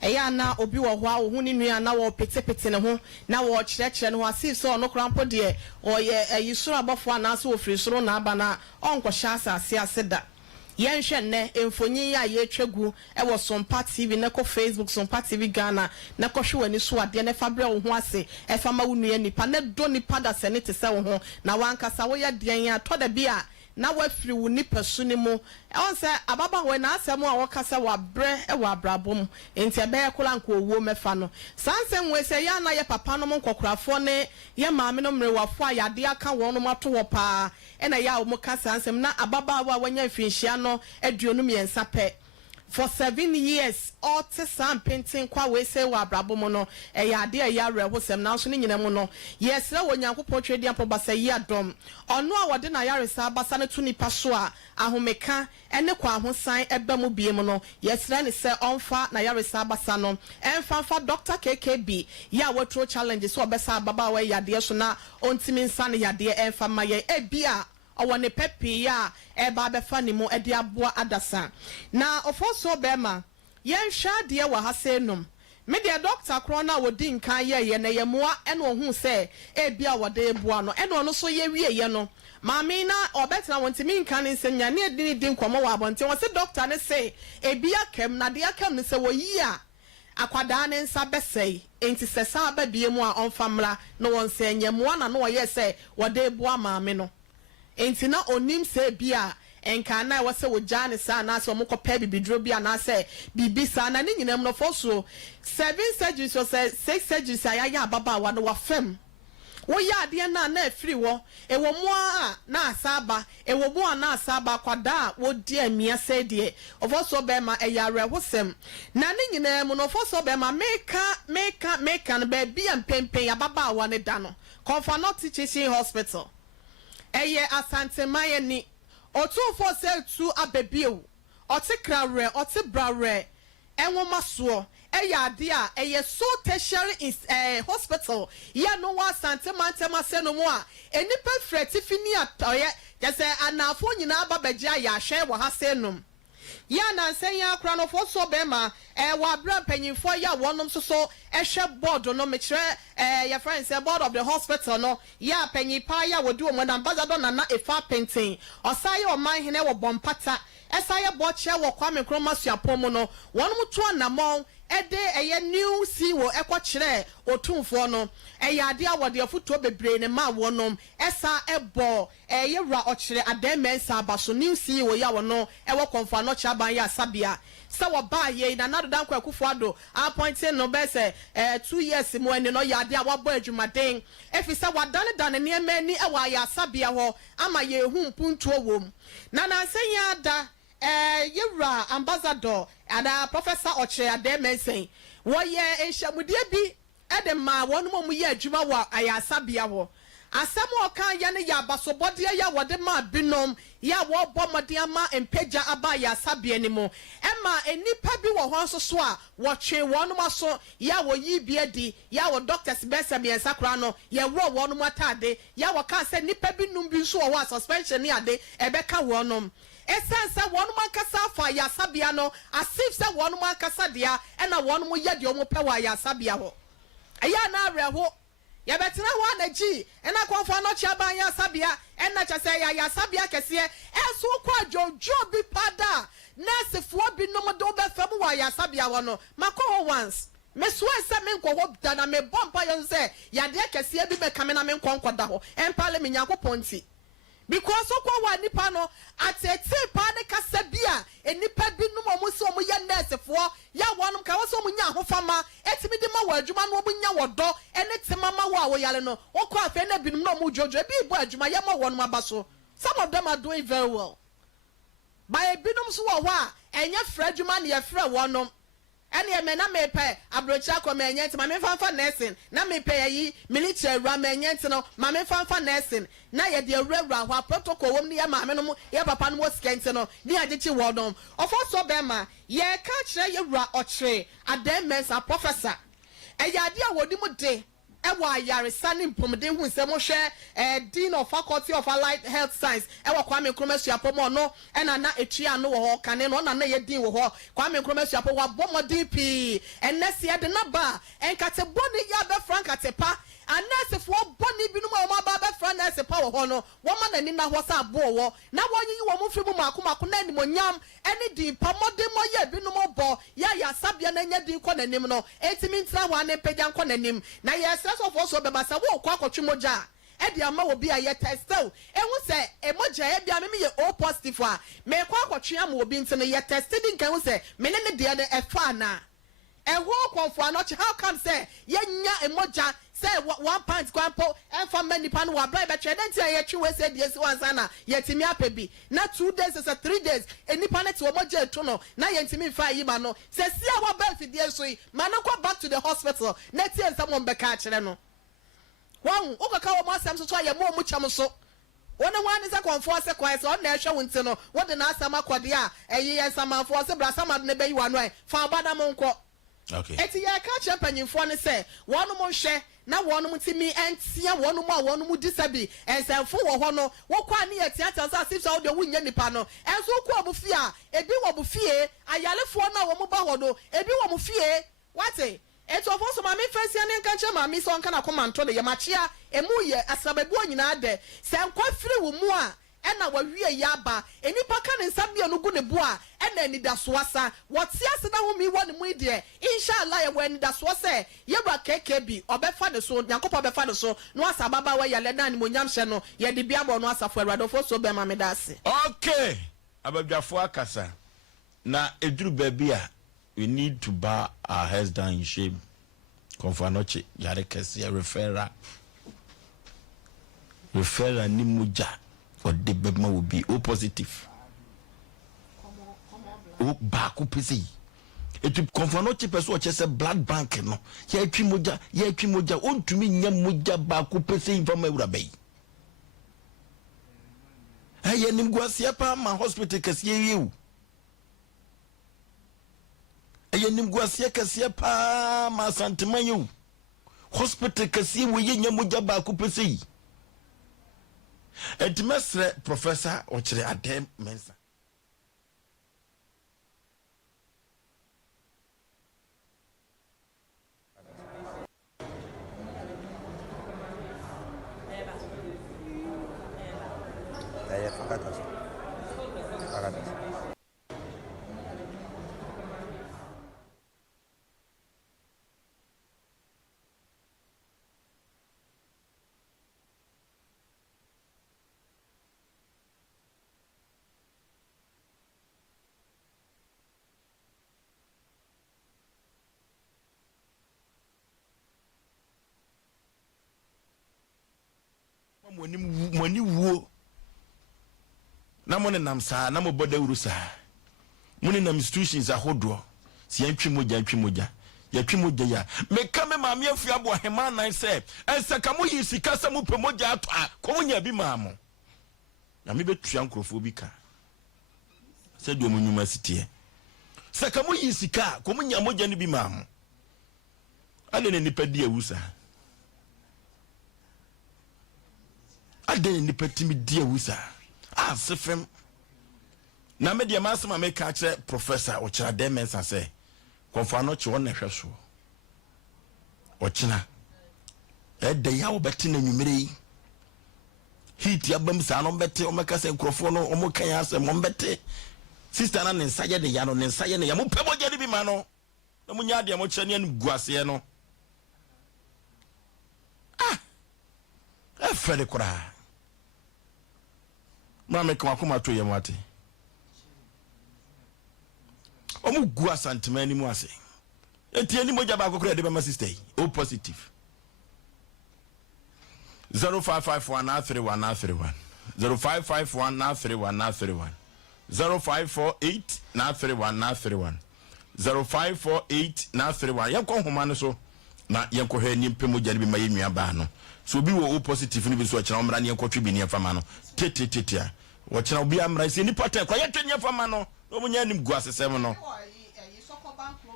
eya na obi wo ho a wo ni nua na wo petepete ne ho na wo kyerɛkyerɛ ne ho asif so no krampo de oye ayisoro abofo na so ofirisoro na aba na onkwɔhya asase aseda yenhwe ne emfonyi ya ye twegu e wo Sompa TV ne ko Facebook Sompa TV Ghana na ko hwe wani so ade ne fabre wo ho ase e fama wo nua nipa ne do nipa da se ne te se wo ho na wankasa wo ya den ya to da bia na wafiri wo nipa su ne mu on se ababa we na asem a wokasa wa bre e wa brabom enti ebe ekola nko owo mefa no sansem we se ya na ye papa no nkokrafo ne ye maame no mre wafo a yade aka wo no mato wo pa e na ya wo mukasa sansem na ababa wa wanya finhia no aduonu miensa pe for 7 years all to some painting kwa we say wa brabom no e yade ya rehosem na so ne nyina mu no yes ra wonyankopɔ twedi ampo basa yi adom ono a wode na yaresa basa ne to nipa so a ahomeka ene kwa ahosan eba mu biem no yes ra ne se onfa na yaresa basa no emfa Dr. KKB ya wotro challenge so obesa baba we yade so na ontimi nsa ne yade emfa maye ebia owone pepi ya eba befa ni mu ede aboa adasa na ofoso bema yenhwa de wa hasenum me de doctor kro na wodi nkan ye na yemoa ene ohun se ebia wode eboa no ene ono so ye wie no maami na obetina wontimi nkan nsenya ne edini din komo wa abonte wo se doctor ne se ebia kem na de akam ne se wo yi a akwada ne nsa besei enti sesa ba biemu a onfamra no won se nyemo na no ye se wode boa maame no enti na onim se bia enka na wo se wo jane sa na se omokopa bibidro bia na se bibisa na ne nyinam no foso 7 surgeries or 6 surgeries ayaya baba wa no wafem wo ya ade na afiri wo ewo mo a na asaba ewo bo a na asaba kwada wo di amia se de ofoso be ma eyare hosem na ne nyina mu no ofoso be ma meka no be bia mpempen ya baba wa ne da no Comfort Teaching Hospital eye Asante Mpe ni otufo se tu abebio otikrare otibrare enwoma so eya ade a eye so tertiary hospital ya no wa Asante Mpe se no mo a enipa fretifini atoye jese anafo nyina babagya ya hwe wo ha se nom ya na nsen ya akra no fo so be ma wa bra panyimfo ya wonom so ehwe board no me kire ya friends board of the hospital no ya panyipa ya wodi o mo na ambassador na efa painting osaye o man hene wo bompata esaye bo che wo kwame kroma suapom no wonom to anamon ede eye new CEO ekwo kire otumfo no eye ade awode afuto bebre ne ma wonom esa ebo eye ra okire ademensa abaso new CEO ya wono ewo konfa no chaban ya sabia sa wo ba ye na nado dan kwakufu ado appointing no be se 2 years mo ene no ya ade awabo adwumaden efisa wadane ne emani ewa ya sabia ho ama ye hu mpuntu owom na nansen ya da yewra ambassador ada professor oche ademensen wo ye ehwamudie bi edema wonum mu ye adwuma wa ayasabia wo asem okan ye ne ya basobode ya wode ma binom ya wo bomode ama empeja aba ya sabia ni mo ema enipa bi wo ho so a wo twe wonum aso ya wo yi bi adi ya wo doctors besa bi ensakra no ye wo wonum atade ya wo kan se nipa bi num bi nso wo suspension ni ade ebeka wonum esense wonu mankasa fa ya sabia no asif se wonu mankasa dia ena wonu mu ye de omo pe wa ya sabia ho eya na areho ya betina ho anaji ena konfa no chiaban ya sabia ena cha se ya sabia kese enso kwa jojo bi pada nurse fo bi no mo do be fam wa ya sabia ho no mako ho once me so ese me nko ho da na me bompa yo se ya de kese bi be kame na me nko da ho empale me nyakoponti because okwa wa nipa no atete pa ne kasabia enipa bi no mo so mo ye nurse fo ya wonum ka wo so mo nya ahofama etimi di ma wa adwuma no mo nya wodo ene temama wa wo yale no okwa afa na bi no mo jojo bi bu adwuma ye mo wonum abaso some of them are doing very well by binum so wo a enye fra adwuma ne ye fra wonum ene ye me na me pe abrocha ko me enye nti ma me fanfa nursing na me pe yi military ra me enye nti no ma me fanfa nursing na ye de awura ho protocol wom ne ye ma me no ye papa no mo skent no ni agichi wodom ofo so be ma ye ka kire ye wura okire ademens professor e ya de awodi mu de ewa yaresa ni mpomden hu se mo hwe dean of faculty of allied health science ewa kwame kromesu apomo no ena na etua no wo ho kane no na ye dean wo ho kwame kromesu apo wa bomo dp enese ye de na ba enkate boni ya be frankate pa anese fo boni binu ma ma ba be franese pa wo ho no wo ma nani na ho sa abo wo na wo yi wo mo fi mu makomako na ni monyam eni din pa modem mo ye binu mo bo ya sabia na nya din ko nanim no etimi ntra wa ne pagyan ko nanim na yes of also be basa wo kwa kwatwe moja e de ama obi a ye testel ehun se emoja e bia me ye o positive a me kwa kwatwe ama obi ntene ye tested nkan hu se me ne de de e fa na eho konfo anoche how come say ye nya emoja say 1 pint kwampo e fa manipa no wa bra be twe denti ye twe we say die si wansa na ye timi apebi na 2 days or 3 days enipa ne te omoja eto no na ye ntimi fa yi ma no se si a wa ba fidie so yi ma na kwa back to the hospital na tie nsam be ka kire no wan o ka wo asam so ye mo mu cham so wona wan is a konfo se kwa se on na ehwe wonti no wo de na asam akode a eyi ensamafo se bra samad ne be yi wanu ai fa abada mo nko. Okay. Eti ya ka che panyimfo ne se wonu mo hwe na wonu mo timi entia wonu mo a wonu mo disabi ensanfo wo ho no wo kwa ne ya tiata sa sif so de wunya nipa no enso kwa obufi a ebi wo bufie ayalefo na wo mo ba ho do ebi wo mo fie wate eto ofo so ma me fesi ane nka che ma mi so nka na komanto de ye machia emu ye asababu nyina de se nkwa firi wo mu a ena wa wie ya ba enipa ka ne nsabia no gu ne bo a ena ni da so asa wote ase na ho mi woni mu de inshallah ye wani da so se ye ba keke bi obefa ne so nyakopa obefa ne so no asa baba wa ya le na ni monyam hye no ye de bia bo no asa fo awrado fo so be ma me da ase okay abadwafo akasa na eduru babia we need to bow our heads down in shame konfanoche yare kese referral ni muja for the bema will be O positive o ba ko pesi etu konfanoche peso chese blood bank no ya twi moja ontumi nya moja ba ko pesi infama urabai aye nim guasia pa ma hospital kese yewu aye nim guasia kese pa ma santemanyu hospital kese wo ye nya moja ba ko pesi Edmestre professor ochire Adem Mensa Fakataso. Moni wuo na mo nam saa na mo boda wuru saa mo nam institutions ahodo si yantwi moja ya twi moja ya meka me maame afi abo hema nan se ense ka mo yi sika se mo pe moja ato a ko mo nya bi maamo na me betua nkrofo bi ka se do mo nyuma sitie se ka mo yi sika ko mo nya moja ni bi maamo ane ne nipa di awusa ade ni petimi dia wusa sefem na me dia masema me ka kire professor ochira demensa se konfa no che wona hweso ochina ede ya obeti na nwumire hit abam sa no beti o meka se nkrofo no o mo kan ya se mo beti sister na nsa ye de ya no nsa ye ne ya mo pebo je de bi ma no na mo nya de mo kire ne anu guase no fere kura mama kwa kuma to yemwate omu gua santimani mu ase etie ni moja ba kokora de be ma sister O positive 0551 0551 0548 0548 yakọ homa no so na yakọ hwe ni mpem moja bi ma yenua ba no so bi wo O positive ni bi so akira omra ne yakọ twi bi ne fama no tetetetia wachina obi amra se ni pata kwa yetwe ne fama no no munya nim guasesem no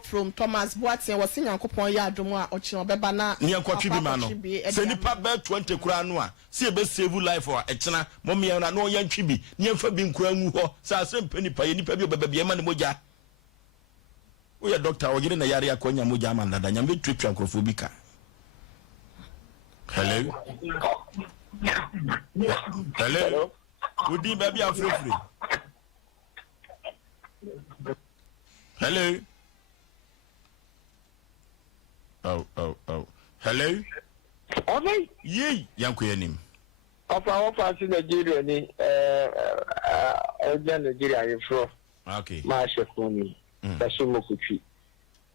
from Thomas Boateng was in Yankopon ya adomo a ochina obeba na ne yankotwe bi ma no se ni pa be 20 kura no a se be save life or echina mom ya na no yantwe bi ne yamfa bi nkura ngu ho sa Asem Mpe Nipa ye nipa bi obeba bi ma ne moja o ya doctor o gire na yare akonya moja ama ndada nyambe twetwa nkrofo bi ka hello Udi baby afree. Hello. Oh. Hello. Okay. Yee, yanko yanim. Ofa si Nigeria ni Nigeria yefro. Okay. Ma shefoni. Taso mokutwi.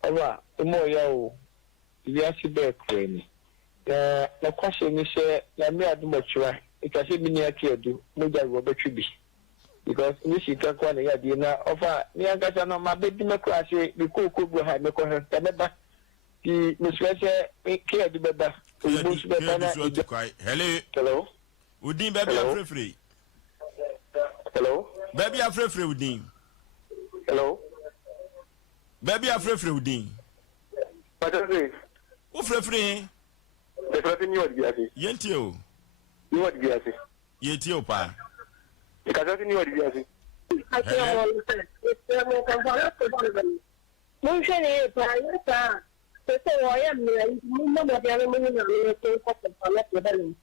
Ewa, emo ya o. Ya si be kweni. Na kwashe ni se na me adumochwa. Ikase bi ni akiedu moja wo betwi because ni sika kwa na yadi na ofa ni agasa no ma be di meko ase bi ko bu ha meko he tabeba di muswese ke di beba obo su beba na hello udin baby afrefre hello baby afrefre udin hello baby afrefre udin patare o frefre de frefre ni odi ase yenti o ni odi biase yeti o pa ikazati ni odi biase Mun shene pa yata se wo ya mi mu mo mo ya mu ni na le ko ko pa la ke dali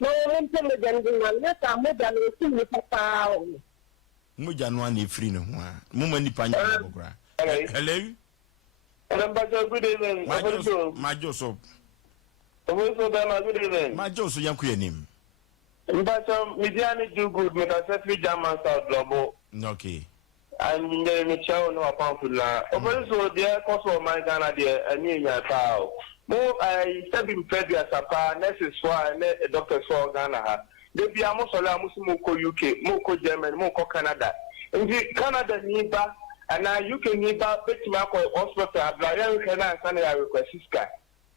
No, I'm telling you, let a mother see me papa. Muja no ani free no ho a. Muma nipa nya bokura. Hello. Hello, good evening. Majo so. Good evening. Majo so yanku yanim. Mbacho Midiani do good me ka se German South Global. Okay. And me chow no apamfula. So there cause of my Ghana there ani nya pa. Mo I said in February sapa nurses for doctors for Ghana ha. They be amo sola mo ko UK, mo ko Germany, mo ko Canada. In Canada ni ba and UK ni ba betima ko hospital ablayan kana sana request sister.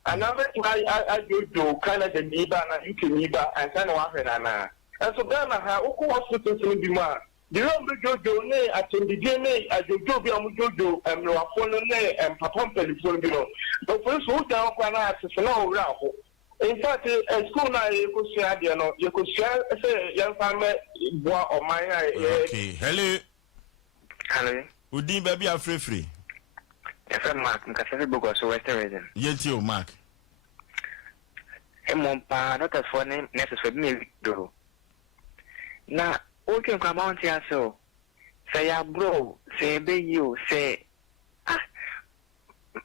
And now I do Canada ni ba na UK ni ba and sana wa na. And so Ghana ha uko hospital ni bi ma. The room jojo ne atendi ne ajojo bi amu jojo emlo afolo ne empapom telephone bi no. But for so down kwa na asese na owura ho. In fact, school na you could share there no, you could share say young family boy or my okay. Hello. Udin baby are free. Yes, Mark, because book was Western region. Yes, you Mark. Monpa, not as for name necessary me do. Now, okay, come on here so. Say ya bro, say be you, say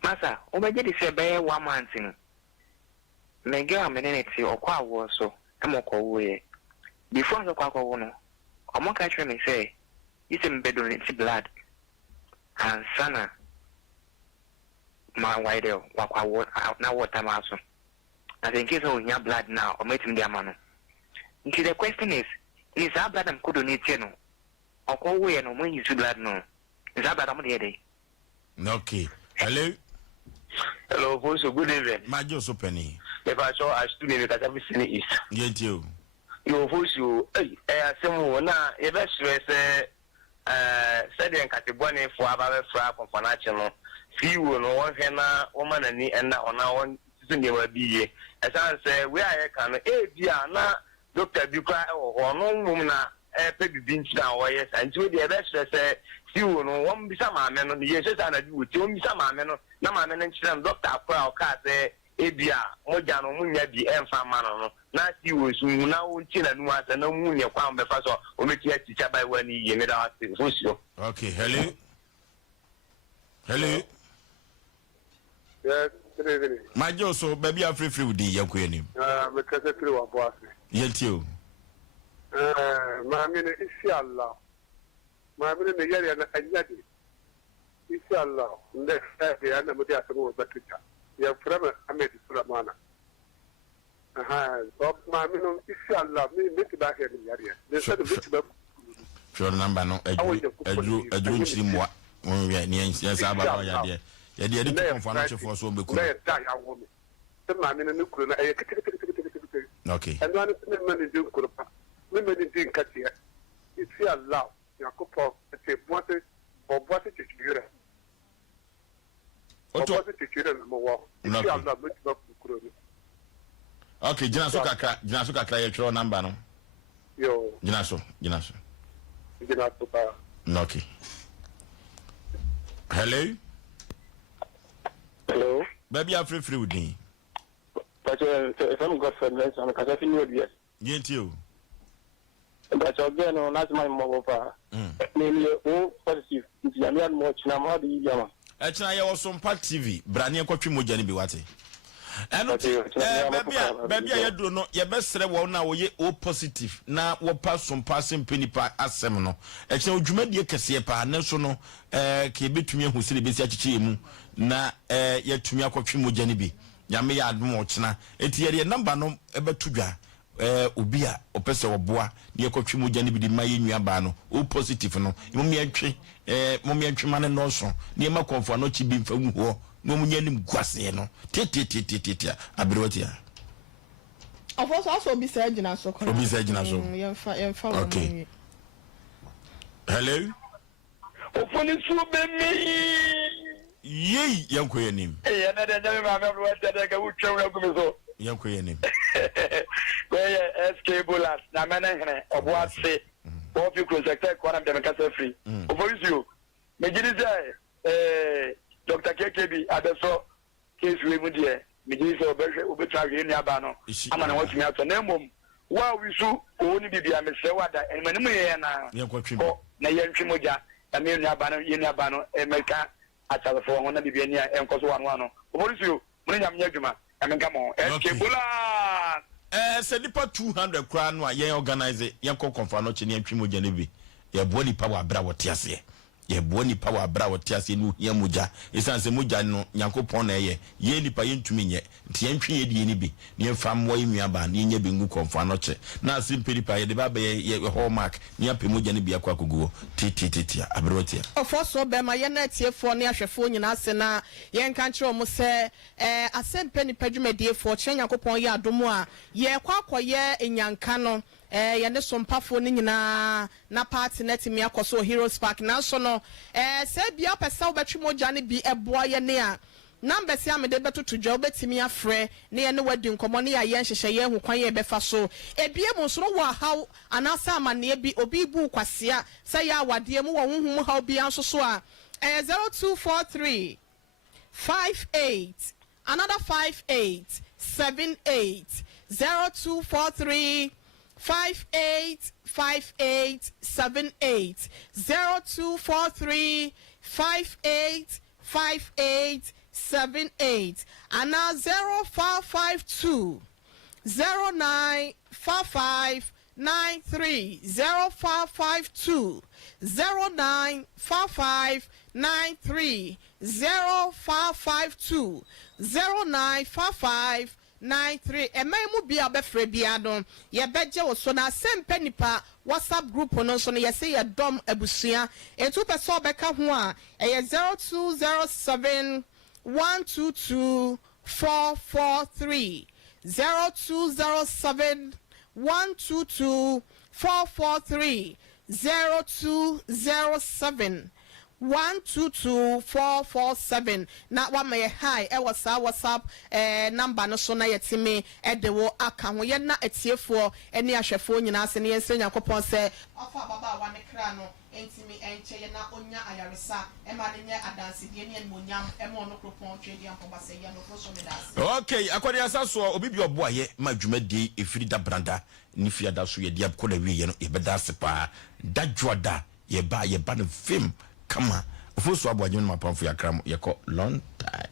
Masa, obey say be 1 month in. Mega amenity or qua was so, I'm a call way. Before the quack no, I'm not catching me say, it's in bedroom, it's blood. And Sana, my white out now what I'm also. I think it's all in your blood now, or making their man. Until the question is our blood and couldn't need channel? Or call way and when you see blood no. Is that bad on the day? Okay. Hello. Hello, boys, good evening. Majo so penny. If I saw a student that I've seen is. Get you. Your voice, you, some now, if I say, said in Catibone for about frap of financial. See, you know, one henna, woman, and now on our own, will be. As I say, we are a kind of Diana, Dr. Buka, or no woman, baby beans now, yes, and to the best say, you know, one be some man on the years, and I do with you, some man, no man, and Doctor Crow cat there. Ebia mojano munya di emfa mano na si wosu na wonchi na nuwa sa na munya kwa mbefa so o metia teacher by wani ye me da Oforisuo. Okay, hello. Yes, good. Majo so baby are free with the yanku yanim. Me kase free wa boss. Yentio. Ma me ne inshallah. Ma me ne yari na anyadi. Inshallah. Next day ana mudia so go batita. Ya frama Ahmed Sulamana. So ma mino inshallah me back here in area. They said the back. Sure number no edu nchirimwa. Won we ni yes aba ya de. Ya de dey confirm for so be ku. Na ya wo me. Se ma mino ne kuro na e okay. And one me me dey kuro pa. Me me dey nkatia. Inshallah ya ko po te boate o boate chichira. Okay, Jinaso kakra ye throw number no. Yo. Jinaso. Pa. Okay. Hello. Baby are free with me. But if I'm got friends and ka fi no dia. Yentio. But again on last my mobile pa. Me o positive. Ya me much na ma di yama. Echina ye was Sompa TV brane kwatwe moja ni bi wate eno baby aye do no ye besere wo na wo ye o positive na wo pa Sompa Asem Mpe Nipa asem no echina odwumadie kese pa na so no ke betumi ahusire besi achiche mu na ye tumi akwatwe moja ni bi nyame ya adom ochina enti ye number no ebetudwa obi a opese oboa ne ekotwe moja ne bi di maye nua ba no o positive no momi atwe mane no so ne ma konfo no chi bi mfa hu ho no munya nim guase no tete abrotia Ofo so obi sa gina so kono obi sa gina so yemfa okay. Hello. Oforisuo be me Yei yanko yanim na de nyame ma me wa de ga wutwa wa gumi so yanko yanim where SK Bullets na mena hene oboase o fi project ko na dem ka sa free Oforisuo me gidi say Dr. KKB adeso case we mu de me gidi say obetwa we ni aba no ama na watumi ato na mom wa wisu oni bibia me se wada enmane mu ye na na ye ntwe moja na me nua ba no America atalefo ho na bibia ni enkoso wano Oforisuo mun nyam nya adwuma emenka mo eskebola se nipa 200 kra no a ye organize ye ko konfa no che ne ntwe moja ne bi ye bo nipa wa bra wote ase ye bo nipa wa bra wote ase no ye moja esanse moja no Nyankopon na ye nipa ye ntumi nye nti ye ntwe ye die ni bi ne mfa mo ye nua ba ne nya bi ngu konfa no che na Asem Mpe Nipa ye de ba be ye hallmark ne apɛ moja ne bi akwa koguo titi abrotia Ofoso be ma ye na tiefo ne ahwefo nyina ase na ye nka nkyerɛ mo se Asem Mpe Nipa dwumadie-fo kyerɛ Nyankopon ye adomo a ye kwakoye enyanka no ye ne sompafo ne nyina na party net mi akoso Heroes Park na so no se bia pesa wo betwe moja ne bi eboa ye ne a number si amede betoto dwa obetimi afrɛ ne ye ne wadi nkomo ne ya ye nhyehyɛ ye hu kwan ye befa so ebie mu so wo haw anasa amane bi obi bu kwasea sɛ ya awade mu wo honhum haw bi anso so a 0243 58 another 58 78 0243 58 78 0243 58 5878 and now 0552 095593 0552 095593 0552 095593 ememu bia befre bia don ye beje wo so na Asem Mpe Nipa WhatsApp group no so no ye say ye dom abusua etu person beka ho a 0207 122 443 0207 122 443 0207 122447 na wa me hi e WhatsApp number no so na yetime e de wo aka ho ye na etiefo ene ahwefo nyina ase ne yense Nyankopon se afa baba wa ne kra no entimi enche ye na onya ayaresa e ma ne nye adanse die ne monyam e mo no kropon twedi ampoba se ye no so me das okay akwade asaso obi bi oboaye ma dwumadie efiri da branda ni fiada so ye dia ko na wie ye no e beda sepa da dwoda ye ba no film Kama Osei Aboagye no mapamfo yakram yeko long time